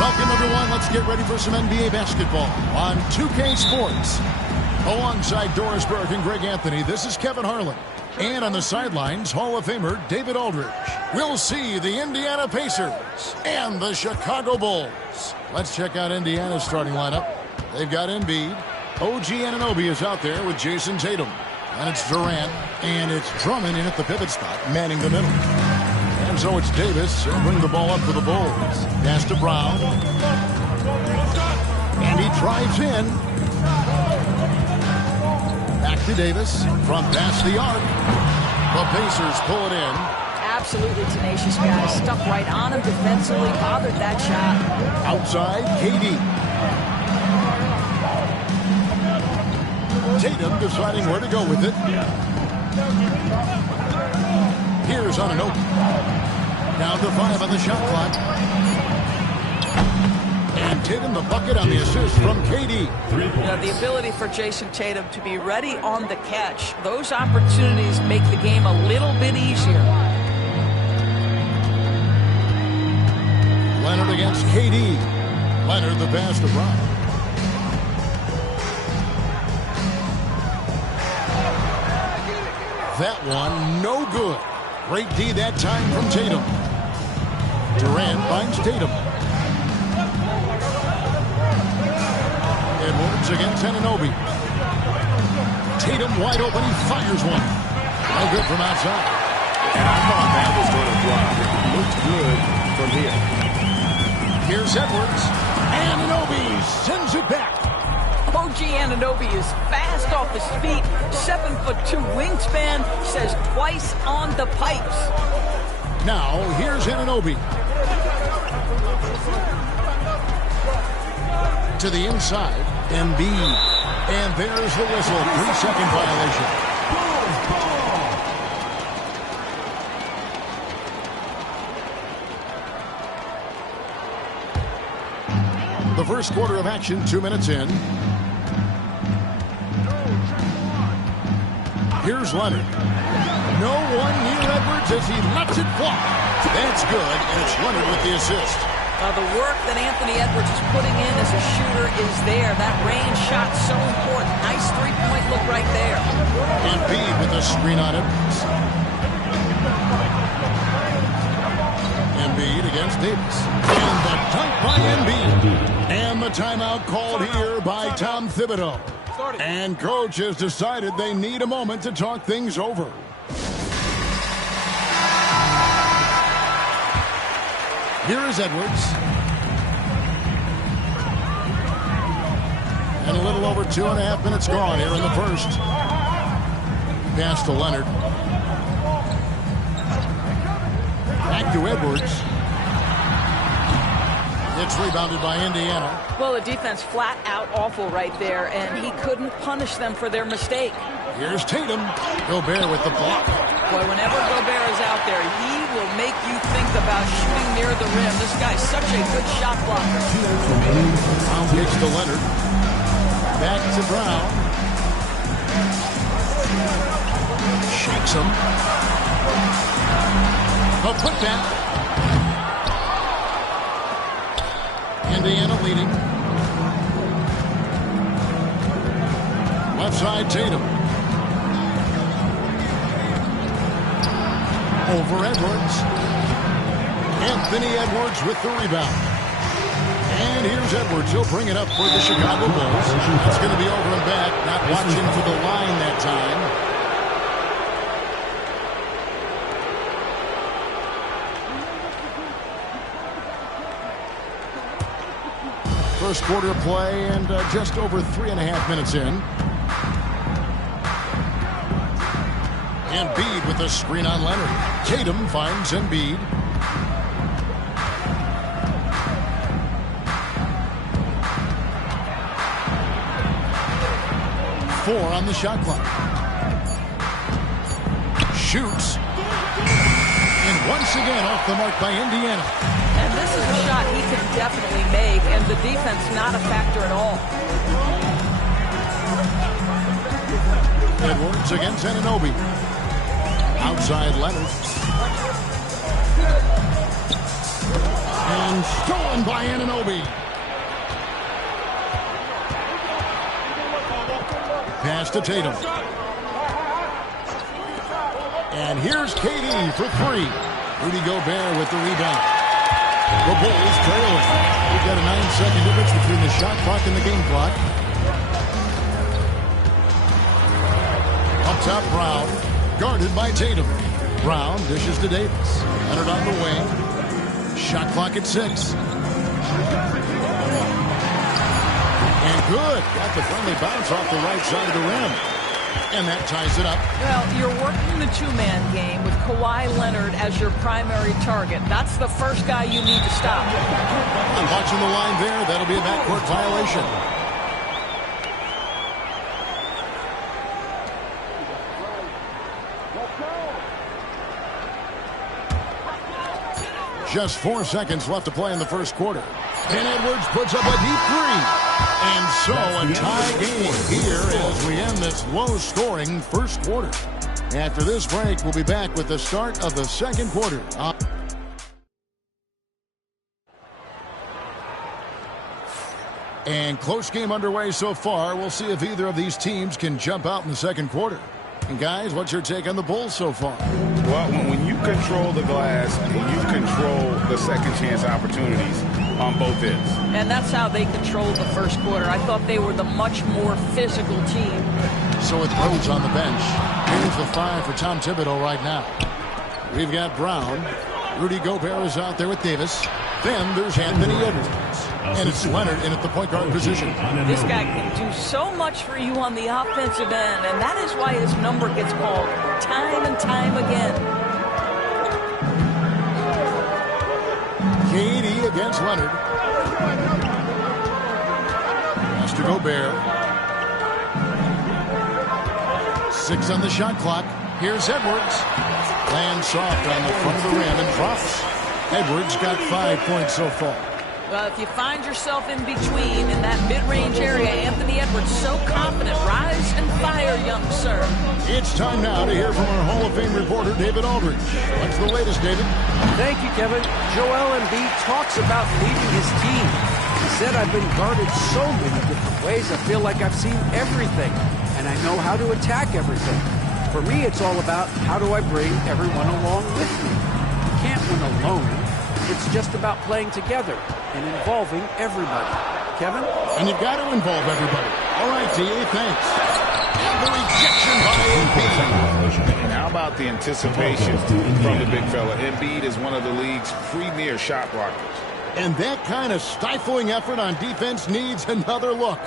Welcome, everyone. Let's get ready for some NBA basketball on 2K Sports. Alongside Doris Burke and Greg Anthony, this is Kevin Harlan. And on the sidelines, Hall of Famer David Aldridge. We'll see the Indiana Pacers and the Chicago Bulls. Let's check out Indiana's starting lineup. They've got Embiid. OG Anunoby is out there with Jason Tatum. And it's Durant. And it's Drummond in at the pivot spot, manning the middle. And so it's Davis. He'll bring the ball up for the Bulls. Pass to Brown. And he drives in. Back to Davis from past the arc. The Pacers pull it in. Absolutely tenacious guy. Stuck right on him defensively. Bothered that shot. Outside, KD. Tatum deciding where to go with it. Here's Anunoby. Down to 5 on the shot clock. And Tatum the bucket on the assist from KD. The ability for Jason Tatum to be ready on the catch. Those opportunities make the game a little bit easier. Leonard against KD. Leonard the pass to Brown. That one no good. Great D that time from Tatum. Durant finds Tatum. Edwards against Anunoby. Tatum wide open. He fires one. No good from outside. And I thought that was going to block. It looked good from here. Here's Here's Edwards. Anunoby sends it back. OG Anunoby is fast off his feet. 7'2" wingspan, says twice on the pipes. Now, here's Anunoby. To the inside, Embiid. And there's the whistle. 3-second violation. The first quarter of action, 2 minutes in. Here's Leonard. No one near Edwards as he lets it fly. That's good, and it's Leonard with the assist. The work that Anthony Edwards is putting in as a shooter is there. That range shot so important. Nice three-point look right there. Embiid with a screen on Edwards. Embiid against Davis. And the dunk by Embiid. And the timeout called here by Tom Thibodeau. And coach has decided they need a moment to talk things over. Here is Edwards. And a little over 2.5 minutes gone here in the first. Pass to Leonard. Back to Edwards. It's rebounded by Indiana. Well, the defense flat out awful right there, and he couldn't punish them for their mistake. Here's Tatum. Gobert with the block. Boy, whenever Gobert is out there, he will make you think about shooting near the rim. This guy's such a good shot blocker. Brown kicks to Leonard. Back to Brown. Shakes him. A putback. Indiana leading. Left side, Tatum. Over Edwards. Anthony Edwards with the rebound. And here's Edwards. He'll bring it up for the Chicago Bulls. It's going to be over and back. Not watching for the line that time. First quarter play and just over 3.5 minutes in. Embiid with a screen on Leonard. Tatum finds Embiid. Four on the shot clock. Shoots. And once again off the mark by Indiana. And this is a shot he can definitely make, and the defense not a factor at all. Edwards against Anunoby. Outside Leonard. And stolen by Anunoby. Pass to Tatum. And here's KD for three. Rudy Gobert with the rebound. The Bulls trailing. We've got a 9-second difference between the shot clock and the game clock. Up top, Brown. Guarded by Tatum. Brown dishes to Davis. Leonard on the wing. Shot clock at 6. And good. Got the friendly bounce off the right side of the rim. And that ties it up. Well, you're working the two-man game with Kawhi Leonard as your primary target. That's the first guy you need to stop. And watching the line there, that'll be a backcourt violation. Just 4 seconds left to play in the first quarter. And Edwards puts up a deep three. And so a tie game here as we end this low-scoring first quarter. After this break, we'll be back with the start of the second quarter. And close game underway so far. We'll see if either of these teams can jump out in the second quarter. And guys, what's your take on the Bulls so far? Well, when you control the glass and you control the second chance opportunities on both ends. And that's how they controlled the first quarter. I thought they were the much more physical team. So with Rhodes on the bench, here's the 5 for Tom Thibodeau right now. We've got Brown. Rudy Gobert is out there with Davis. Then there's Anthony Edwards. And it's Leonard in at the point guard position. This guy can do so much for you on the offensive end, and that is why his number gets called time and time again. KD against Leonard. Pass to Gobert. 6 on the shot clock. Here's Edwards. Lands soft on the front of the rim and drops. Edwards got 5 points so far. Well, if you find yourself in between in that mid-range area, Anthony Edwards so confident. Rise and fire, young sir. It's time now to hear from our Hall of Fame reporter, David Aldridge. What's the latest, David? Thank you, Kevin. Joel Embiid talks about leading his team. He said, I've been guarded so many different ways. I feel like I've seen everything, and I know how to attack everything. For me, it's all about how do I bring everyone along with me. You can't win alone. It's just about playing together and involving everybody. Kevin? And you've got to involve everybody. All right, T.A., thanks. And the rejection by Embiid. And how about the anticipation from the big fella? Embiid is one of the league's premier shot blockers. And that kind of stifling effort on defense needs another look.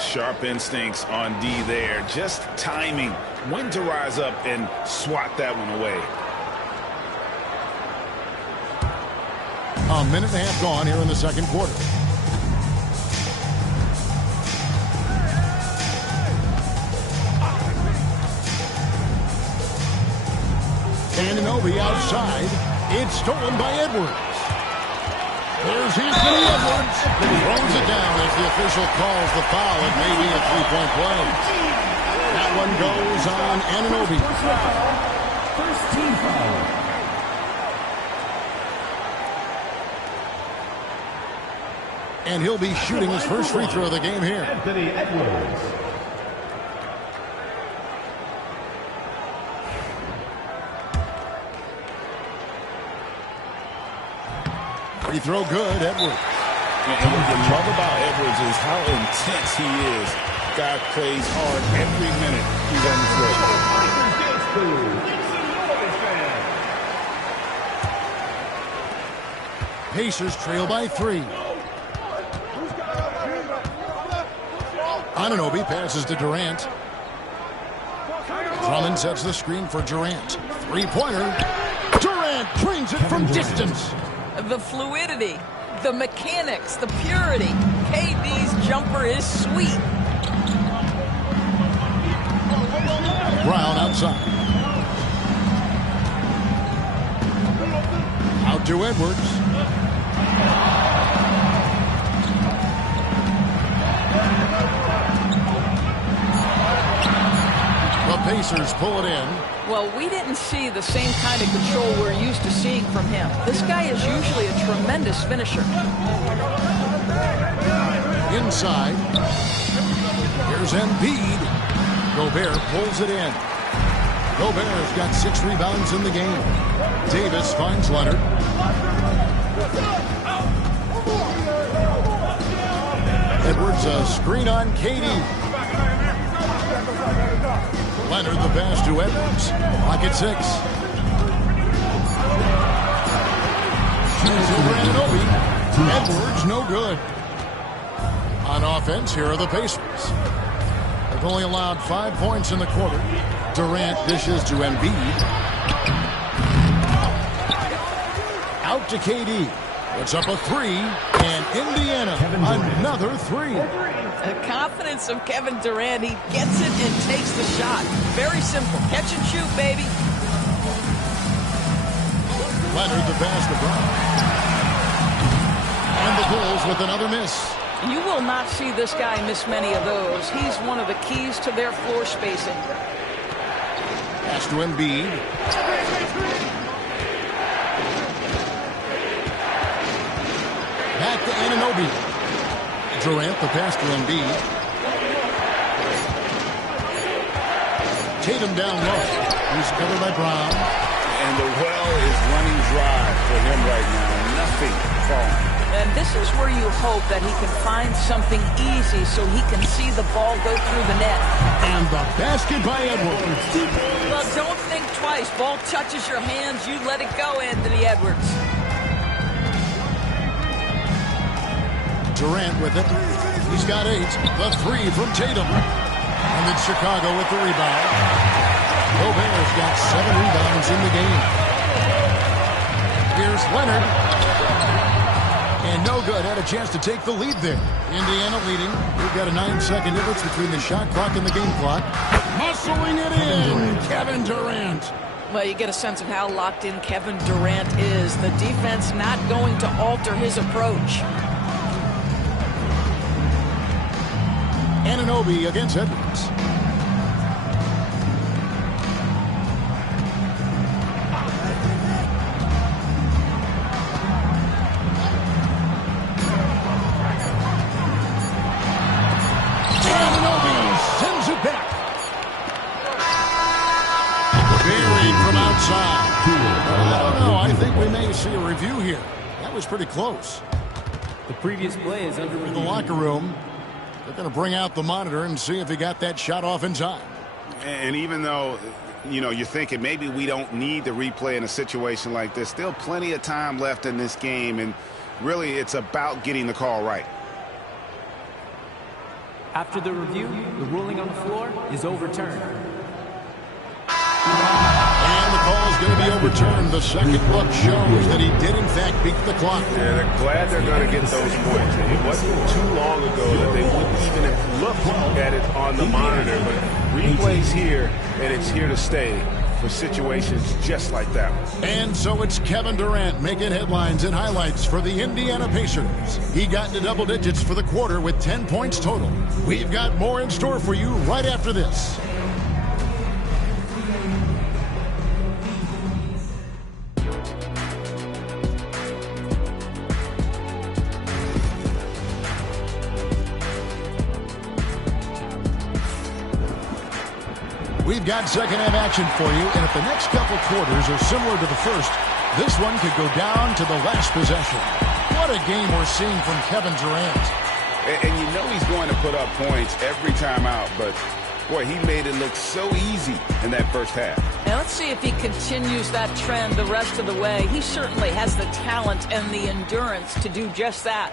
Sharp instincts on D there. Just timing when to rise up and swat that one away. A minute and a half gone here in the second quarter. Anunoby outside. It's stolen by Edwards. There's Anthony Edwards. Throws it down as the official calls the foul. It may be a three-point play. That one goes on Anunoby. First team foul. And he'll be shooting his first free throw of the game here. Anthony Edwards. Free throw good, Edwards. And what you love about Edwards is how intense he is. Guy plays hard every minute he's on the floor. Pacers trail by 3. Anunoby passes to Durant. Drummond sets the screen for Durant. Three-pointer. Durant drains it from distance. The fluidity, the mechanics, the purity. KD's jumper is sweet. Brown outside. Out to Edwards. The Pacers pull it in. Well, we didn't see the same kind of control we're used to seeing from him. This guy is usually a tremendous finisher. Inside. Here's Embiid. Gobert pulls it in. Gobert's got 6 rebounds in the game. Davis finds Leonard. Edwards a screen on KD. Leonard the pass to Edwards. Pocket 6. Shoots over Anunoby. Edwards no good. On offense, here are the Pacers. They've only allowed 5 points in the quarter. Durant dishes to Embiid. Out to KD. Puts up a 3. And Indiana another 3. The confidence of Kevin Durant. He gets it and takes the shot. Very simple. Catch and shoot, baby. Leonard the pass to Brown. And the Bulls with another miss. You will not see this guy miss many of those. He's one of the keys to their floor spacing. Pass to Embiid. Back to Anunoby. Durant the pass to Embiid. Tatum down low. He's covered by Brown. And the well is running dry for him right now. Nothing falling. And this is where you hope that he can find something easy so he can see the ball go through the net. And the basket by Edwards. Well, don't think twice. Ball touches your hands, you let it go, Anthony Edwards. Durant with it. He's got 8. The 3 from Tatum. And then Chicago with the rebound. Gobert's got 7 rebounds in the game. Here's Leonard. And no good. Had a chance to take the lead there. Indiana leading. We've got a 9-second difference between the shot clock and the game clock. Muscling it in. Kevin Durant. Well, you get a sense of how locked in Kevin Durant is. The defense not going to alter his approach. Anunoby against Edwards. Anunoby sends it back. Buried from outside. I don't know. I think we may see a review here. That was pretty close. The previous play is under in the locker room. They're going to bring out the monitor and see if he got that shot off in time. And even though, you know, you're thinking maybe we don't need the replay in a situation like this, still plenty of time left in this game, and really it's about getting the call right. After the review, the ruling on the floor is overturned. And the call is going to be overturned. The second look shows that he did, in fact, beat the clock. Yeah, they're glad they're going to get those points. It wasn't too long ago that they wouldn't even have looked at it on the monitor. But replay's here, and it's here to stay for situations just like that one. And so it's Kevin Durant making headlines and highlights for the Indiana Pacers. He got into double digits for the quarter with 10 points total. We've got more in store for you right after this. We've got second half action for you, and if the next couple quarters are similar to the first, this one could go down to the last possession. What a game we're seeing from Kevin Durant. And you know he's going to put up points every time out, but boy, he made it look so easy in that first half. Now let's see if he continues that trend the rest of the way. He certainly has the talent and the endurance to do just that.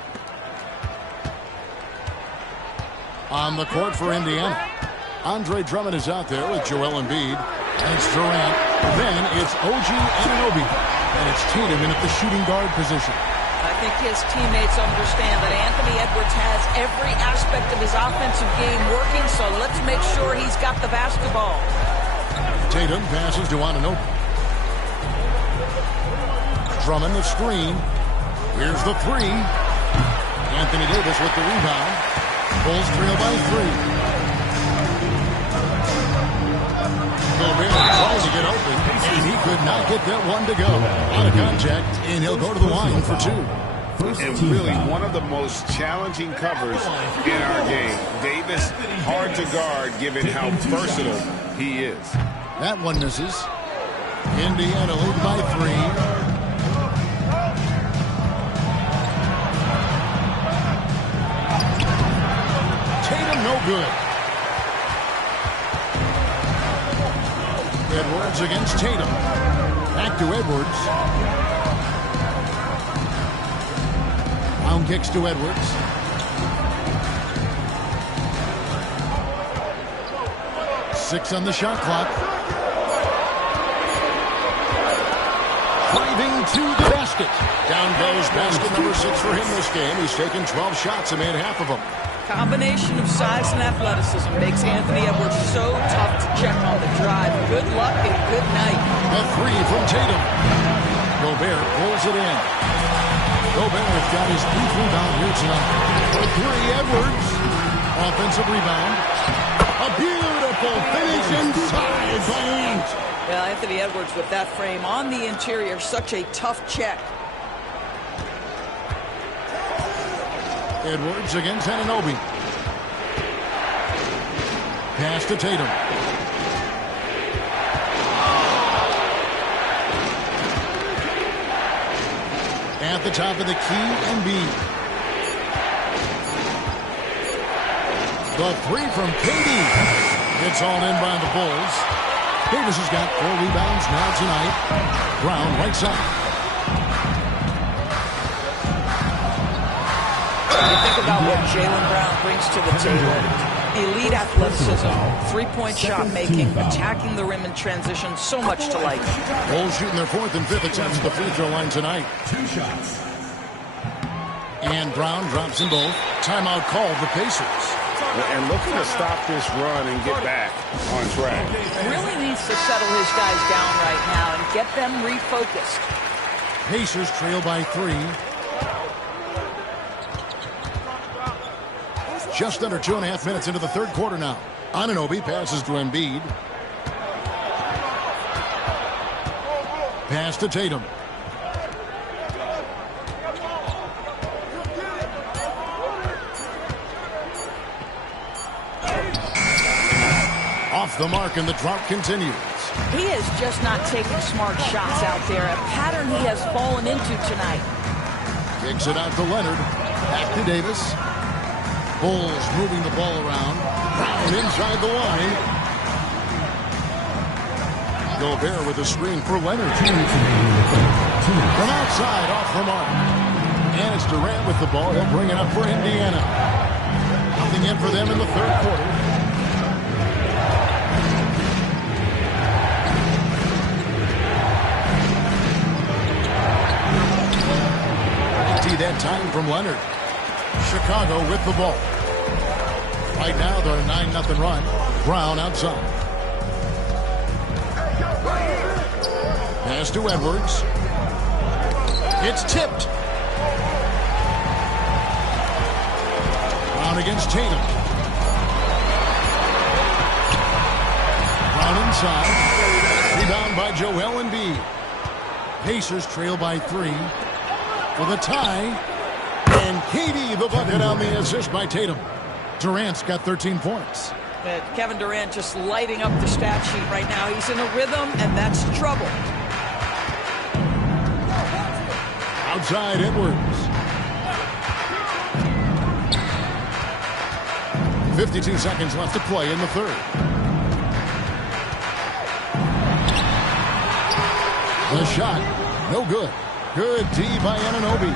On the court for Indiana, Andre Drummond is out there with Joel Embiid. And it's Durant. Then it's OG Anunoby. And it's Tatum in at the shooting guard position. I think his teammates understand that Anthony Edwards has every aspect of his offensive game working, so let's make sure he's got the basketball. Tatum passes to Anunoby. Drummond the screen. Here's the 3. Anthony Davis with the rebound. Bulls trail by 3. Gobert tries to get open, and he could not get that one to go. Out of contact, and he'll go to the line for 2. And really one of the most challenging covers in our game. Davis, hard to guard given how versatile he is. That one misses. Indiana lead by 3. Tatum no good. Edwards against Tatum. Back to Edwards. Brown kicks to Edwards. Six on the shot clock. Driving to the basket. Down goes basket number 6 for him this game. He's taken 12 shots and made half of them. Combination of size and athleticism makes Anthony Edwards so tough to check on the drive. Good luck and good night. A 3 from Tatum. Gobert pulls it in. Gobert's got his 8th rebound here tonight. For 3, Edwards. Offensive rebound. A beautiful finish inside by Ant. Well, Anthony Edwards with that frame on the interior, such a tough check. Edwards against Anunoby. Pass to Tatum. At the top of the key, Embiid. The three from KD. It's all in by the Bulls. Davis has got 4 rebounds now tonight. Brown right side. You think about what Jaylen Brown brings to the table. Elite athleticism, three-point shot making, attacking the rim in transition, so much to like. Bulls shooting their 4th and 5th attempts at the free throw line tonight. 2 shots. And Brown drops them both. Timeout called the Pacers. And looking to stop this run and get back on track. Really needs to settle his guys down right now and get them refocused. Pacers trail by 3. Just under 2.5 minutes into the third quarter now. Anunoby passes to Embiid. Pass to Tatum. Off the mark, and the drought continues. He is just not taking smart shots out there, a pattern he has fallen into tonight. Kicks it out to Leonard. Back to Davis. Bulls moving the ball around. Brown inside the line. Gobert with a screen for Leonard. From outside, off the mark. And it's Durant with the ball. He'll bring it up for Indiana. Nothing in for them in the third quarter. That time from Leonard. Chicago with the ball. Right now they're a 9-0 run. Brown outside. Pass to Edwards. It's tipped. Brown against Tatum. Brown inside. Rebound by Joel Embiid. Pacers trail by 3. For the tie, and KD the bucket on the assist by Tatum. Durant's got 13 points. Kevin Durant just lighting up the stat sheet right now. He's in a rhythm, and that's trouble. Outside Edwards. 52 seconds left to play in the third. The shot, no good. Good D by Anunoby.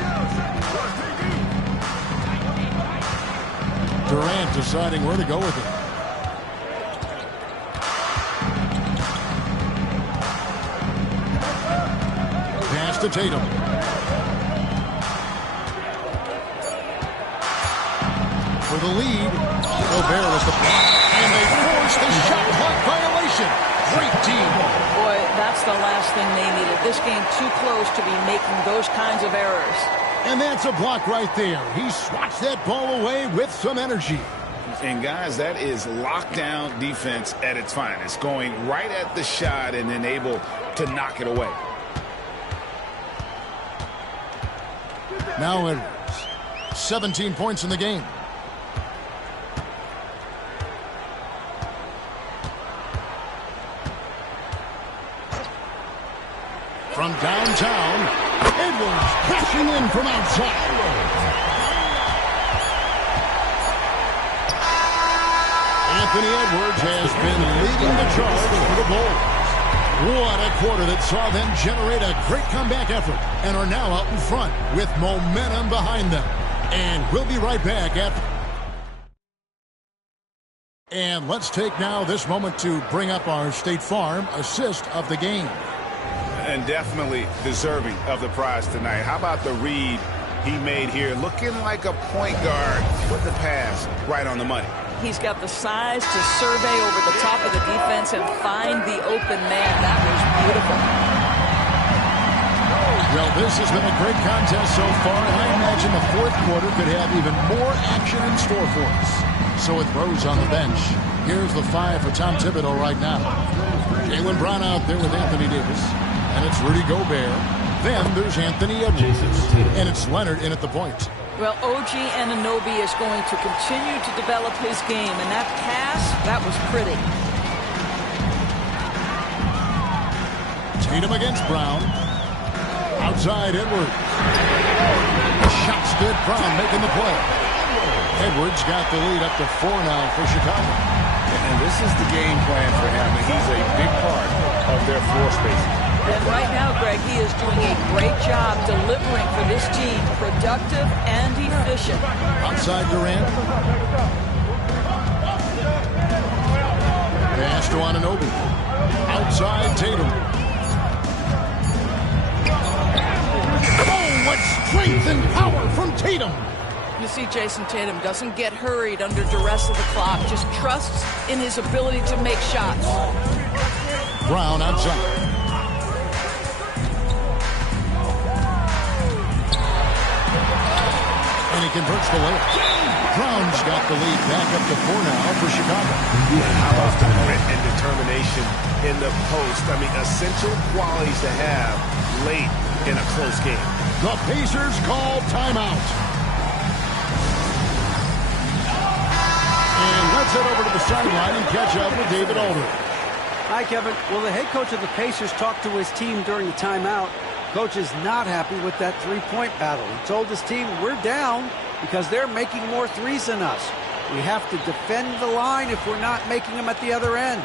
Durant deciding where to go with it. Pass to Tatum. For the lead, Gobert with the block. And they force the shot clock violation. Great team. Boy, that's the last thing they needed. This game too close to be making those kinds of errors. And that's a block right there. He swats that ball away with some energy. And guys, that is lockdown defense at its finest. Going right at the shot and then able to knock it away. Now Edwards. 17 points in the game. From downtown, Edwards crashing in from outside. Anthony Edwards has been leading the charge for the Bulls. What a quarter that saw them generate a great comeback effort and are now out in front with momentum behind them. And we'll be right back after. And let's take now this moment to bring up our State Farm assist of the game. And definitely deserving of the prize tonight. How about the read he made here? Looking like a point guard with the pass right on the money. He's got the size to survey over the top of the defense and find the open man. That was beautiful. Well, this has been a great contest so far. I imagine the fourth quarter could have even more action in store for us. So with Rose on the bench, here's the 5 for Tom Thibodeau right now. Jaylen Brown out there with Anthony Davis. And it's Rudy Gobert. Then there's Anthony Edwards. And it's Leonard in at the point. Well, OG Anunoby is going to continue to develop his game. And that pass, that was pretty. Tatum against Brown. Outside Edwards. The shot's good. Brown making the play. Edwards got the lead up to 4 now for Chicago. And this is the game plan for him. He's a big part of their floor spacing. And right now, Greg, he is doing a great job delivering for this team, productive and efficient. Outside Durant. Pass to Anunoby. Outside Tatum. Oh, what strength and power from Tatum. You see Jason Tatum doesn't get hurried under duress of the clock, just trusts in his ability to make shots. Brown outside. And he converts the layup. Brown's got the lead back up to 4 now for Chicago. How about the grit and determination in the post? I mean, essential qualities to have late in a close game. The Pacers call timeout. And let's head over to the sideline and catch up with David Aldridge. Hi, Kevin. Well, the head coach of the Pacers talked to his team during the timeout. Coach is not happy with that three-point battle. He told his team, we're down because they're making more threes than us. We have to defend the line if we're not making them at the other end.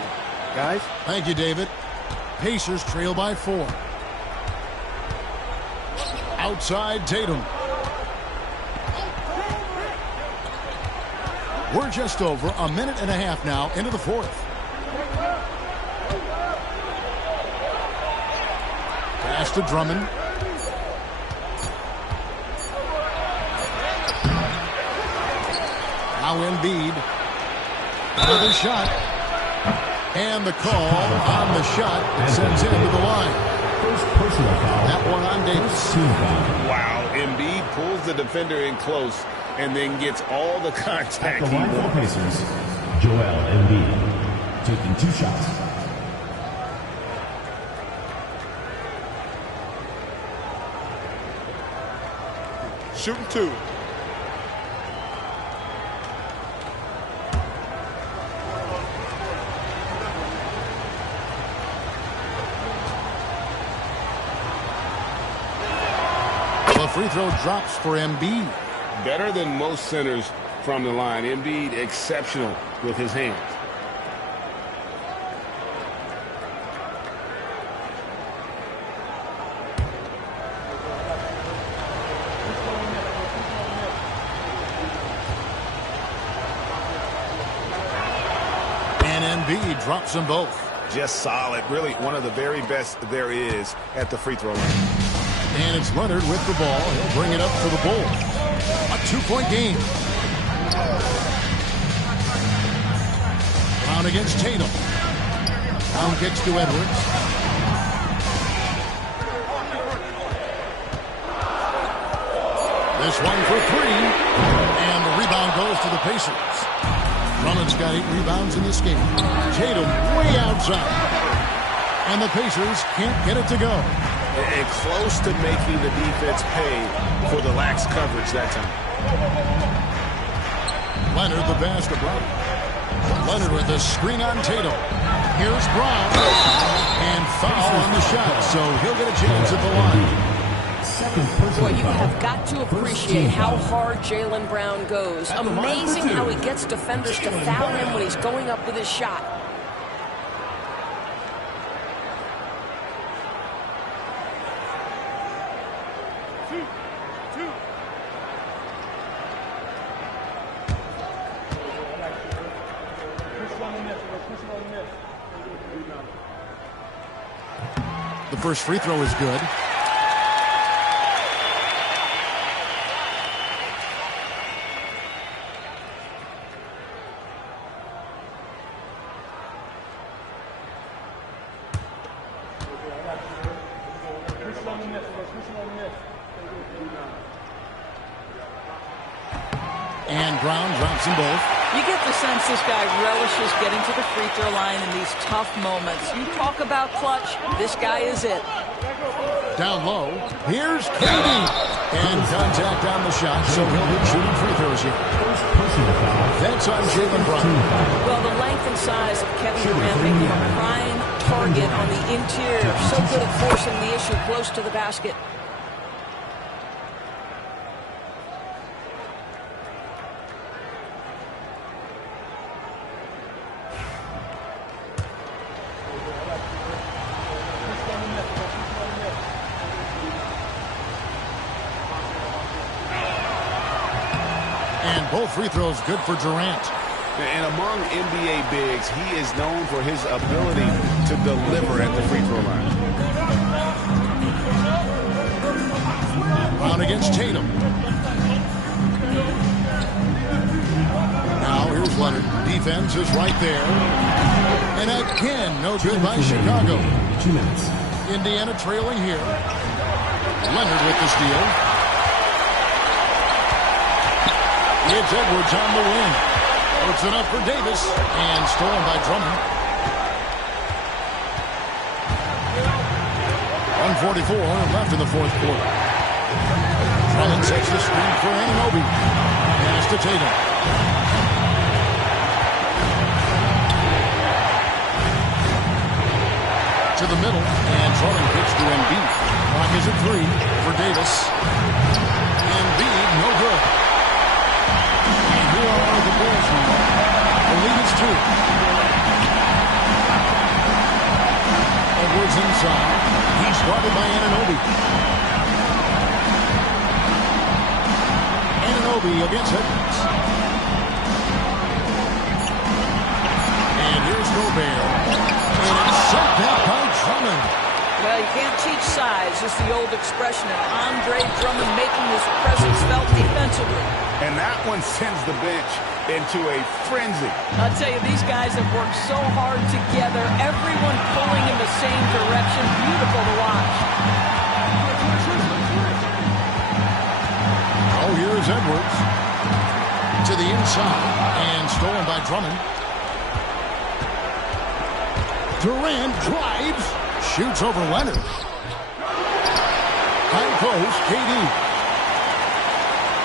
Guys? Thank you, David. Pacers trail by 4. Outside Tatum. We're just over a minute and a half now into the 4th. Pass to Drummond. Now Embiid. Another shot. And the call on the shot that sends him to the line. First personal foul. That one on Davis. Wow, Embiid pulls the defender in close and then gets all the contact. At the line for the Pacers, Joel Embiid taking 2 shots. Shooting 2. The free throw drops for Embiid. Better than most centers from the line. Embiid exceptional with his hands. And Embiid drops them both. Just solid. Really one of the very best there is at the free throw line. And it's Leonard with the ball. He'll bring it up for the Bulls. A 2-point game. Brown against Tatum. Brown kicks to Edwards. This one for 3. And the rebound goes to the Pacers. Drummond's got 8 rebounds in this game. Tatum way outside. And the Pacers can't get it to go. And close to making the defense pay for the lax coverage that time. Leonard the pass to Brown. Leonard with a screen on Tatum. Here's Brown. And foul on the shot, so he'll get a chance at the line. Boy, you have got to appreciate how hard Jaylen Brown goes. Amazing how he gets defenders to foul him when he's going up with his shot. The first free throw is good. And Brown drops them both. You get the sense this guy relishes getting to the free throw line in these tough moments. You talk about clutch, this guy is it. Down low, here's KD. And contact on the shot, so he'll be shooting free throws here. That's on Jaylen Brown. Well, the length and size of Kevin Durant make him a prime target on the interior. So good at forcing the issue close to the basket. And both free throws good for Durant. And among NBA bigs, he is known for his ability to deliver at the free throw line. Brown against Tatum. Now here's Leonard. Defense is right there. And again, no good by Chicago. 2 minutes. Indiana trailing here. Leonard with the steal. It's Edwards on the wing. Puts it up for Davis. And stolen by Drummond. 1:44 left in the fourth quarter. Drummond sets the screen for Anunoby. Pass to Tatum. To the middle, and Drummond kicks to Embiid. Clock is at 3 for Davis. Embiid, no good. And here are the Bulls now. The lead is 2. Edwards inside. He's guarded by Anunoby. Anunoby against Edwards. And here's Gobert. And it's shot back by Drummond. Well, you can't teach size. It's the old expression of Andre Drummond making his presence felt defensively. And that one sends the bench into a frenzy. I'll tell you, these guys have worked so hard together. Everyone pulling in the same direction. Beautiful to watch. Oh, here's Edwards. To the inside. And stolen by Drummond. Durant drives. Shoots over Leonard. High post, KD.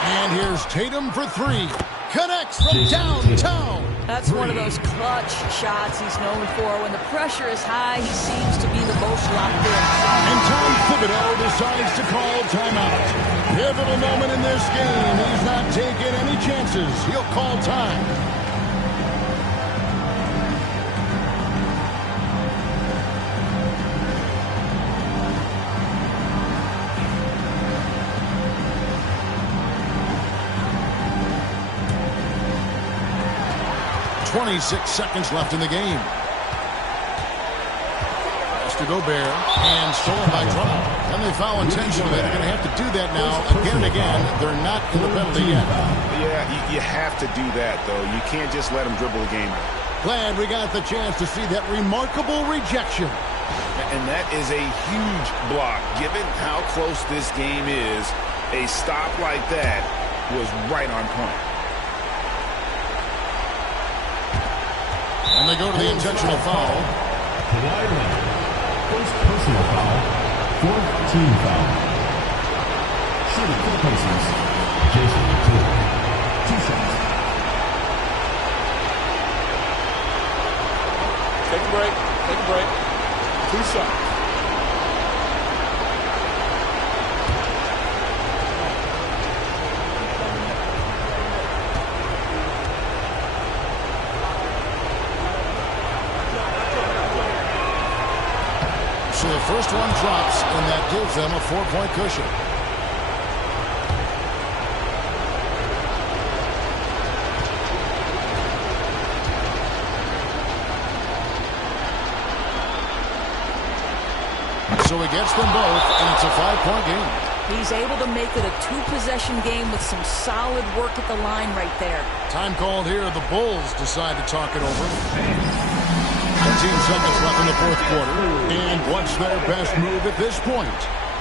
And here's Tatum for 3. Connects from downtown. That's one of those clutch shots he's known for. When the pressure is high, he seems to be the most locked in. And Tom Thibodeau decides to call timeout. Pivotal moment in this game. He's not taking any chances. He'll call time. .26 seconds left in the game. Pass to Gobert, and stolen by Drummond. And they foul intentionally. They're going to have to do that now again and again. They're not in the penalty yet. Yeah, you have to do that, though. You can't just let them dribble the game. Glad we got the chance to see that remarkable rejection. And that is a huge block. Given how close this game is, a stop like that was right on point. And they go to the intentional foul. Kawhi Leonard. First personal foul. 4th team foul. Shooting for the Pacers. Jason Tatum. 2 shots. Take a break. Take a break. 2 shots. So the first one drops, and that gives them a 4-point cushion. So he gets them both, and it's a 5-point game. He's able to make it a 2-possession game with some solid work at the line right there. Time called here. The Bulls decide to talk it over. 19 seconds left in the fourth quarter. And what's their best move at this point?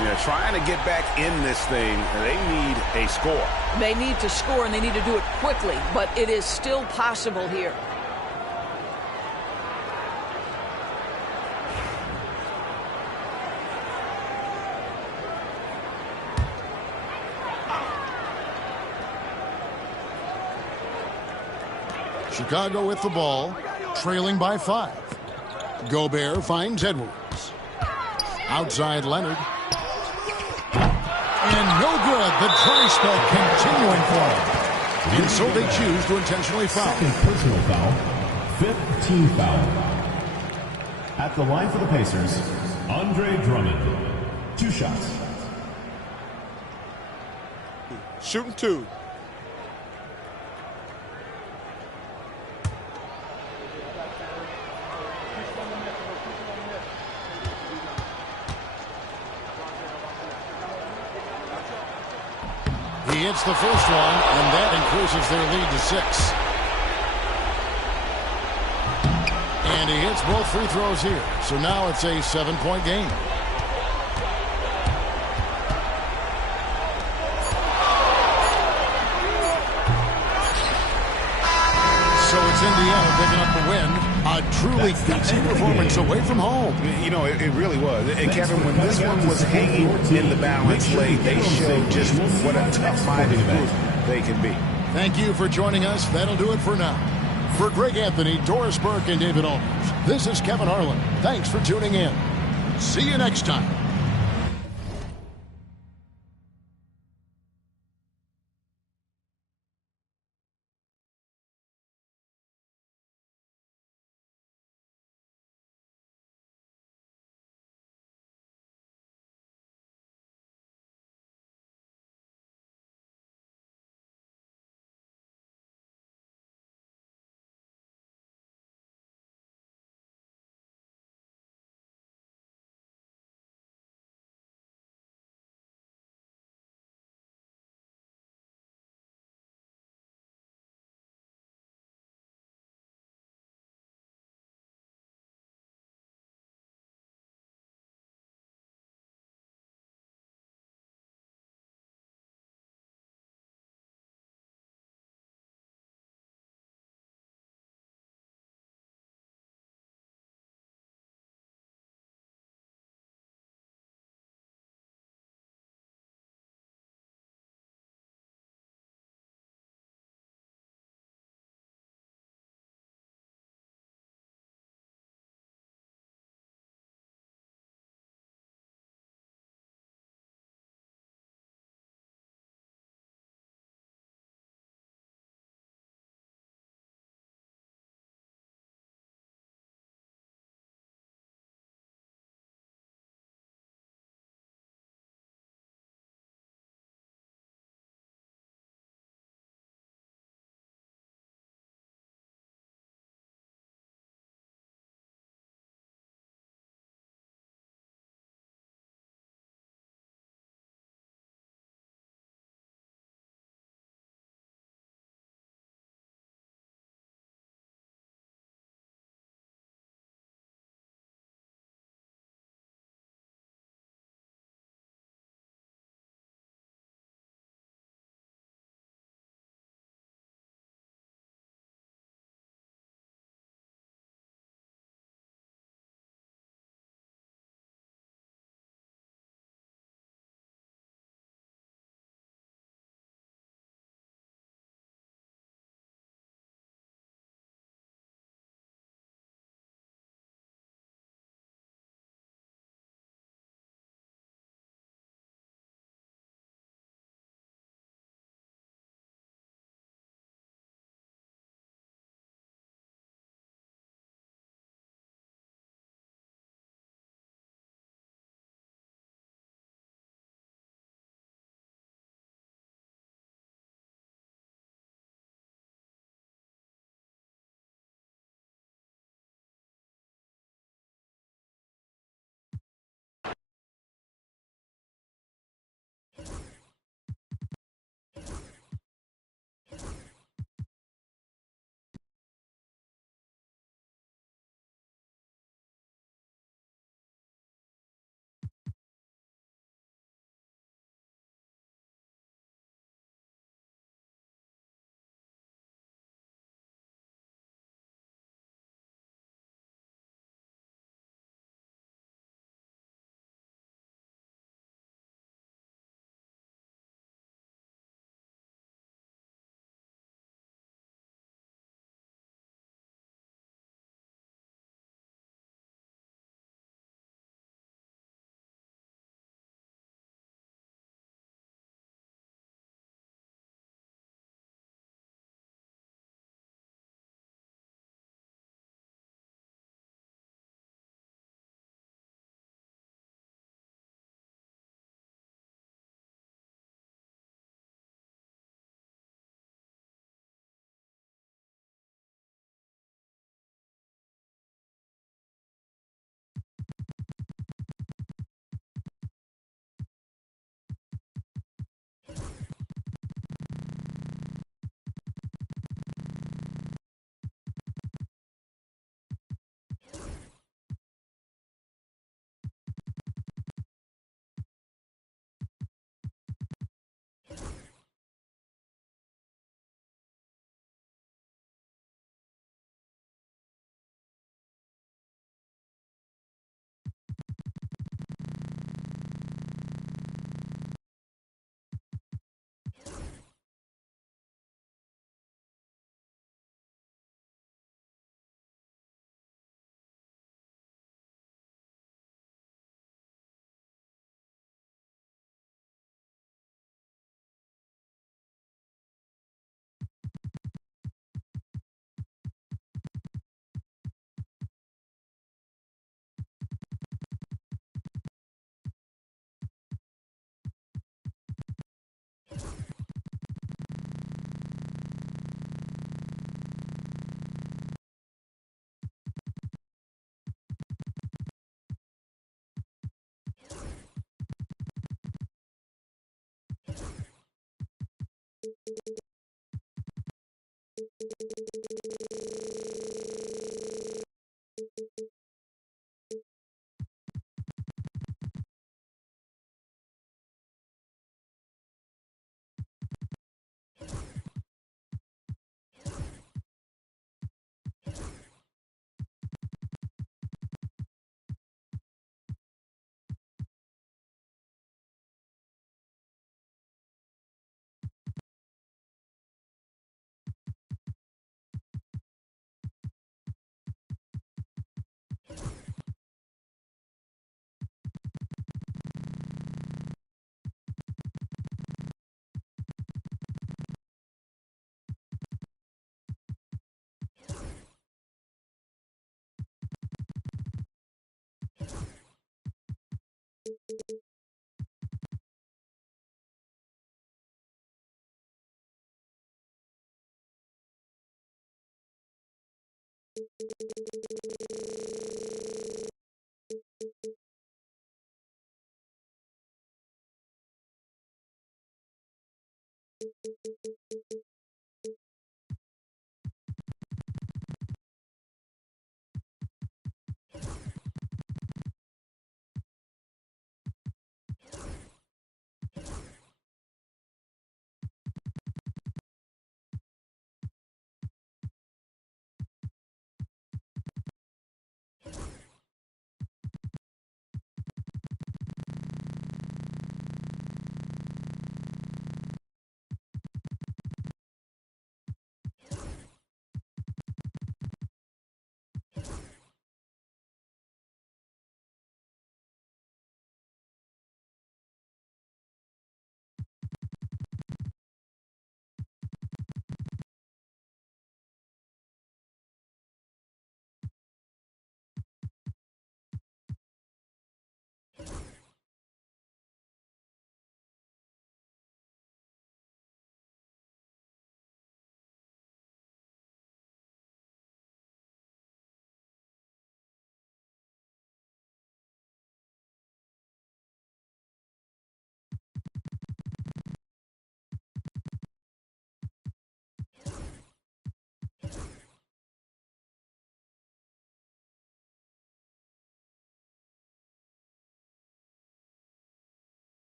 Yeah, trying to get back in this thing, they need a score. They need to score, and they need to do it quickly, but it is still possible here. Chicago with the ball, trailing by 5. Gobert finds Edwards. Outside Leonard. And no good. The dry spell continuing for him. And so they choose to intentionally foul. Second personal foul. 5th team foul. At the line for the Pacers, Andre Drummond. 2 shots. Shooting 2. He hits the first one, and that increases their lead to 6. And he hits both free throws here. So now it's a 7-point game. So it's Indiana picking up the win. A truly gutsy performance away from home. You know, it really was. And Kevin, when this one was hanging in the balance late, they showed just what a tough-minded group they can be. Thank you for joining us. That'll do it for now. For Greg Anthony, Doris Burke, and David Aldridge, this is Kevin Harlan. Thanks for tuning in. See you next time.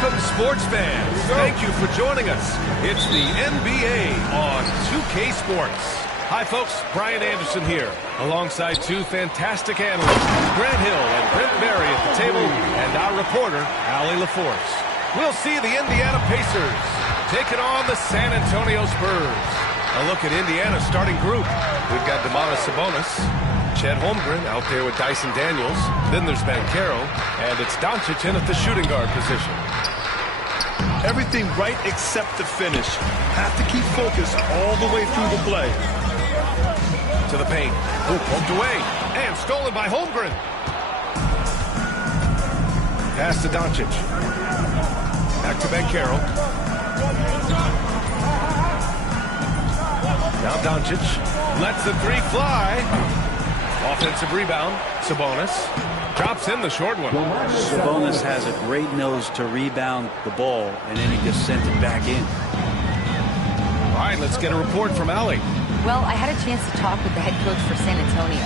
Welcome, sports fans. Thank you for joining us. It's the NBA on 2K Sports. Hi, folks. Brian Anderson here, alongside two fantastic analysts, Grant Hill and Brent Barry at the table, and our reporter, Allie LaForce. We'll see the Indiana Pacers taking on the San Antonio Spurs. A look at Indiana's starting group. We've got Domantas Sabonis, Chet Holmgren out there with Dyson Daniels. Then there's Banchero, and it's Doncic in at the shooting guard position. Everything right except the finish. Have to keep focused all the way through the play. To the paint. Poked away. And stolen by Holmgren. Pass to Doncic. Back to Banchero. Now Doncic lets the three fly. Offensive rebound. Sabonis drops in the short one. Sabonis has a great nose to rebound the ball, and then he just sent it back in. All right, let's get a report from Allie. Well, I had a chance to talk with the head coach for San Antonio.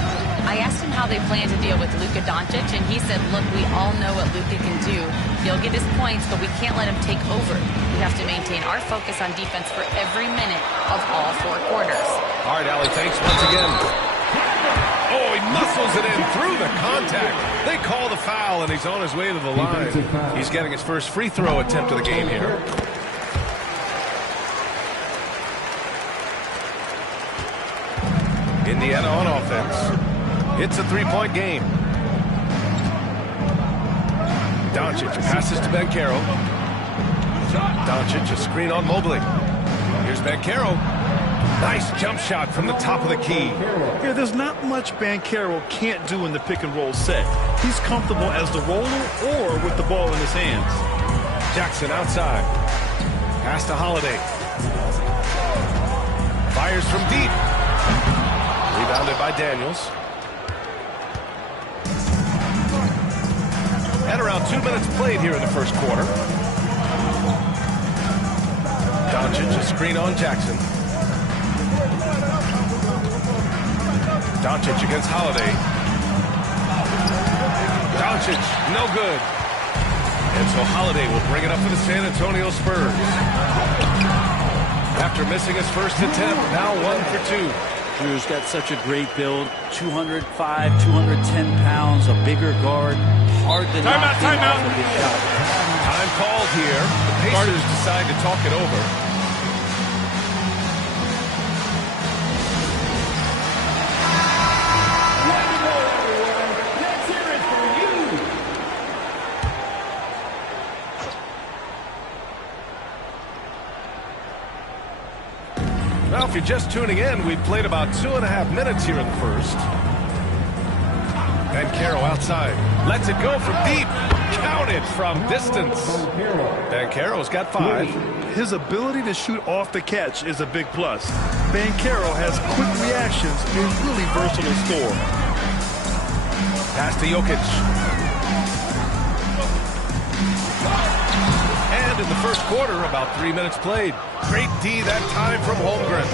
I asked him how they plan to deal with Luka Doncic, and he said, look, we all know what Luka can do. He'll get his points, but we can't let him take over. We have to maintain our focus on defense for every minute of all 4 quarters. All right, Allie, thanks once again. Oh, he muscles it in through the contact. They call the foul, and he's on his way to the line. He's getting his first free throw attempt of the game here. Indiana on offense. It's a 3-point game. Doncic passes to Banchero. Doncic, a screen on Mobley. Here's Banchero. Nice jump shot from the top of the key. Yeah, there's not much Banchero can't do in the pick-and-roll set. He's comfortable as the roller or with the ball in his hands. Jackson outside. Pass to Holiday. Fires from deep. Rebounded by Daniels. And around 2 minutes played here in the first quarter. Doncic, a screen on Jackson. Doncic against Holiday. Doncic, no good. And so Holiday will bring it up for the San Antonio Spurs. After missing his first attempt, now 1 for 2. Drew's got such a great build. 205, 210 pounds, a bigger guard. Hard to knock him off of his shot. Time called here. The Pacers decide to talk it over. Well, if you're just tuning in, we've played about 2.5 minutes here in the first. Banchero outside. Lets it go from deep. Counted from distance. Banchero's got 5. His ability to shoot off the catch is a big plus. Banchero has quick reactions and is really versatile scorer. Pass to Jokic. And in the first quarter, about 3 minutes played. Great D that time from Holmgren.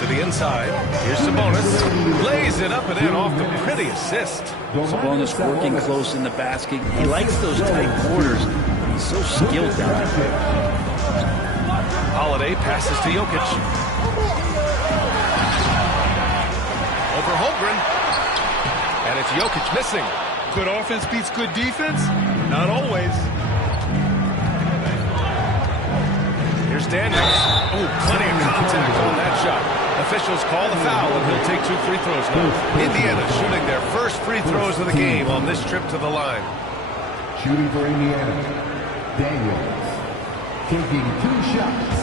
To the inside. Here's Sabonis. Lays it up and in off the pretty assist. Sabonis working close in the basket. He likes those tight quarters. He's so skilled down there. Holiday passes to Jokic. Over Holmgren. And it's Jokic missing. Good offense beats good defense? Not always. Here's Daniels. Oh, plenty of contact on that shot. Officials call the foul, and he'll take 2 free throws now. Indiana shooting their first free throws of the game on this trip to the line. Shooting for Indiana, Daniels, taking 2 shots.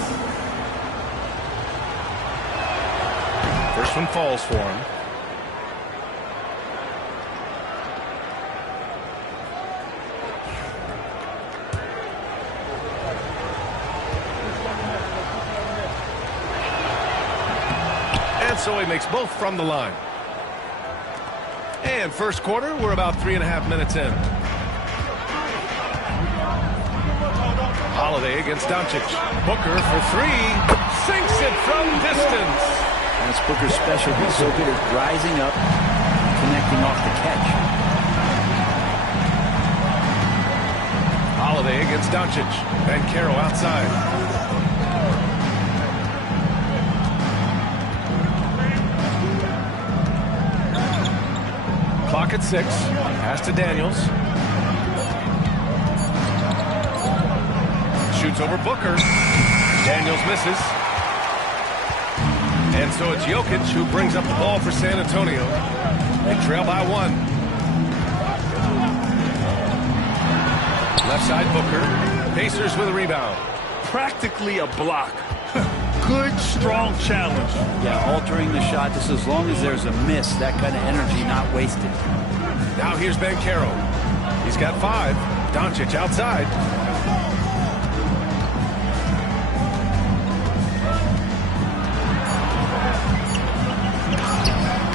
First one falls for him. So he makes both from the line. And first quarter, we're about 3.5 minutes in. Holiday against Doncic. Booker for 3. Sinks it from distance. That's Booker's special. He's so good at rising up, connecting off the catch. Holiday against Doncic. Banchero outside. Clock at 6. Pass to Daniels. Shoots over Booker. Daniels misses. And so it's Jokic who brings up the ball for San Antonio. They trail by 1. Left side Booker. Pacers with a rebound. Practically a block. Good, strong challenge. Yeah, altering the shot just as long as there's a miss, that kind of energy not wasted. Now here's Banchero. He's got 5. Doncic outside.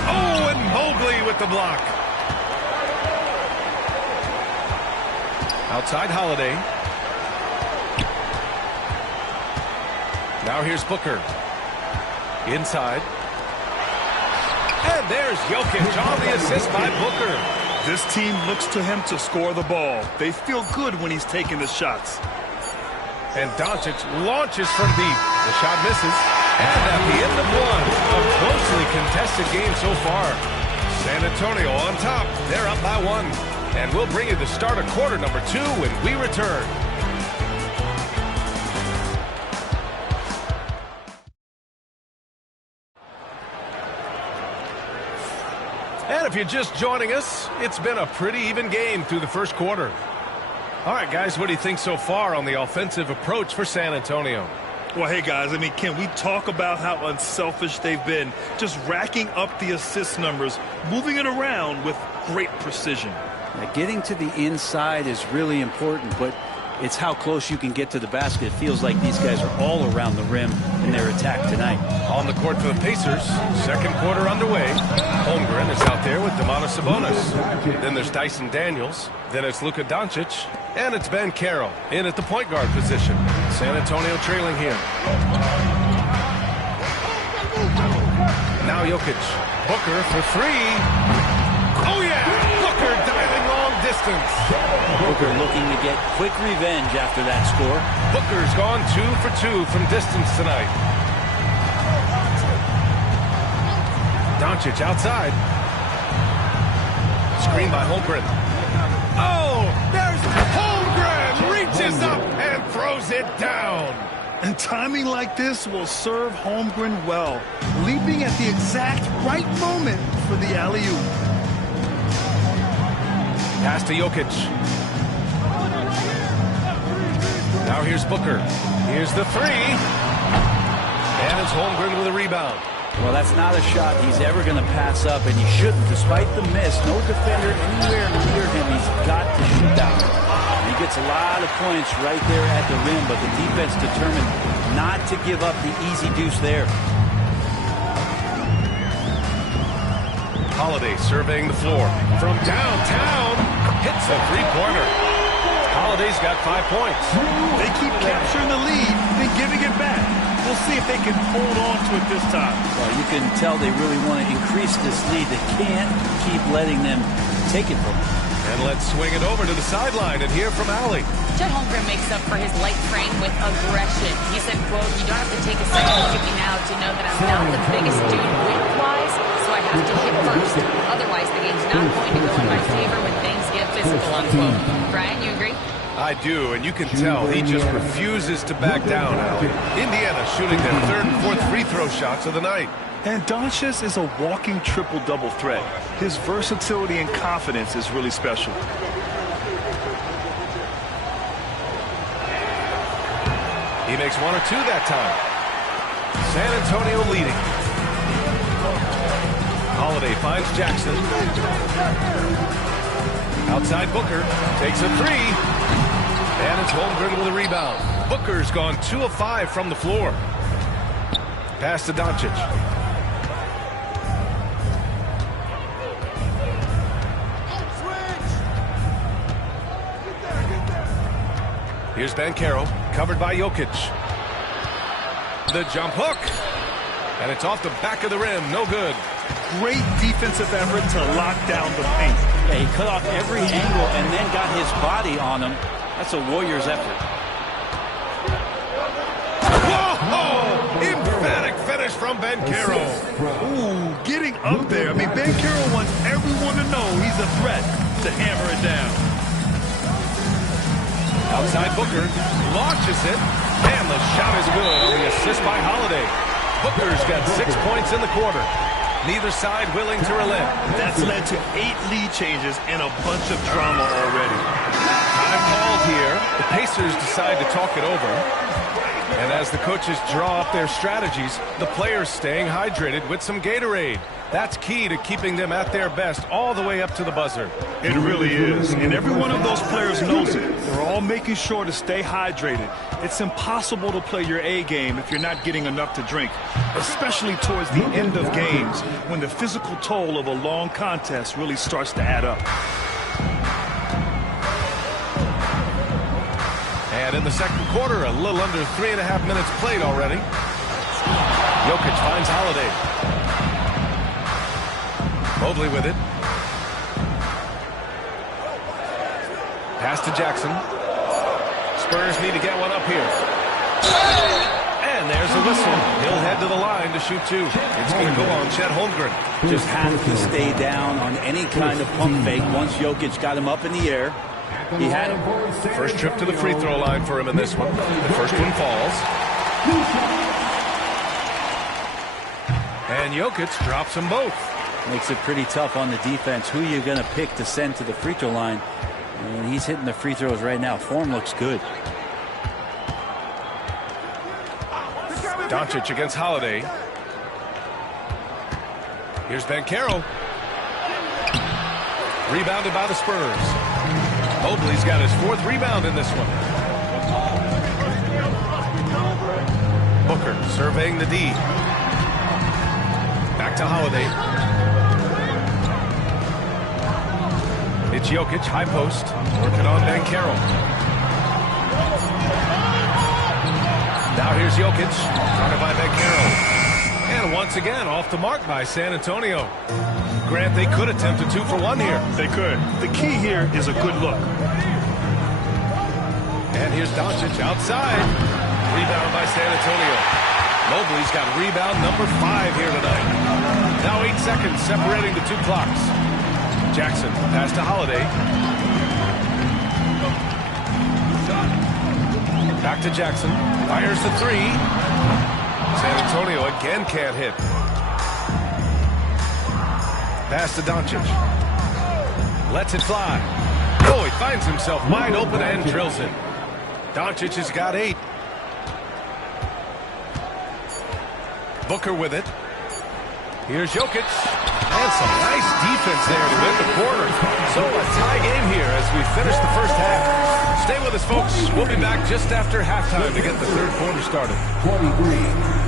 Oh, and Mobley with the block. Outside Holiday. Now here's Booker. Inside. And there's Jokic on the assist by Booker. This team looks to him to score the ball. They feel good when he's taking the shots. And Doncic launches from deep. The shot misses. And at the end of one, a closely contested game so far. San Antonio on top. They're up by 1. And we'll bring you the start of quarter number 2 when we return. And if you're just joining us, it's been a pretty even game through the first quarter. All right, guys, what do you think so far on the offensive approach for San Antonio? Well, hey, guys, I mean, can we talk about how unselfish they've been? Just racking up the assist numbers, moving it around with great precision. Now, getting to the inside is really important, but it's how close you can get to the basket. It feels like these guys are all around the rim in their attack tonight. On the court for the Pacers, second quarter underway. Holmgren is out there with Domantas Sabonis. Then there's Dyson Daniels. Then it's Luka Doncic. And it's Banchero in at the point guard position. San Antonio trailing here. Now Jokic. Booker for 3. Oh, yeah! Booker diving long distance. Booker looking to get quick revenge after that score. Booker's gone 2 for 2 from distance tonight. Doncic outside. Screen by Holmgren. Oh, there's Holmgren! Reaches up and throws it down. And timing like this will serve Holmgren well. Leaping at the exact right moment for the alley-oop. Pass to Jokic. Now here's Booker. Here's the 3. And it's Holmgren with a rebound. Well, that's not a shot he's ever going to pass up, and he shouldn't. Despite the miss, no defender anywhere near him. He's got to shoot down. He gets a lot of points right there at the rim, but the defense determined not to give up the easy deuce there. Holiday surveying the floor. From downtown, hits a three-pointer. Holiday's got 5 points. They keep capturing the lead, then giving it back. We'll see if they can hold on to it this time. Well, you can tell they really want to increase this lead. They can't keep letting them take it from them. And let's swing it over to the sideline and hear from Allie. Chet Holmgren makes up for his light frame with aggression. He said, quote, "You don't have to take a second look at me now to know that I'm not the biggest dude width-wise, so I have to hit first. Otherwise, the game's not going to go in my favor when things get physical," unquote. Brian, you agree? I do, and you can tell he just refuses to back down, Allie. Indiana shooting their 3rd and 4th free throw shots of the night. And Doncic is a walking triple-double threat. His versatility and confidence is really special. He makes 1 or 2 that time. San Antonio leading. Holiday finds Jackson. Outside Booker. Takes a 3. And it's Holmgren with a rebound. Booker's gone 2 of 5 from the floor. Pass to Doncic. Here's Banchero, covered by Jokic. The jump hook. And it's off the back of the rim, no good. Great defensive effort to lock down the paint. Yeah, he cut off every angle and then got his body on him. That's a Warriors effort. Whoa! Emphatic finish from Banchero. Ooh, getting up there. I mean, Banchero wants everyone to know he's a threat to hammer it down. Outside Booker, launches it, and the shot is good on the assist by Holiday. Booker's got 6 points in the quarter. Neither side willing to relent. That's led to 8 lead changes and a bunch of drama already. Time called here. The Pacers decide to talk it over. And as the coaches draw up their strategies, the players staying hydrated with some Gatorade. That's key to keeping them at their best all the way up to the buzzer. It really is. And every one of those players knows it. They're all making sure to stay hydrated. It's impossible to play your A game if you're not getting enough to drink, especially towards the end of games when the physical toll of a long contest really starts to add up. And in the second quarter, a little under 3.5 minutes played already. Jokic finds Holiday. Mobley with it. Pass to Jackson. Spurs need to get one up here. And there's a whistle. He'll head to the line to shoot two. It's going to go on Chet Holmgren. Just have to stay down on any kind of pump fake once Jokic got him up in the air. He had him. First trip to the free throw line for him in this one. The first one falls. And Jokic drops them both. Makes it pretty tough on the defense. Who you're going to pick to send to the free throw line. And he's hitting the free throws right now. Form looks good. Doncic against Holiday. Here's Banchero. Rebounded by the Spurs. Mobley's got his 4th rebound in this one. Booker surveying the D. Back to Holiday. It's Jokic, high post, working on Banchero. Now here's Jokic, guarded by Banchero. And once again, off the mark by San Antonio. Grant, they could attempt a 2 for 1 here. They could. The key here is a good look. And here's Doncic outside. Rebound by San Antonio. Mobley's got rebound number 5 here tonight. Now 8 seconds separating the 2 clocks. Jackson, pass to Holiday. Back to Jackson. Fires the 3. San Antonio again can't hit. Pass to Doncic. Lets it fly. Oh, he finds himself wide open and drills it. Doncic has got 8. Booker with it. Here's Jokic. And some nice defense there to win the quarter. So a tie game here as we finish the first half. Stay with us, folks. We'll be back just after halftime to get the third quarter started. 23.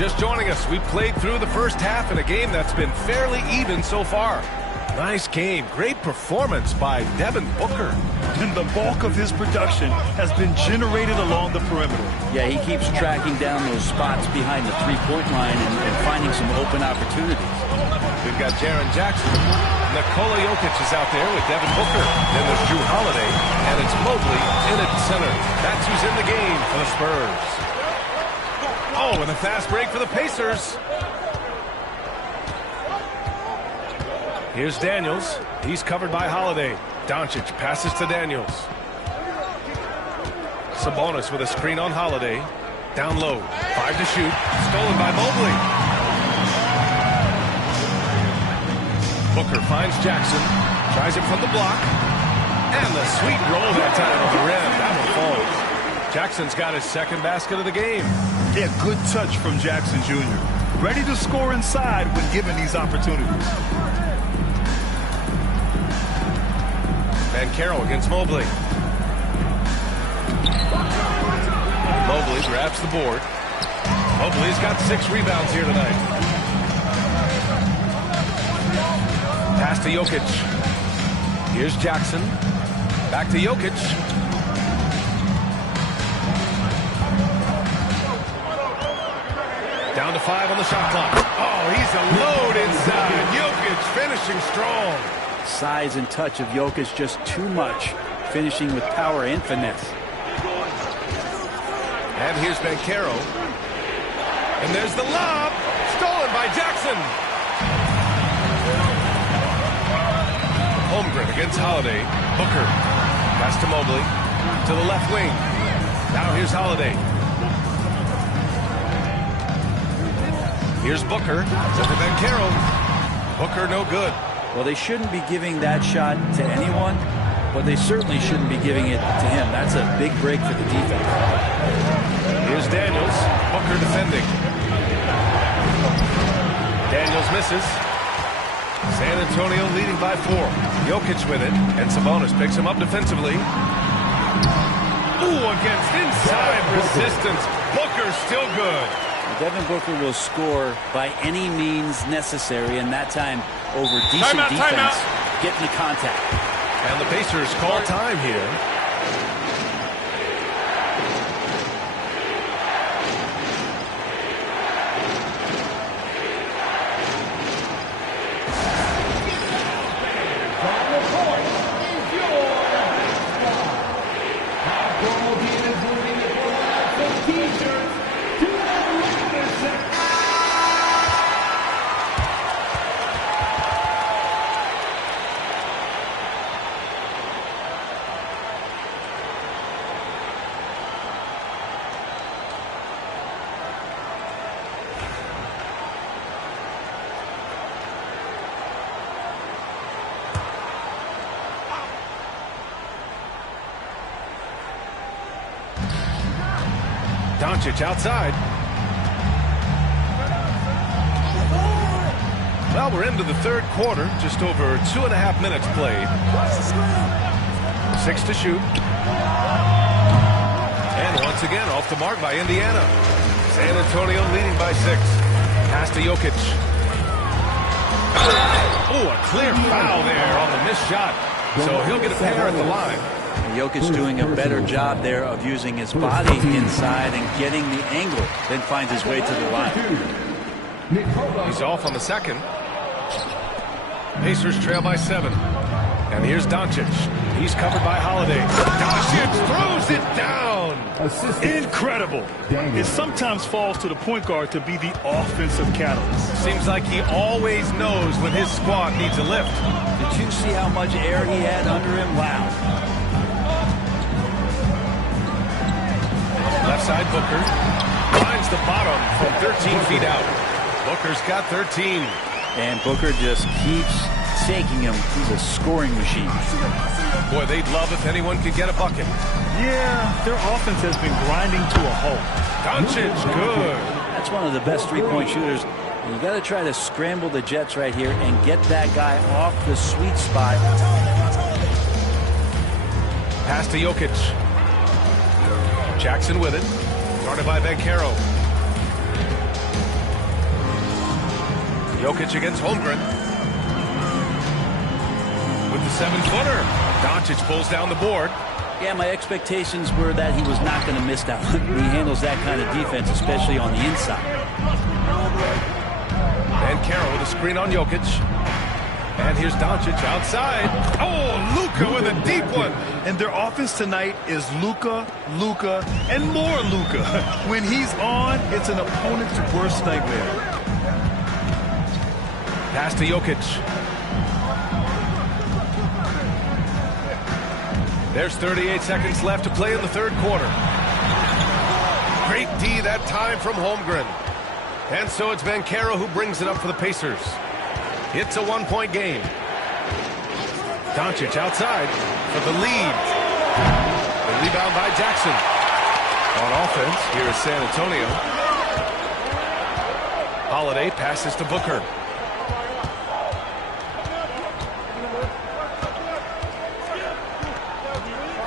Just joining us, we played through the first half in a game that's been fairly even so far. Nice game. Great performance by Devin Booker. And the bulk of his production has been generated along the perimeter. Yeah, he keeps tracking down those spots behind the three-point line and finding some open opportunities. We've got Jaren Jackson. Nikola Jokic is out there with Devin Booker. Then there's Jrue Holiday. And it's Mobley in at center. That's who's in the game for the Spurs. Oh, and a fast break for the Pacers. Here's Daniels. He's covered by Holiday. Doncic passes to Daniels. Sabonis with a screen on Holiday. Down low. 5 to shoot. Stolen by Mobley. Booker finds Jackson. Tries it from the block. And the sweet roll that time on the rim. That one falls. Jackson's got his 2nd basket of the game. Yeah, good touch from Jackson Jr. Ready to score inside when given these opportunities. Banchero against Mobley. Mobley grabs the board. Mobley's got 6 rebounds here tonight. Pass to Jokic. Here's Jackson. Back to Jokic. Down to 5 on the shot clock. Oh, he's a load inside. Jokic finishing strong. Size and touch of Jokic just too much. Finishing with power and finesse. And here's Banchero. And there's the lob. Stolen by Jackson. Holmgren against Holiday. Booker. Pass to Mobley. To the left wing. Now here's Holiday. Here's Booker. To Banchero. Booker no good. Well, they shouldn't be giving that shot to anyone, but they certainly shouldn't be giving it to him. That's a big break for the defense. Here's Daniels. Booker defending. Daniels misses. San Antonio leading by 4. Jokic with it, and Sabonis picks him up defensively. Ooh, against inside resistance. Booker still good. Devin Booker will score by any means necessary, and that time over decent defense, getting the contact. And the Pacers call time here. Doncic outside. Well, we're into the third quarter. Just over 2.5 minutes played. 6 to shoot. And once again, off the mark by Indiana. San Antonio leading by 6. Pass to Jokic. Oh, a clear foul there on the missed shot. So he'll get a pair at the line. Jokic doing a better job there of using his body inside and getting the angle, then finds his way to the line. He's off on the second. Pacers trail by 7. And here's Doncic. He's covered by Holiday. Doncic throws it down. Incredible. It sometimes falls to the point guard to be the offensive catalyst. Seems like he always knows when his squad needs a lift. Did you see how much air he had under him? Wow. Left side, Booker finds the bottom from 13 feet out. Booker's got 13. And Booker just keeps taking him. He's a scoring machine. Boy, they'd love if anyone could get a bucket. Yeah, their offense has been grinding to a halt. Doncic, good. That's one of the best three-point shooters. You got to try to scramble the Jets right here and get that guy off the sweet spot. Pass to Jokic. Jackson with it. Guarded by Banchero. Jokic against Holmgren. With the 7-footer. Doncic pulls down the board. Yeah, my expectations were that he was not going to miss that one. He handles that kind of defense, especially on the inside. Banchero with a screen on Jokic. And here's Doncic outside. Oh, Luka with a deep one. And their offense tonight is Luka, Luka, and more Luka. When he's on, it's an opponent's worst nightmare. Pass to Jokic. There's 38 seconds left to play in the third quarter. Great D that time from Holmgren. And so it's Banchero who brings it up for the Pacers. It's a 1-point game. Doncic outside for the lead. The rebound by Jackson. On offense, here is San Antonio. Holiday passes to Booker.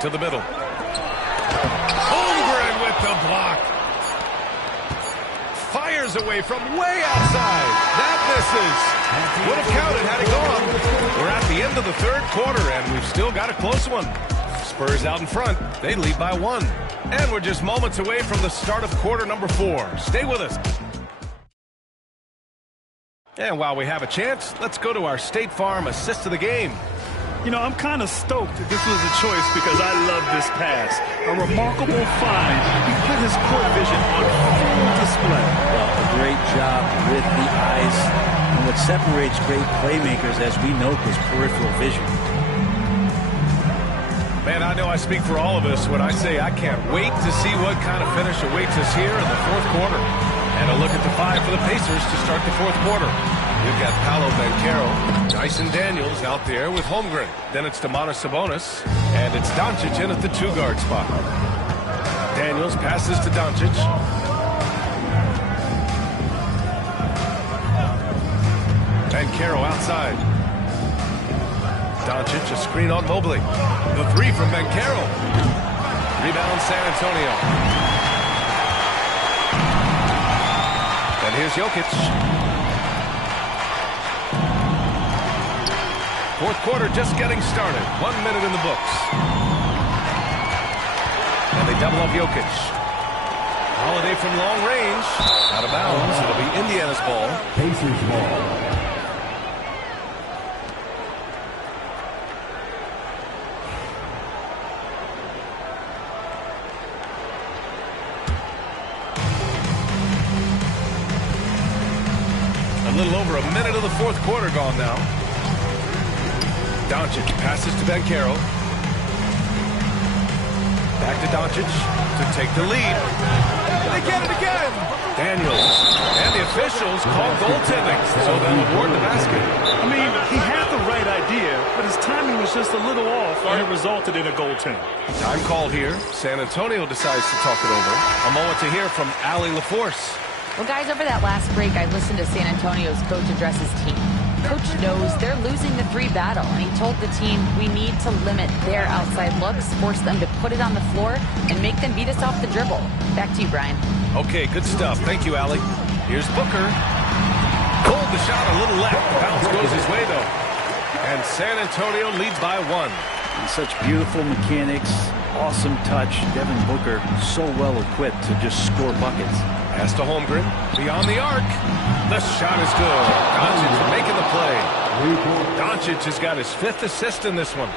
To the middle. Holmgren with the block. Fires away from way outside. That misses. Would have counted had it gone. We're at the end of the third quarter, and we've still got a close one. Spurs out in front. They lead by 1. And we're just moments away from the start of quarter number 4. Stay with us. And while we have a chance, let's go to our State Farm assist of the game. You know, I'm kind of stoked that this was a choice because I love this pass. A remarkable find. He put his court vision on full display. Well, a great job with the eyes. And what separates great playmakers, as we note, is peripheral vision. Man, I know I speak for all of us when I say I can't wait to see what kind of finish awaits us here in the fourth quarter. And a look at the five for the Pacers to start the fourth quarter. We've got Paolo Banchero, Dyson Daniels out there with Holmgren. Then it's Domantas Sabonis, and it's Doncic in at the two-guard spot. Daniels passes to Doncic. Banchero outside. Doncic, a screen on Mobley. The three from Banchero. Rebound San Antonio. And here's Jokic. Fourth quarter just getting started. 1 minute in the books. And they double up Jokic. Holiday from long range. Out of bounds. It'll be Indiana's ball. Pacers ball. A little over a minute of the fourth quarter gone now. Doncic passes to Banchero. Back to Doncic to take the lead. They get it again. Daniels. And the officials call goaltending, so they'll award the basket. I mean, he had the right idea, but his timing was just a little off, and it resulted in a goaltend. Time call here. San Antonio decides to talk it over. A moment to hear from Allie LaForce. Well, guys, over that last break, I listened to San Antonio's coach address his team. Coach knows they're losing the three battle, and he told the team we need to limit their outside looks, force them to put it on the floor, and make them beat us off the dribble. Back to you, Brian. Okay, good stuff. Thank you, Allie. Here's Booker. Pulled the shot a little left. Bounce goes his way, though. And San Antonio leads by one. And such beautiful mechanics, awesome touch. Devin Booker so well equipped to just score buckets. Pass to Holmgren. Beyond the arc. The shot is good. Doncic making the play. Doncic has got his fifth assist in this one.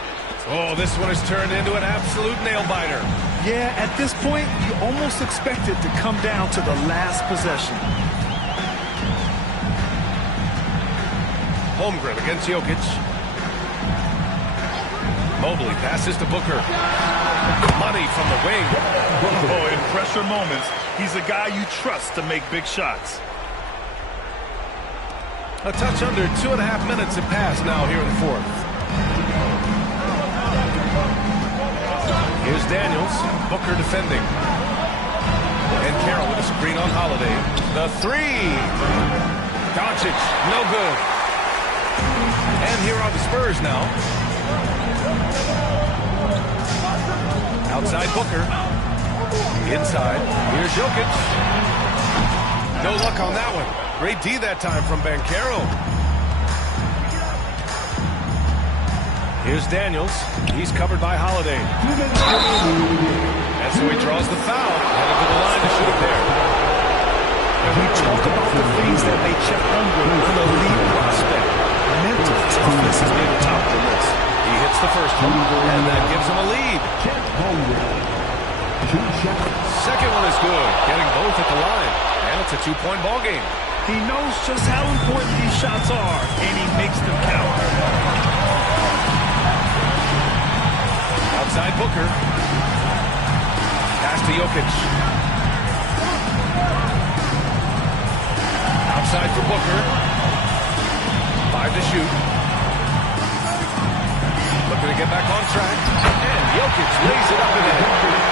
Oh, this one has turned into an absolute nail-biter. Yeah, at this point, you almost expect it to come down to the last possession. Holmgren against Jokic. Mobley passes to Booker. Money from the wing. Oh, in pressure moments, he's a guy you trust to make big shots. A touch under 2.5 minutes have passed now here in the fourth. Here's Daniels. Booker defending. And Carroll with a screen on Holiday. The three. Doncic, no good. And here are the Spurs now. Outside Booker. Inside. Here's Jokic. No luck on that one. Great D that time from Banchero. Here's Daniels. He's covered by Holiday. And so he draws the foul. Headed to the line to shoot a pair. And we talk about the things that make Chet Holmgren an elite prospect. Mental toughness is near the top of the list. He hits the first one, and that gives him a lead. Second one is good, getting both at the line. And it's a two-point ball game. He knows just how important these shots are, and he makes them count. Outside Booker. Pass to Jokic. Outside for Booker. 5 to shoot. Looking to get back on track. And Jokic lays it up and in.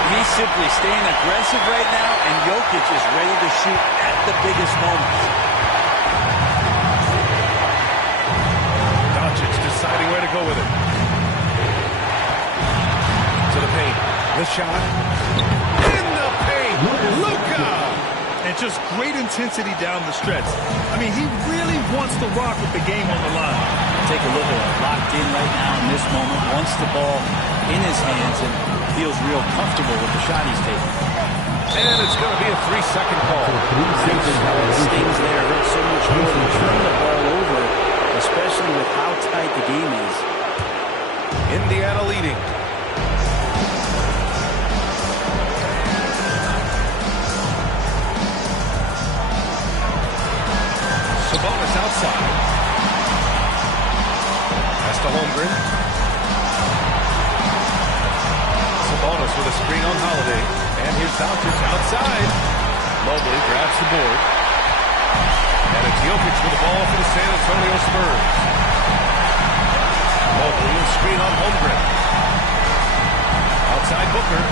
He's simply staying aggressive right now, and Jokic is ready to shoot at the biggest moments. Doncic deciding where to go with it. To the paint. The shot. In the paint. Luka! And just great intensity down the stretch. I mean, he really wants to rock with the game on the line. Take a look at it. Locked in right now in this moment. Wants the ball in his hands and feels real comfortable with the shot he's taking. And it's going to be a 3-second call. Stings there. Hurts so much more than turn the ball over, especially with how tight the game is. side. Pass to Holmgren. Sabonis with a screen on Holiday. And here's Doncic outside. Mobley grabs the board. And it's Jokic with the ball for the San Antonio Spurs. Mobley will screen on Holmgren. Outside Booker.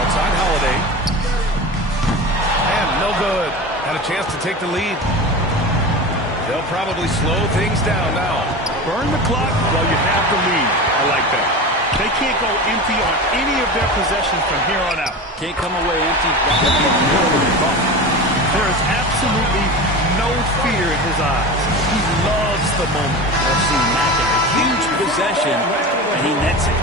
Outside Holiday. And no good. Had a chance to take the lead. They'll probably slow things down now. Burn the clock while you have the lead. I like that. They can't go empty on any of their possessions from here on out. Can't come away empty. That would be a ball. There is absolutely no fear in his eyes. He loves the moment. I've seen Mack in a huge possession, and he nets it.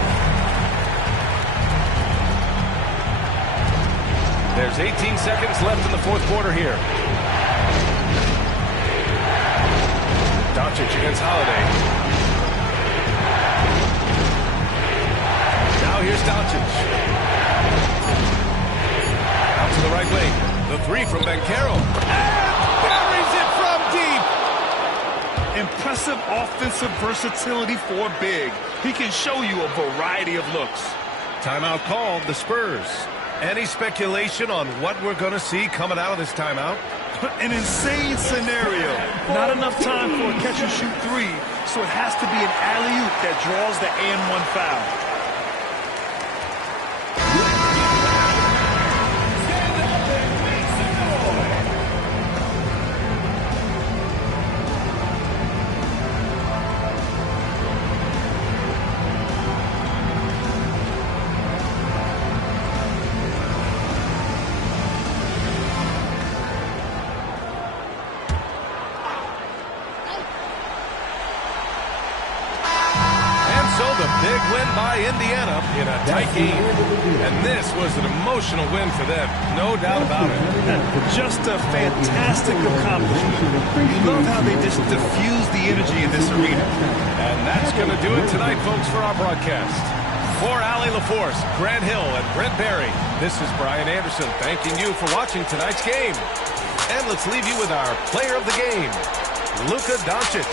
There's 18 seconds left in the fourth quarter here. Doncic against Holiday. Now here's Doncic. Out to the right wing. The three from Banchero. And buries it from deep. Impressive offensive versatility for big. He can show you a variety of looks. Timeout called, the Spurs. Any speculation on what we're going to see coming out of this timeout? An insane scenario. Not enough time for a catch-and-shoot three, so it has to be an alley-oop that draws the and-one foul. Big win by Indiana in a tight game. And this was an emotional win for them. No doubt about it. Just a fantastic accomplishment. You love how they just diffuse the energy in this arena. And that's going to do it tonight, folks, for our broadcast. For Allie LaForce, Grant Hill, and Brent Barry, this is Brian Anderson thanking you for watching tonight's game. And let's leave you with our player of the game, Luka Doncic.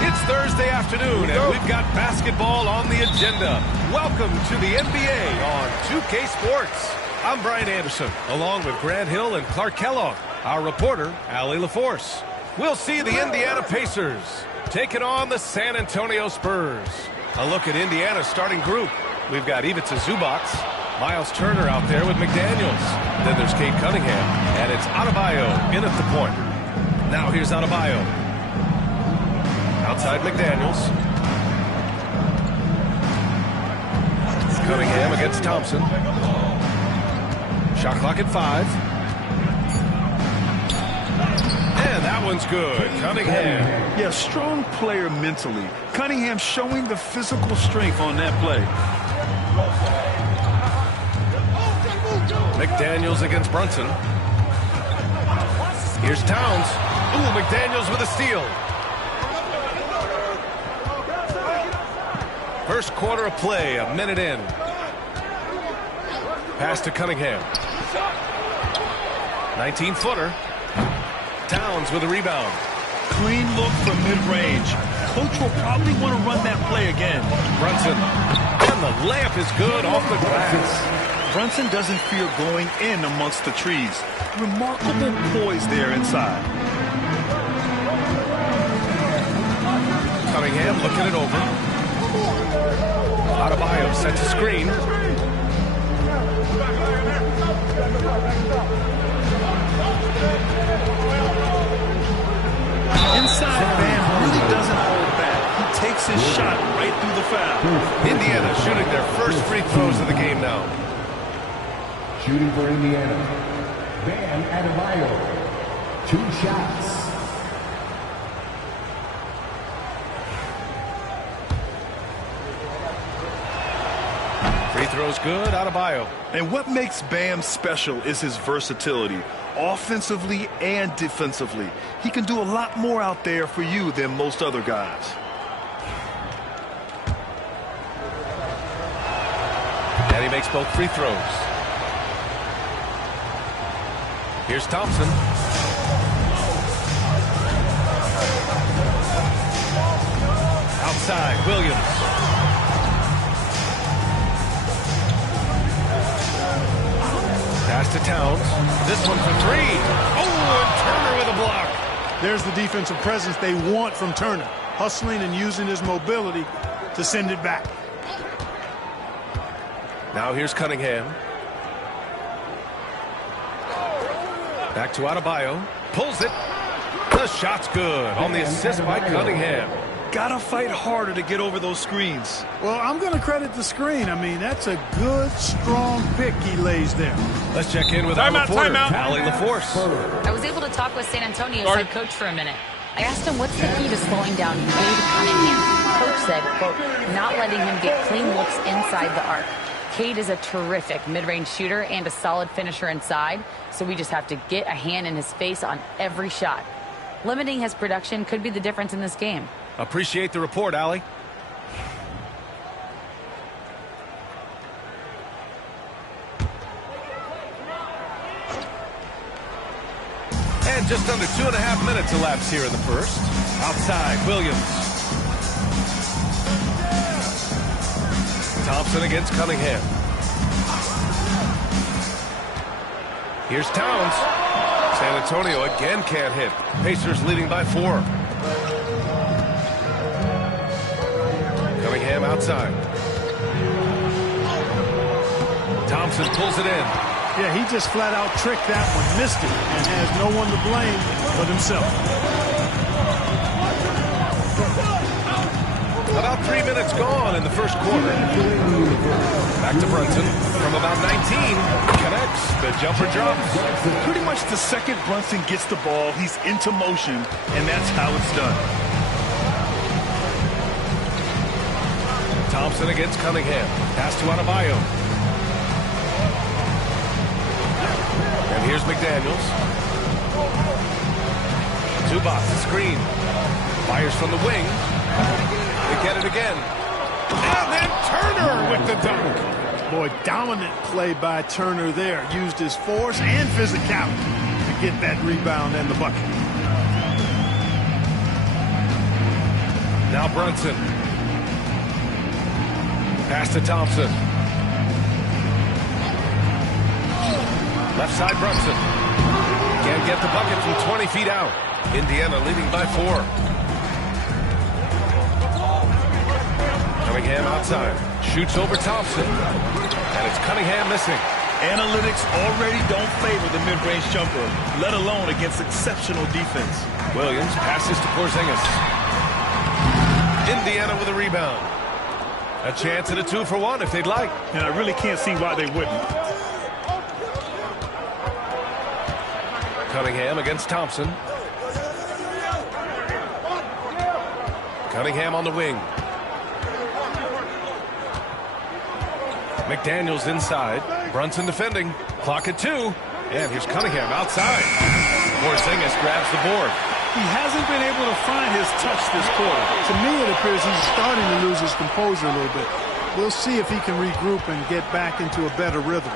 It's Thursday afternoon, and we've got basketball on the agenda. Welcome to the NBA on 2K Sports. I'm Brian Anderson, along with Grant Hill and Clark Kellogg. Our reporter, Allie LaForce. We'll see the Indiana Pacers taking on the San Antonio Spurs. A look at Indiana's starting group. We've got Ivica Zubac, Miles Turner out there with McDaniels. Then there's Cade Cunningham, and it's Adebayo in at the point. Now here's Adebayo. Outside McDaniels. Cunningham against Thompson. Shot clock at 5. And that one's good. Cunningham. Yeah, strong player mentally. Cunningham showing the physical strength on that play. McDaniels against Brunson. Here's Towns. Ooh, McDaniels with a steal. First quarter of play, a minute in. Pass to Cunningham. 19-footer. Towns with a rebound. Clean look from mid-range. Coach will probably want to run that play again. Brunson. And the layup is good off the glass. Brunson doesn't fear going in amongst the trees. Remarkable poise there inside. Cunningham looking it over. Adebayo sets a screen. Inside Bam really doesn't hold back. He takes his shot right through the foul. Indiana shooting their first free throws of the game now. Shooting for Indiana, Bam Adebayo. 2 shots. Free throw's good, Adebayo. And what makes Bam special is his versatility, offensively and defensively. He can do a lot more out there for you than most other guys. And he makes both free throws. Here's Thompson. Outside, Williams. Pass to Towns. This one for three. Oh, and Turner with a block. There's the defensive presence they want from Turner. Hustling and using his mobility to send it back. Now here's Cunningham. Back to Adebayo. Pulls it. The shot's good on the assist by Cunningham. Gotta fight harder to get over those screens. Well, I'm going to credit the screen. I mean, that's a good, strong pick he lays there. Let's check in with our reporter, Allie LaForce. I was able to talk with San Antonio's head coach for a minute. I asked him what's the key to slowing down Cade Cunningham. Coach said, quote, not letting him get clean looks inside the arc. Cade is a terrific mid-range shooter and a solid finisher inside, so we just have to get a hand in his face on every shot. Limiting his production could be the difference in this game. Appreciate the report, Allie. And just under 2.5 minutes elapsed here in the first. Outside, Williams. Thompson against Cunningham. Here's Towns. San Antonio again can't hit. Pacers leading by 4. Cunningham outside. Thompson pulls it in. Yeah, he just flat out tricked that one, missed it, and has no one to blame but himself. About 3 minutes gone in the first quarter. Back to Brunson from about 19. Connects. The jumper drops. Pretty much the second Brunson gets the ball, he's into motion, and that's how it's done. Thompson against Cunningham. Pass to Adebayo. And here's McDaniels. Zubac, screen. Fires from the wing. They get it again. And then Turner with the dunk. Boy, dominant play by Turner there. Used his force and physicality to get that rebound and the bucket. Now Brunson. Pass to Thompson. Left side Brunson. Can't get the bucket from 20 feet out. Indiana leading by 4. Cunningham outside. Shoots over Thompson. And it's Cunningham missing. Analytics already don't favor the mid-range jumper, let alone against exceptional defense. Williams passes to Porzingis. Indiana with a rebound. A chance at a 2-for-1 if they'd like. And I really can't see why they wouldn't. Cunningham against Thompson. Cunningham on the wing. McDaniels inside. Brunson defending. Clock at 2. And here's Cunningham outside. Porzingis grabs the board. He hasn't been able to find his touch this quarter. To me, it appears he's starting to lose his composure a little bit. We'll see if he can regroup and get back into a better rhythm.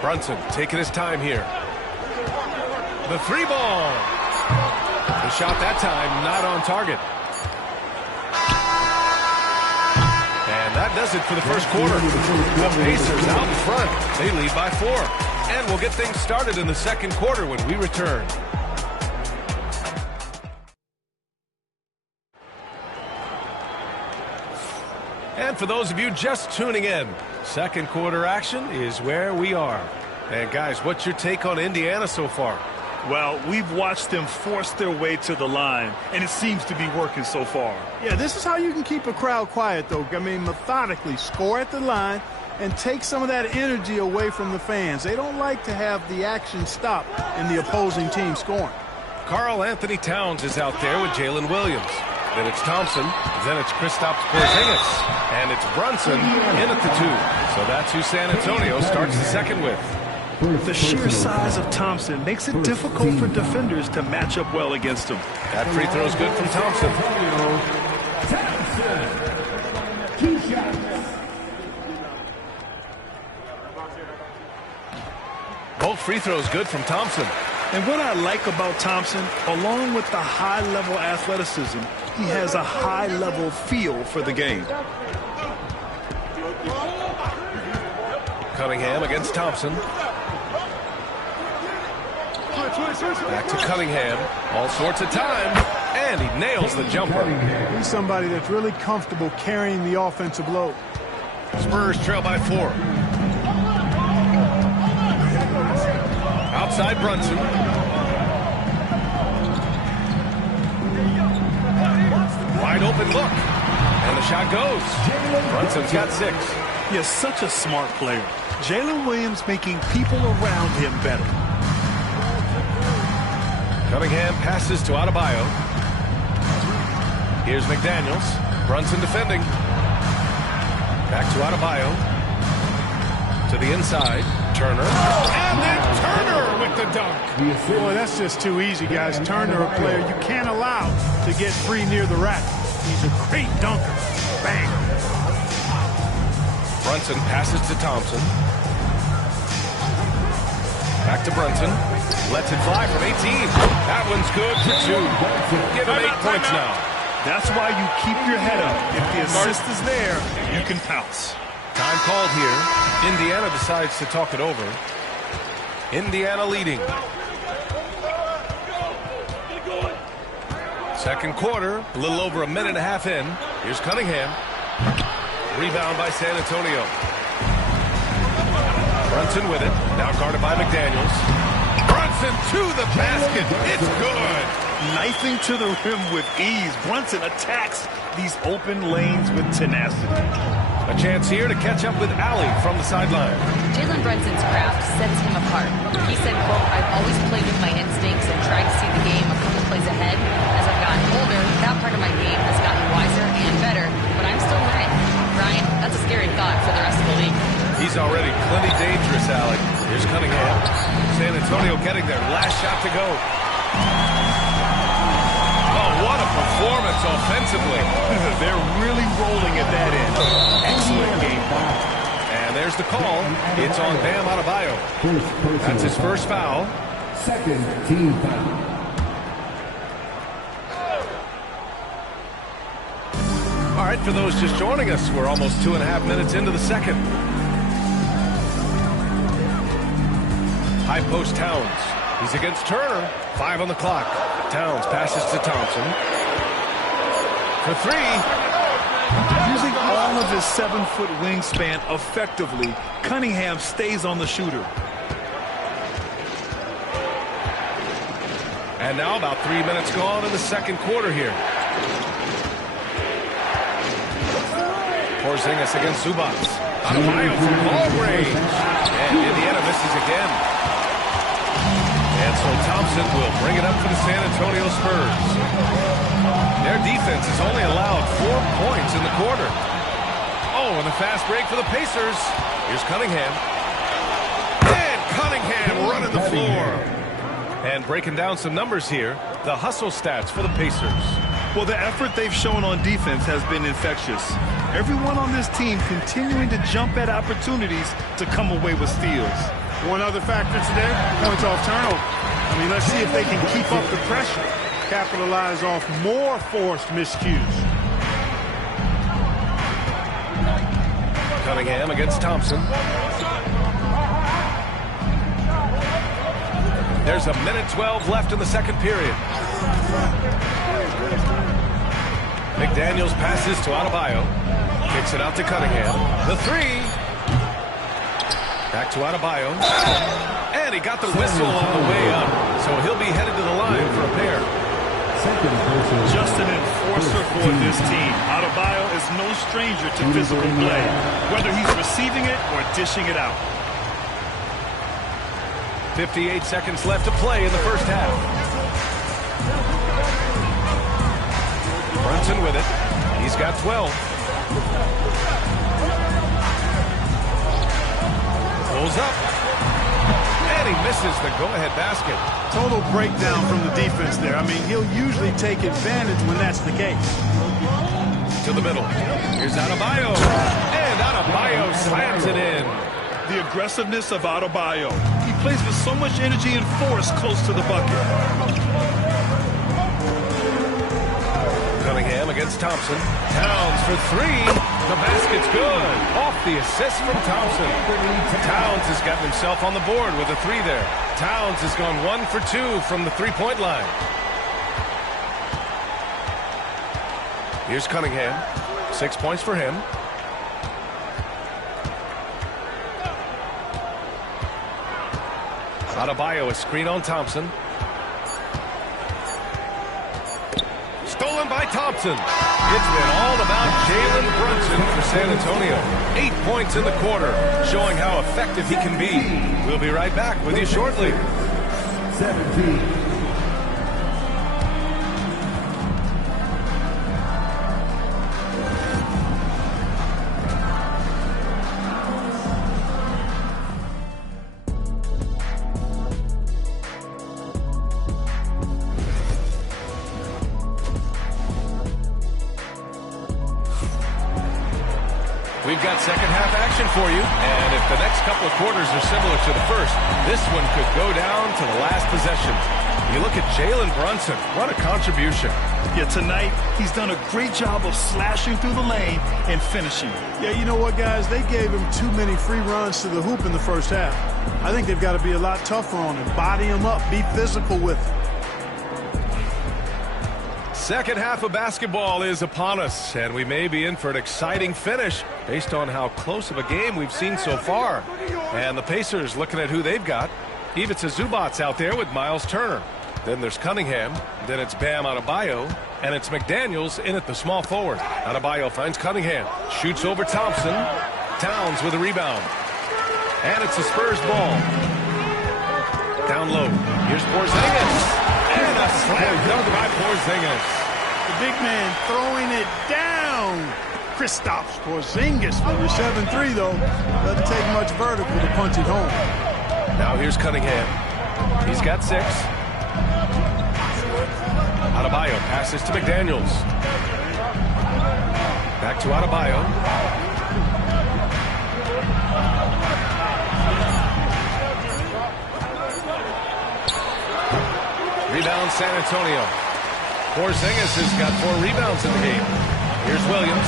Brunson taking his time here. The 3 ball. The shot that time not on target. And that does it for the first quarter. The Pacers out in front. They lead by 4. And we'll get things started in the second quarter when we return. And for those of you just tuning in, second quarter action is where we are. And guys, what's your take on Indiana so far? Well, we've watched them force their way to the line, and it seems to be working so far. Yeah, this is how you can keep a crowd quiet, though. I mean, methodically score at the line and take some of that energy away from the fans. They don't like to have the action stop in the opposing team scoring. Karl Anthony Towns is out there with Jalen Williams. Then it's Thompson. Then it's Kristaps Porzingis. And it's Brunson in at the 2. So that's who San Antonio starts the second with. The sheer size of Thompson makes it difficult for defenders to match up well against him. That free throw is good from Thompson. Both free throws good from Thompson. And what I like about Thompson, along with the high-level athleticism, he has a high-level feel for the game. Cunningham against Thompson. Back to Cunningham. All sorts of time. And he nails the jumper. He's somebody that's really comfortable carrying the offensive load. Spurs trail by 4. Outside Brunson. Wide open look. And the shot goes. Brunson's got 6. He is such a smart player. Jalen Williams making people around him better. Cunningham passes to Adebayo. Here's McDaniels. Brunson defending. Back to Adebayo. To the inside. Turner. And then Turner with the dunk. Boy, that's just too easy, guys. Turner, a player you can't allow to get free near the rack. He's a great dunker. Bang. Brunson passes to Thompson. Back to Brunson. Lets it fly from 18. That one's good for 2. Give him 8 points now. That's why you keep your head up. If the assist is there, you can pounce. Time called here. Indiana decides to talk it over. Indiana leading. Second quarter, a little over a minute and a half in. Here's Cunningham. Rebound by San Antonio. Brunson with it. Now guarded by McDaniels. Brunson to the basket. It's good. Knifing to the rim with ease. Brunson attacks these open lanes with tenacity. A chance here to catch up with Allie from the sideline. Jalen Brunson's craft sets him apart. He said, quote, "I've always played with my instincts and tried to see the game a couple plays ahead. As I've gotten older, that part of my game has gotten wiser and better, but I'm still learning." Brian, that's a scary thought for the rest of the league. He's already plenty dangerous, Alec. Here's Cunningham. San Antonio getting their last shot to go. Oh, what a performance offensively. They're really rolling at that end. Excellent game plan. And there's the call. It's on Bam Adebayo. That's his first foul. Second team foul. All right, for those just joining us, we're almost 2.5 minutes into the second. High post Towns. He's against Turner. 5 on the clock. Towns passes to Thompson. For 3. Using all of his 7-foot wingspan effectively, Cunningham stays on the shooter. And now about 3 minutes gone in the second quarter here. Porzingis against Zubac. Adebayo from long range. And Indiana misses again. And so Thompson will bring it up for the San Antonio Spurs. Their defense has only allowed 4 points in the quarter. Oh, and a fast break for the Pacers. Here's Cunningham. And Cunningham running the floor. And breaking down some numbers here, the hustle stats for the Pacers. Well, the effort they've shown on defense has been infectious. Everyone on this team continuing to jump at opportunities to come away with steals. One other factor today, points off turnover. I mean, let's see if they can keep up the pressure, capitalize off more forced miscues. Cunningham against Thompson. There's a minute 12 left in the second period. McDaniels passes to Adebayo. Kicks it out to Cunningham. The 3. Back to Adebayo. And he got the whistle on the way up. So he'll be headed to the line for a pair. Just an enforcer for this team. Adebayo is no stranger to physical play, whether he's receiving it or dishing it out. 58 seconds left to play in the first half. Brunson with it. He's got 12. Pulls up. And he misses the go-ahead basket. Total breakdown from the defense there. I mean, he'll usually take advantage when that's the case. To the middle. Here's Adebayo. And Adebayo slams it in. The aggressiveness of Adebayo. He plays with so much energy and force close to the bucket. Cunningham against Thompson. Towns for three. The basket's good. Off the assist from Thompson. Towns has gotten himself on the board with a three there. Towns has gone 1 for 2 from the three-point line. Here's Cunningham. 6 points for him. Adebayo, a screen on Thompson. Stolen by Thompson. It's been all about Jalen Brunson for San Antonio. 8 points in the quarter, showing how effective he can be. We'll be right back with you shortly. 17. We've got second half action for you, and if the next couple of quarters are similar to the first, this one could go down to the last possession. You look at Jalen Brunson, what a contribution. Yeah, tonight he's done a great job of slashing through the lane and finishing. Yeah, you know what, guys? They gave him too many free runs to the hoop in the first half. I think they've got to be a lot tougher on him, body him up, be physical with him. Second half of basketball is upon us, and we may be in for an exciting finish based on how close of a game we've seen so far. And the Pacers looking at who they've got. Ivica Zubac's out there with Miles Turner. Then there's Cunningham. Then it's Bam Adebayo. And it's McDaniels in at the small forward. Adebayo finds Cunningham. Shoots over Thompson. Towns with a rebound. And it's the Spurs ball. Down low. Here's Porzingis. And a slam dunk by Porzingis. The big man throwing it down. Kristaps Porzingis for the 7-3, though. Doesn't take much vertical to punch it home. Now here's Cunningham. He's got 6. Adebayo passes to McDaniels. Back to Adebayo. Rebound San Antonio. Porzingis has got 4 rebounds in the game. Here's Williams.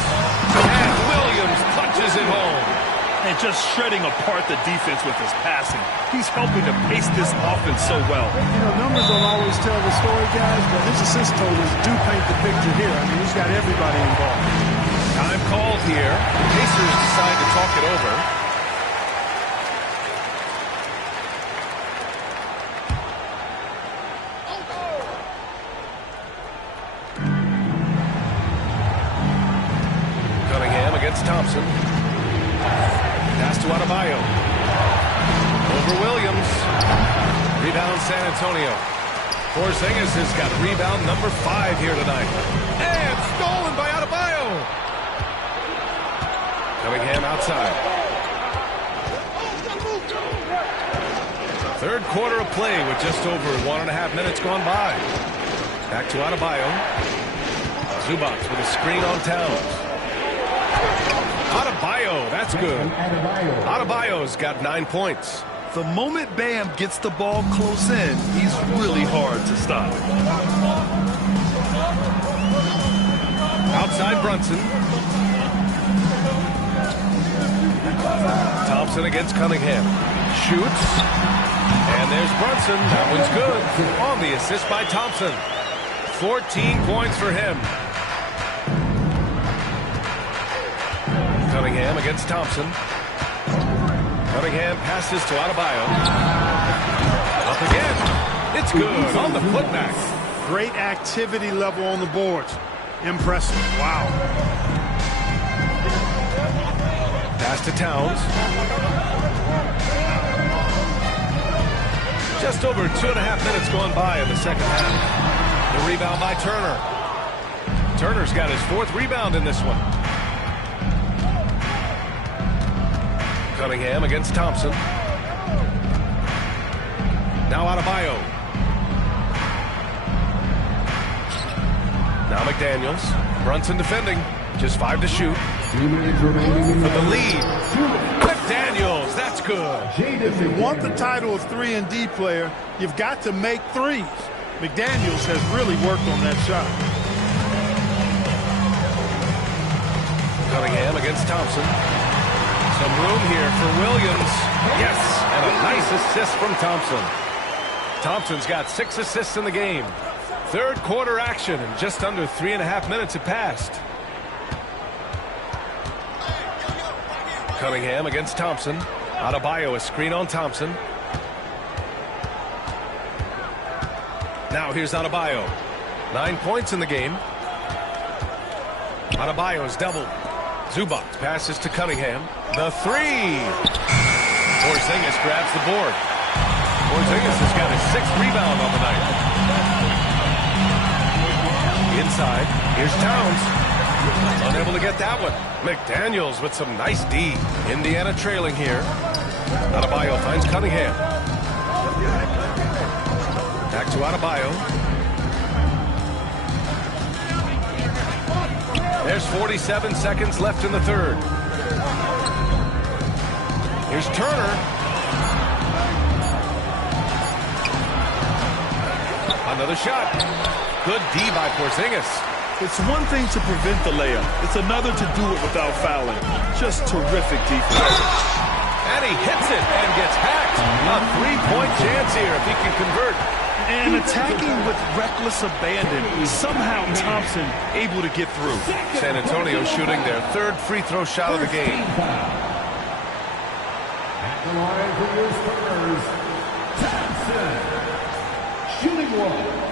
And Williams punches it home. And just shredding apart the defense with his passing. He's helping to pace this offense so well. You know, numbers don't always tell the story, guys, but his assist totals do paint the picture here. I mean, he's got everybody involved. Time called here. The Pacers decide to talk it over. Cunningham against Thompson. Pass to Adebayo. Over Williams. Rebound San Antonio. Porzingis has got rebound number 5 here tonight. And stolen by Adebayo. Cunningham outside. Third quarter of play with just over 1.5 minutes gone by. Back to Adebayo. Zubac with a screen on Towns. Adebayo, that's good. Adebayo's got 9 points. The moment Bam gets the ball close in, he's really hard to stop. Outside Brunson. Thompson against Cunningham. Shoots. And there's Brunson. That one's good. On the assist by Thompson. 14 points for him. Cunningham against Thompson. Cunningham passes to Adebayo. Up again. It's good on the putback. Great activity level on the boards. Impressive. Wow. Pass to Towns. Just over 2.5 minutes gone by in the second half. The rebound by Turner. Turner's got his 4th rebound in this one. Cunningham against Thompson. Now Adebayo. Now McDaniels. Brunson defending. Just 5 to shoot. For the lead. McDaniels. That's good. If you want the title of 3-and-D player, you've got to make threes. McDaniels has really worked on that shot. Cunningham against Thompson. Some room here for Williams. Yes, and a nice assist from Thompson. Thompson's got 6 assists in the game. Third quarter action, and just under 3.5 minutes have passed. Cunningham against Thompson. Adebayo, a screen on Thompson. Now here's Adebayo. 9 points in the game. Adebayo's doubled. Zubac passes to Cunningham. The 3. Porzingis grabs the board. Porzingis has got his 6th rebound on the night. Inside, here's Towns. Unable to get that one. McDaniels with some nice D. Indiana trailing here. Adebayo finds Cunningham. Back to Adebayo. There's 47 seconds left in the third. Here's Turner. Another shot. Good D by Porzingis. It's one thing to prevent the layup. It's another to do it without fouling. Just terrific defense. And he hits it and gets hacked. A 3-point chance here if he can convert. And attacking with reckless abandon. Somehow Thompson able to get through. San Antonio shooting their 3rd free throw shot of the game. At the line for your Spurs, Thompson. Shooting one.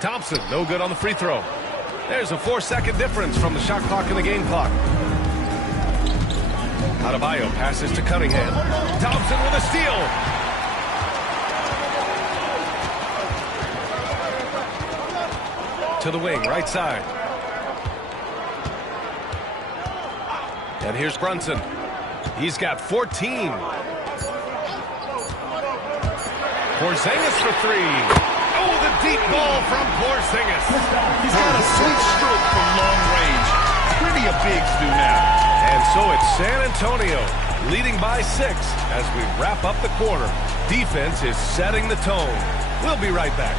Thompson, no good on the free throw. There's a 4-second difference from the shot clock and the game clock. Adebayo passes to Cunningham. Thompson with a steal. To the wing, right side. And here's Brunson. He's got 14. Porzingis for 3. Oh, the deep ball from Porzingis. He's got a sweet stroke from long range. Plenty of bigs do now. And so it's San Antonio leading by 6 as we wrap up the quarter. Defense is setting the tone. We'll be right back.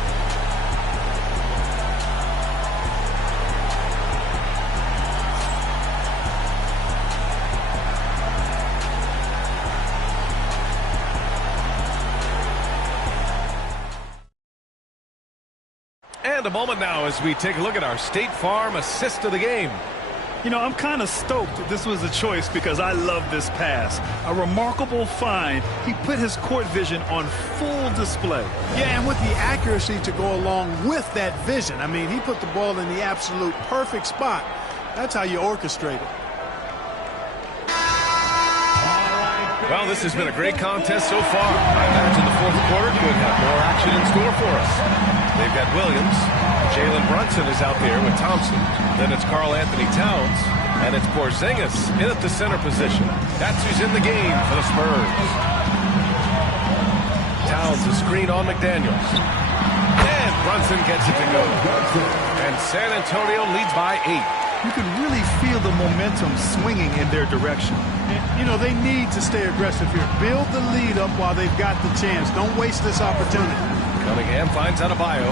And a moment now as we take a look at our State Farm assist of the game. You know, I'm kind of stoked this was a choice because I love this pass. A remarkable find. He put his court vision on full display. Yeah, and with the accuracy to go along with that vision. I mean, he put the ball in the absolute perfect spot. That's how you orchestrate it. Well, this has been a great contest so far. I imagine the fourth quarter could have more action in store for us. They've got Williams. Jalen Brunson is out there with Thompson. Then it's Karl Anthony Towns. And it's Porzingis in at the center position. That's who's in the game for the Spurs. Towns a screen on McDaniels. And Brunson gets it to go. And San Antonio leads by 8. You can really feel the momentum swinging in their direction. You know, they need to stay aggressive here. Build the lead up while they've got the chance. Don't waste this opportunity. Cunningham finds Adebayo.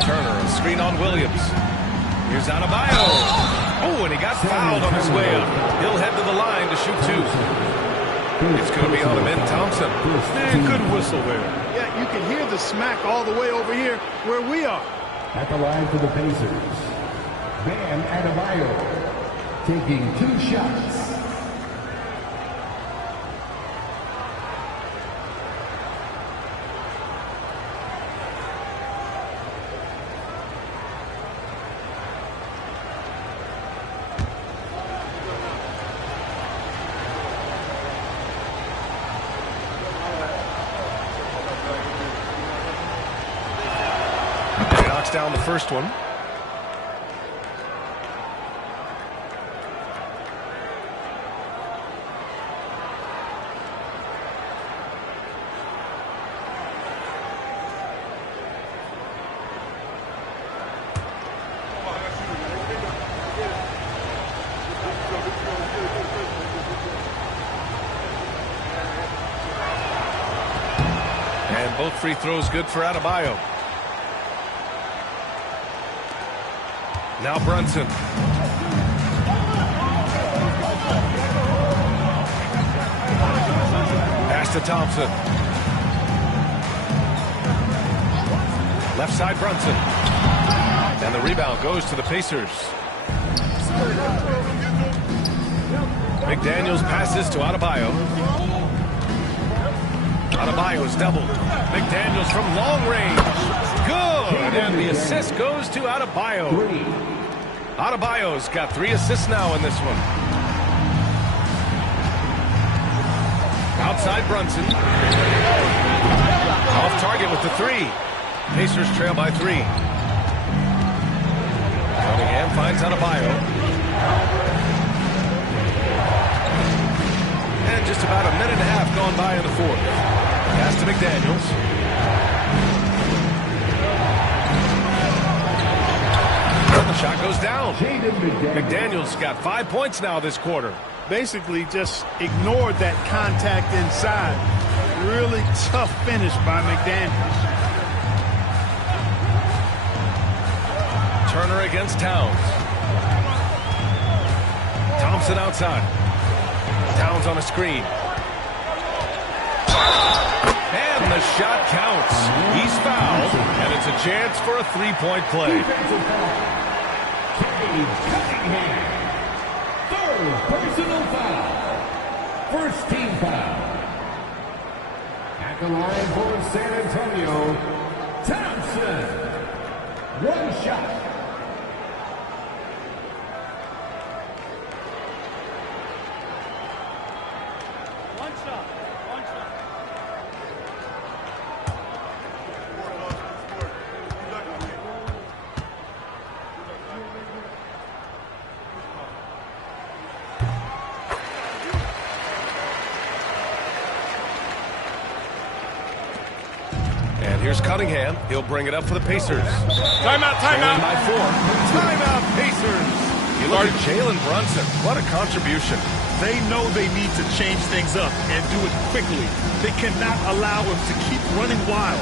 Turner, a screen on Williams. Here's Adebayo. Oh, and he got fouled on his way up. He'll head to the line to shoot 2. It's going to be on him in Thompson. Man, good whistle there. Yeah, you can hear the smack all the way over here where we are. At the line for the Pacers, Bam Adebayo taking 2 shots. Knocks down the first one. And both free throws good for Adebayo. Now Brunson. Pass to Thompson. Left side Brunson. And the rebound goes to the Pacers. McDaniels passes to Adebayo. Adebayo's doubled. McDaniels from long range. Good! And the assist goes to Adebayo. Adebayo's got 3 assists now in this one. Outside Brunson. Off target with the 3. Pacers trail by 3. Cunningham finds Adebayo. And just about a minute and a half gone by in the fourth. Pass to McDaniels. And the shot goes down. McDaniels got 5 points now this quarter. Basically just ignored that contact inside. Really tough finish by McDaniels. Turner against Towns. Thompson outside. Towns on a screen. And the shot counts. He's fouled, and it's a chance for a 3-point play. Cunningham. 3rd personal foul. 1st team foul. At the line for San Antonio, Thompson. 1 shot. Here's Cunningham. He'll bring it up for the Pacers. Timeout, timeout. By 4. Timeout, Pacers. You look at Jalen Brunson. What a contribution. They know they need to change things up and do it quickly. They cannot allow him to keep running wild.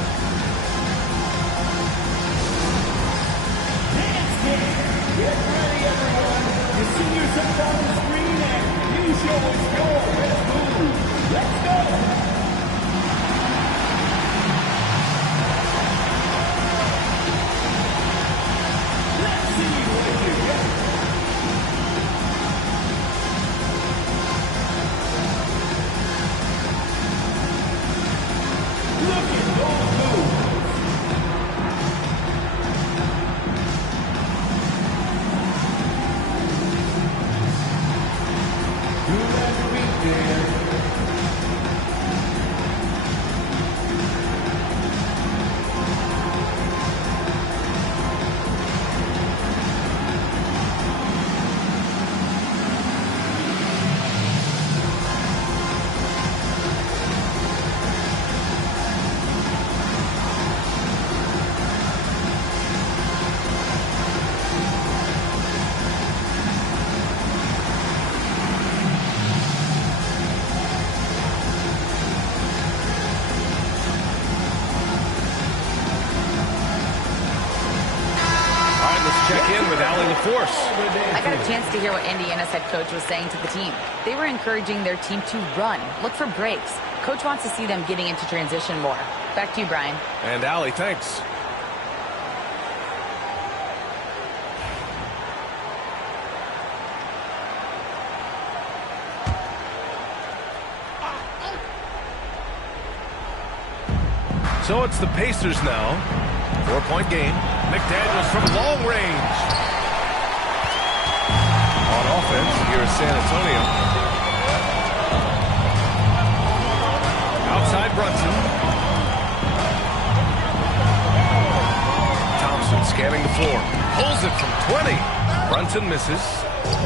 Get ready, everyone. You see yourself on the screen and you show us your best move. Let's go. I got a chance to hear what Indiana's head coach was saying to the team. They were encouraging their team to run, look for breaks. Coach wants to see them getting into transition more. Back to you, Brian. And Allie, thanks. So it's the Pacers now. 4-point game. McDaniels from long range. On offense, here is San Antonio. Outside Brunson. Thompson scanning the floor. Pulls it from 20. Brunson misses.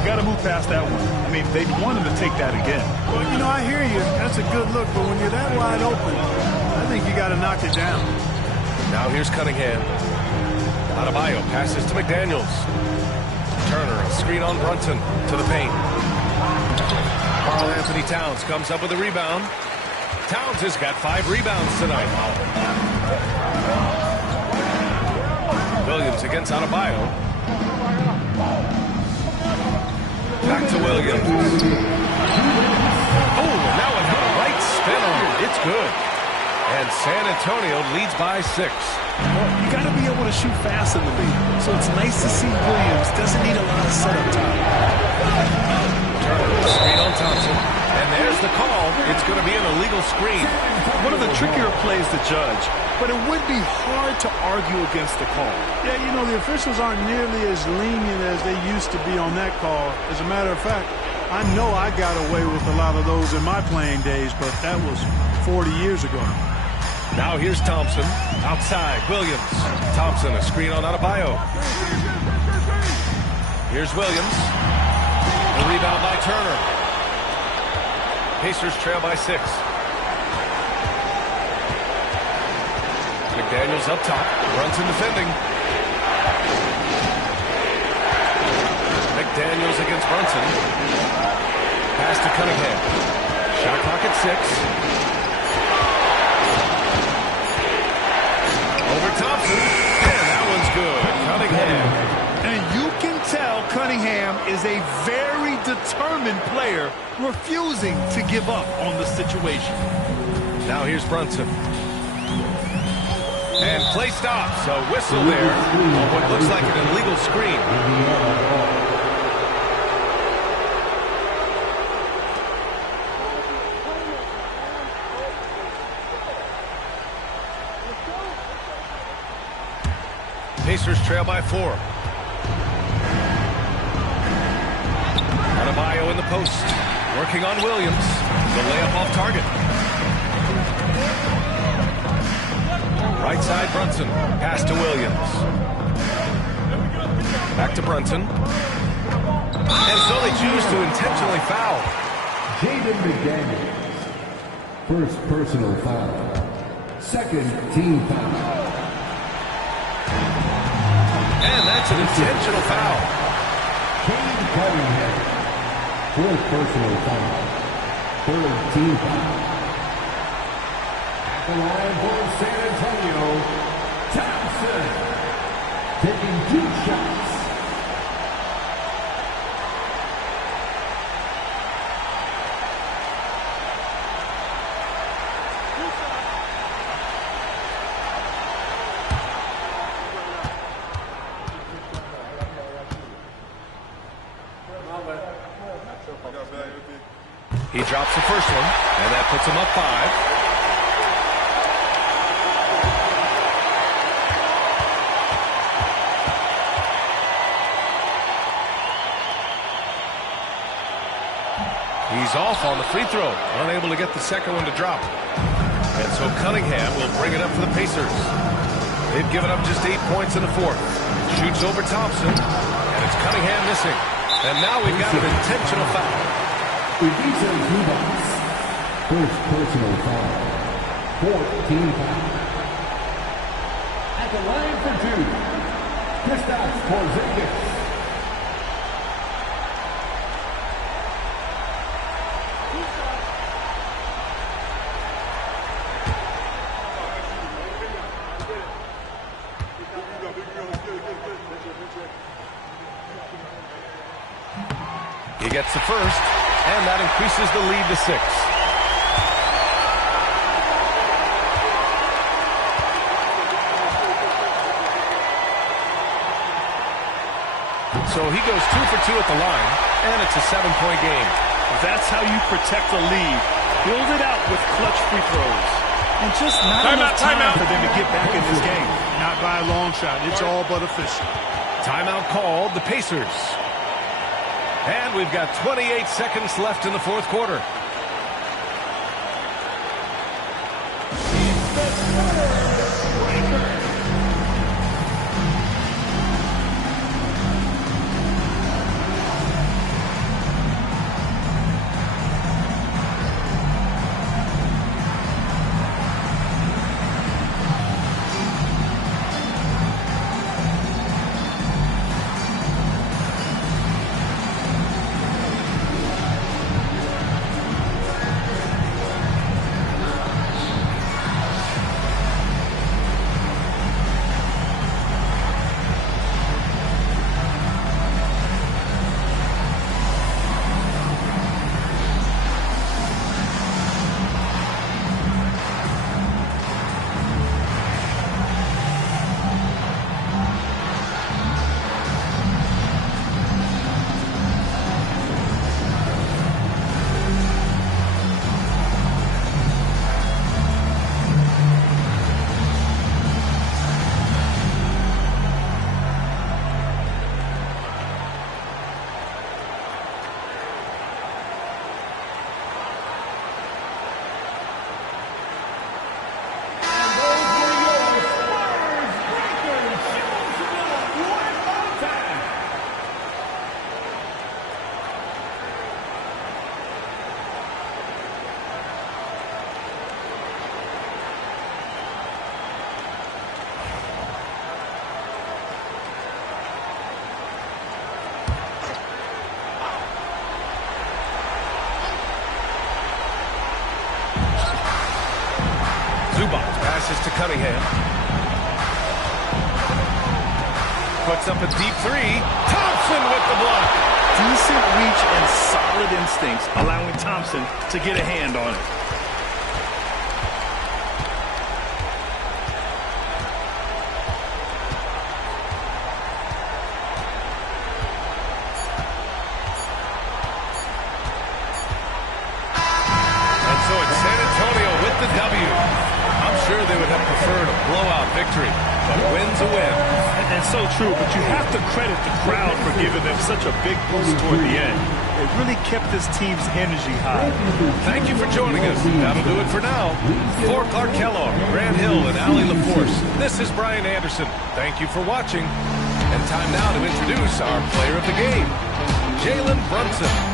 You got to move past that one. I mean, they want him to take that again. Well, you know, I hear you. That's a good look, but when you're that wide open, I think you got to knock it down. Now here's Cunningham. Adebayo passes to McDaniels. Turner, a screen on Brunson to the paint. Karl Anthony Towns comes up with a rebound. Towns has got 5 rebounds tonight. Williams against Adebayo. Back to Williams. Oh, and now it had a right spin on it. It's good. And San Antonio leads by 6. Well, you got to be able to shoot fast in the league. So it's nice to see Williams doesn't need a lot of setup time. Turner, screen on Thompson. And there's the call. It's going to be an illegal screen. One of the trickier plays to judge, but it would be hard to argue against the call. Yeah, you know, the officials aren't nearly as lenient as they used to be on that call. As a matter of fact, I know I got away with a lot of those in my playing days, but that was 40 years ago. Now here's Thompson. Outside, Williams. Thompson, a screen on Adebayo. Here's Williams. The rebound by Turner. Pacers trail by 6. McDaniels up top. Brunson defending. McDaniels against Brunson. Pass to Cunningham. Shot clock at 6. Over Thompson, and that one's good. Cunningham. And you can tell Cunningham is a very determined player, refusing to give up on the situation. Now here's Brunson. And play stops. A whistle there on what looks like an illegal screen. Pacers trail by 4. Adebayo in the post. Working on Williams. The layup off target. Right side, Brunson. Pass to Williams. Back to Brunson. And so they choose to intentionally foul. Jaden McDaniels. First personal foul. Second team foul. And that's an intentional foul. Cade Cunningham. Fourth personal foul. Third team foul. At the line for San Antonio, Thompson. Taking 2 shots. He drops the first one, and that puts him up 5. He's off on the free throw, unable to get the second one to drop. And so Cunningham will bring it up for the Pacers. They've given up just 8 points in the 4th. Shoots over Thompson, and it's Cunningham missing. And now we've got an intentional foul. Ivica Zubac. First personal foul. Fourth team foul. At the line for 2, Kristaps Porzingis. He gets the first, and that increases the lead to 6. So he goes 2 for 2 at the line, and it's a 7-point game. That's how you protect a lead. Build it out with clutch free throws. And just not enough time for them to get back in this game. Not by a long shot. It's all but official. Timeout called, the Pacers. And we've got 28 seconds left in the 4th quarter. response. Passes to Cunningham. Puts up a deep three. Thompson with the block. Decent reach and solid instincts, allowing Thompson to get a hand on it. So it's San Antonio with the W. I'm sure they would have preferred a blowout victory, but a win's a win. And so true, but you have to credit the crowd for giving them such a big boost toward the end. It really kept this team's energy high. Thank you for joining us. That'll do it for now. For Clark Kellogg, Grant Hill, and Allie LaForce, this is Brian Anderson. Thank you for watching. And time now to introduce our player of the game, Jalen Brunson.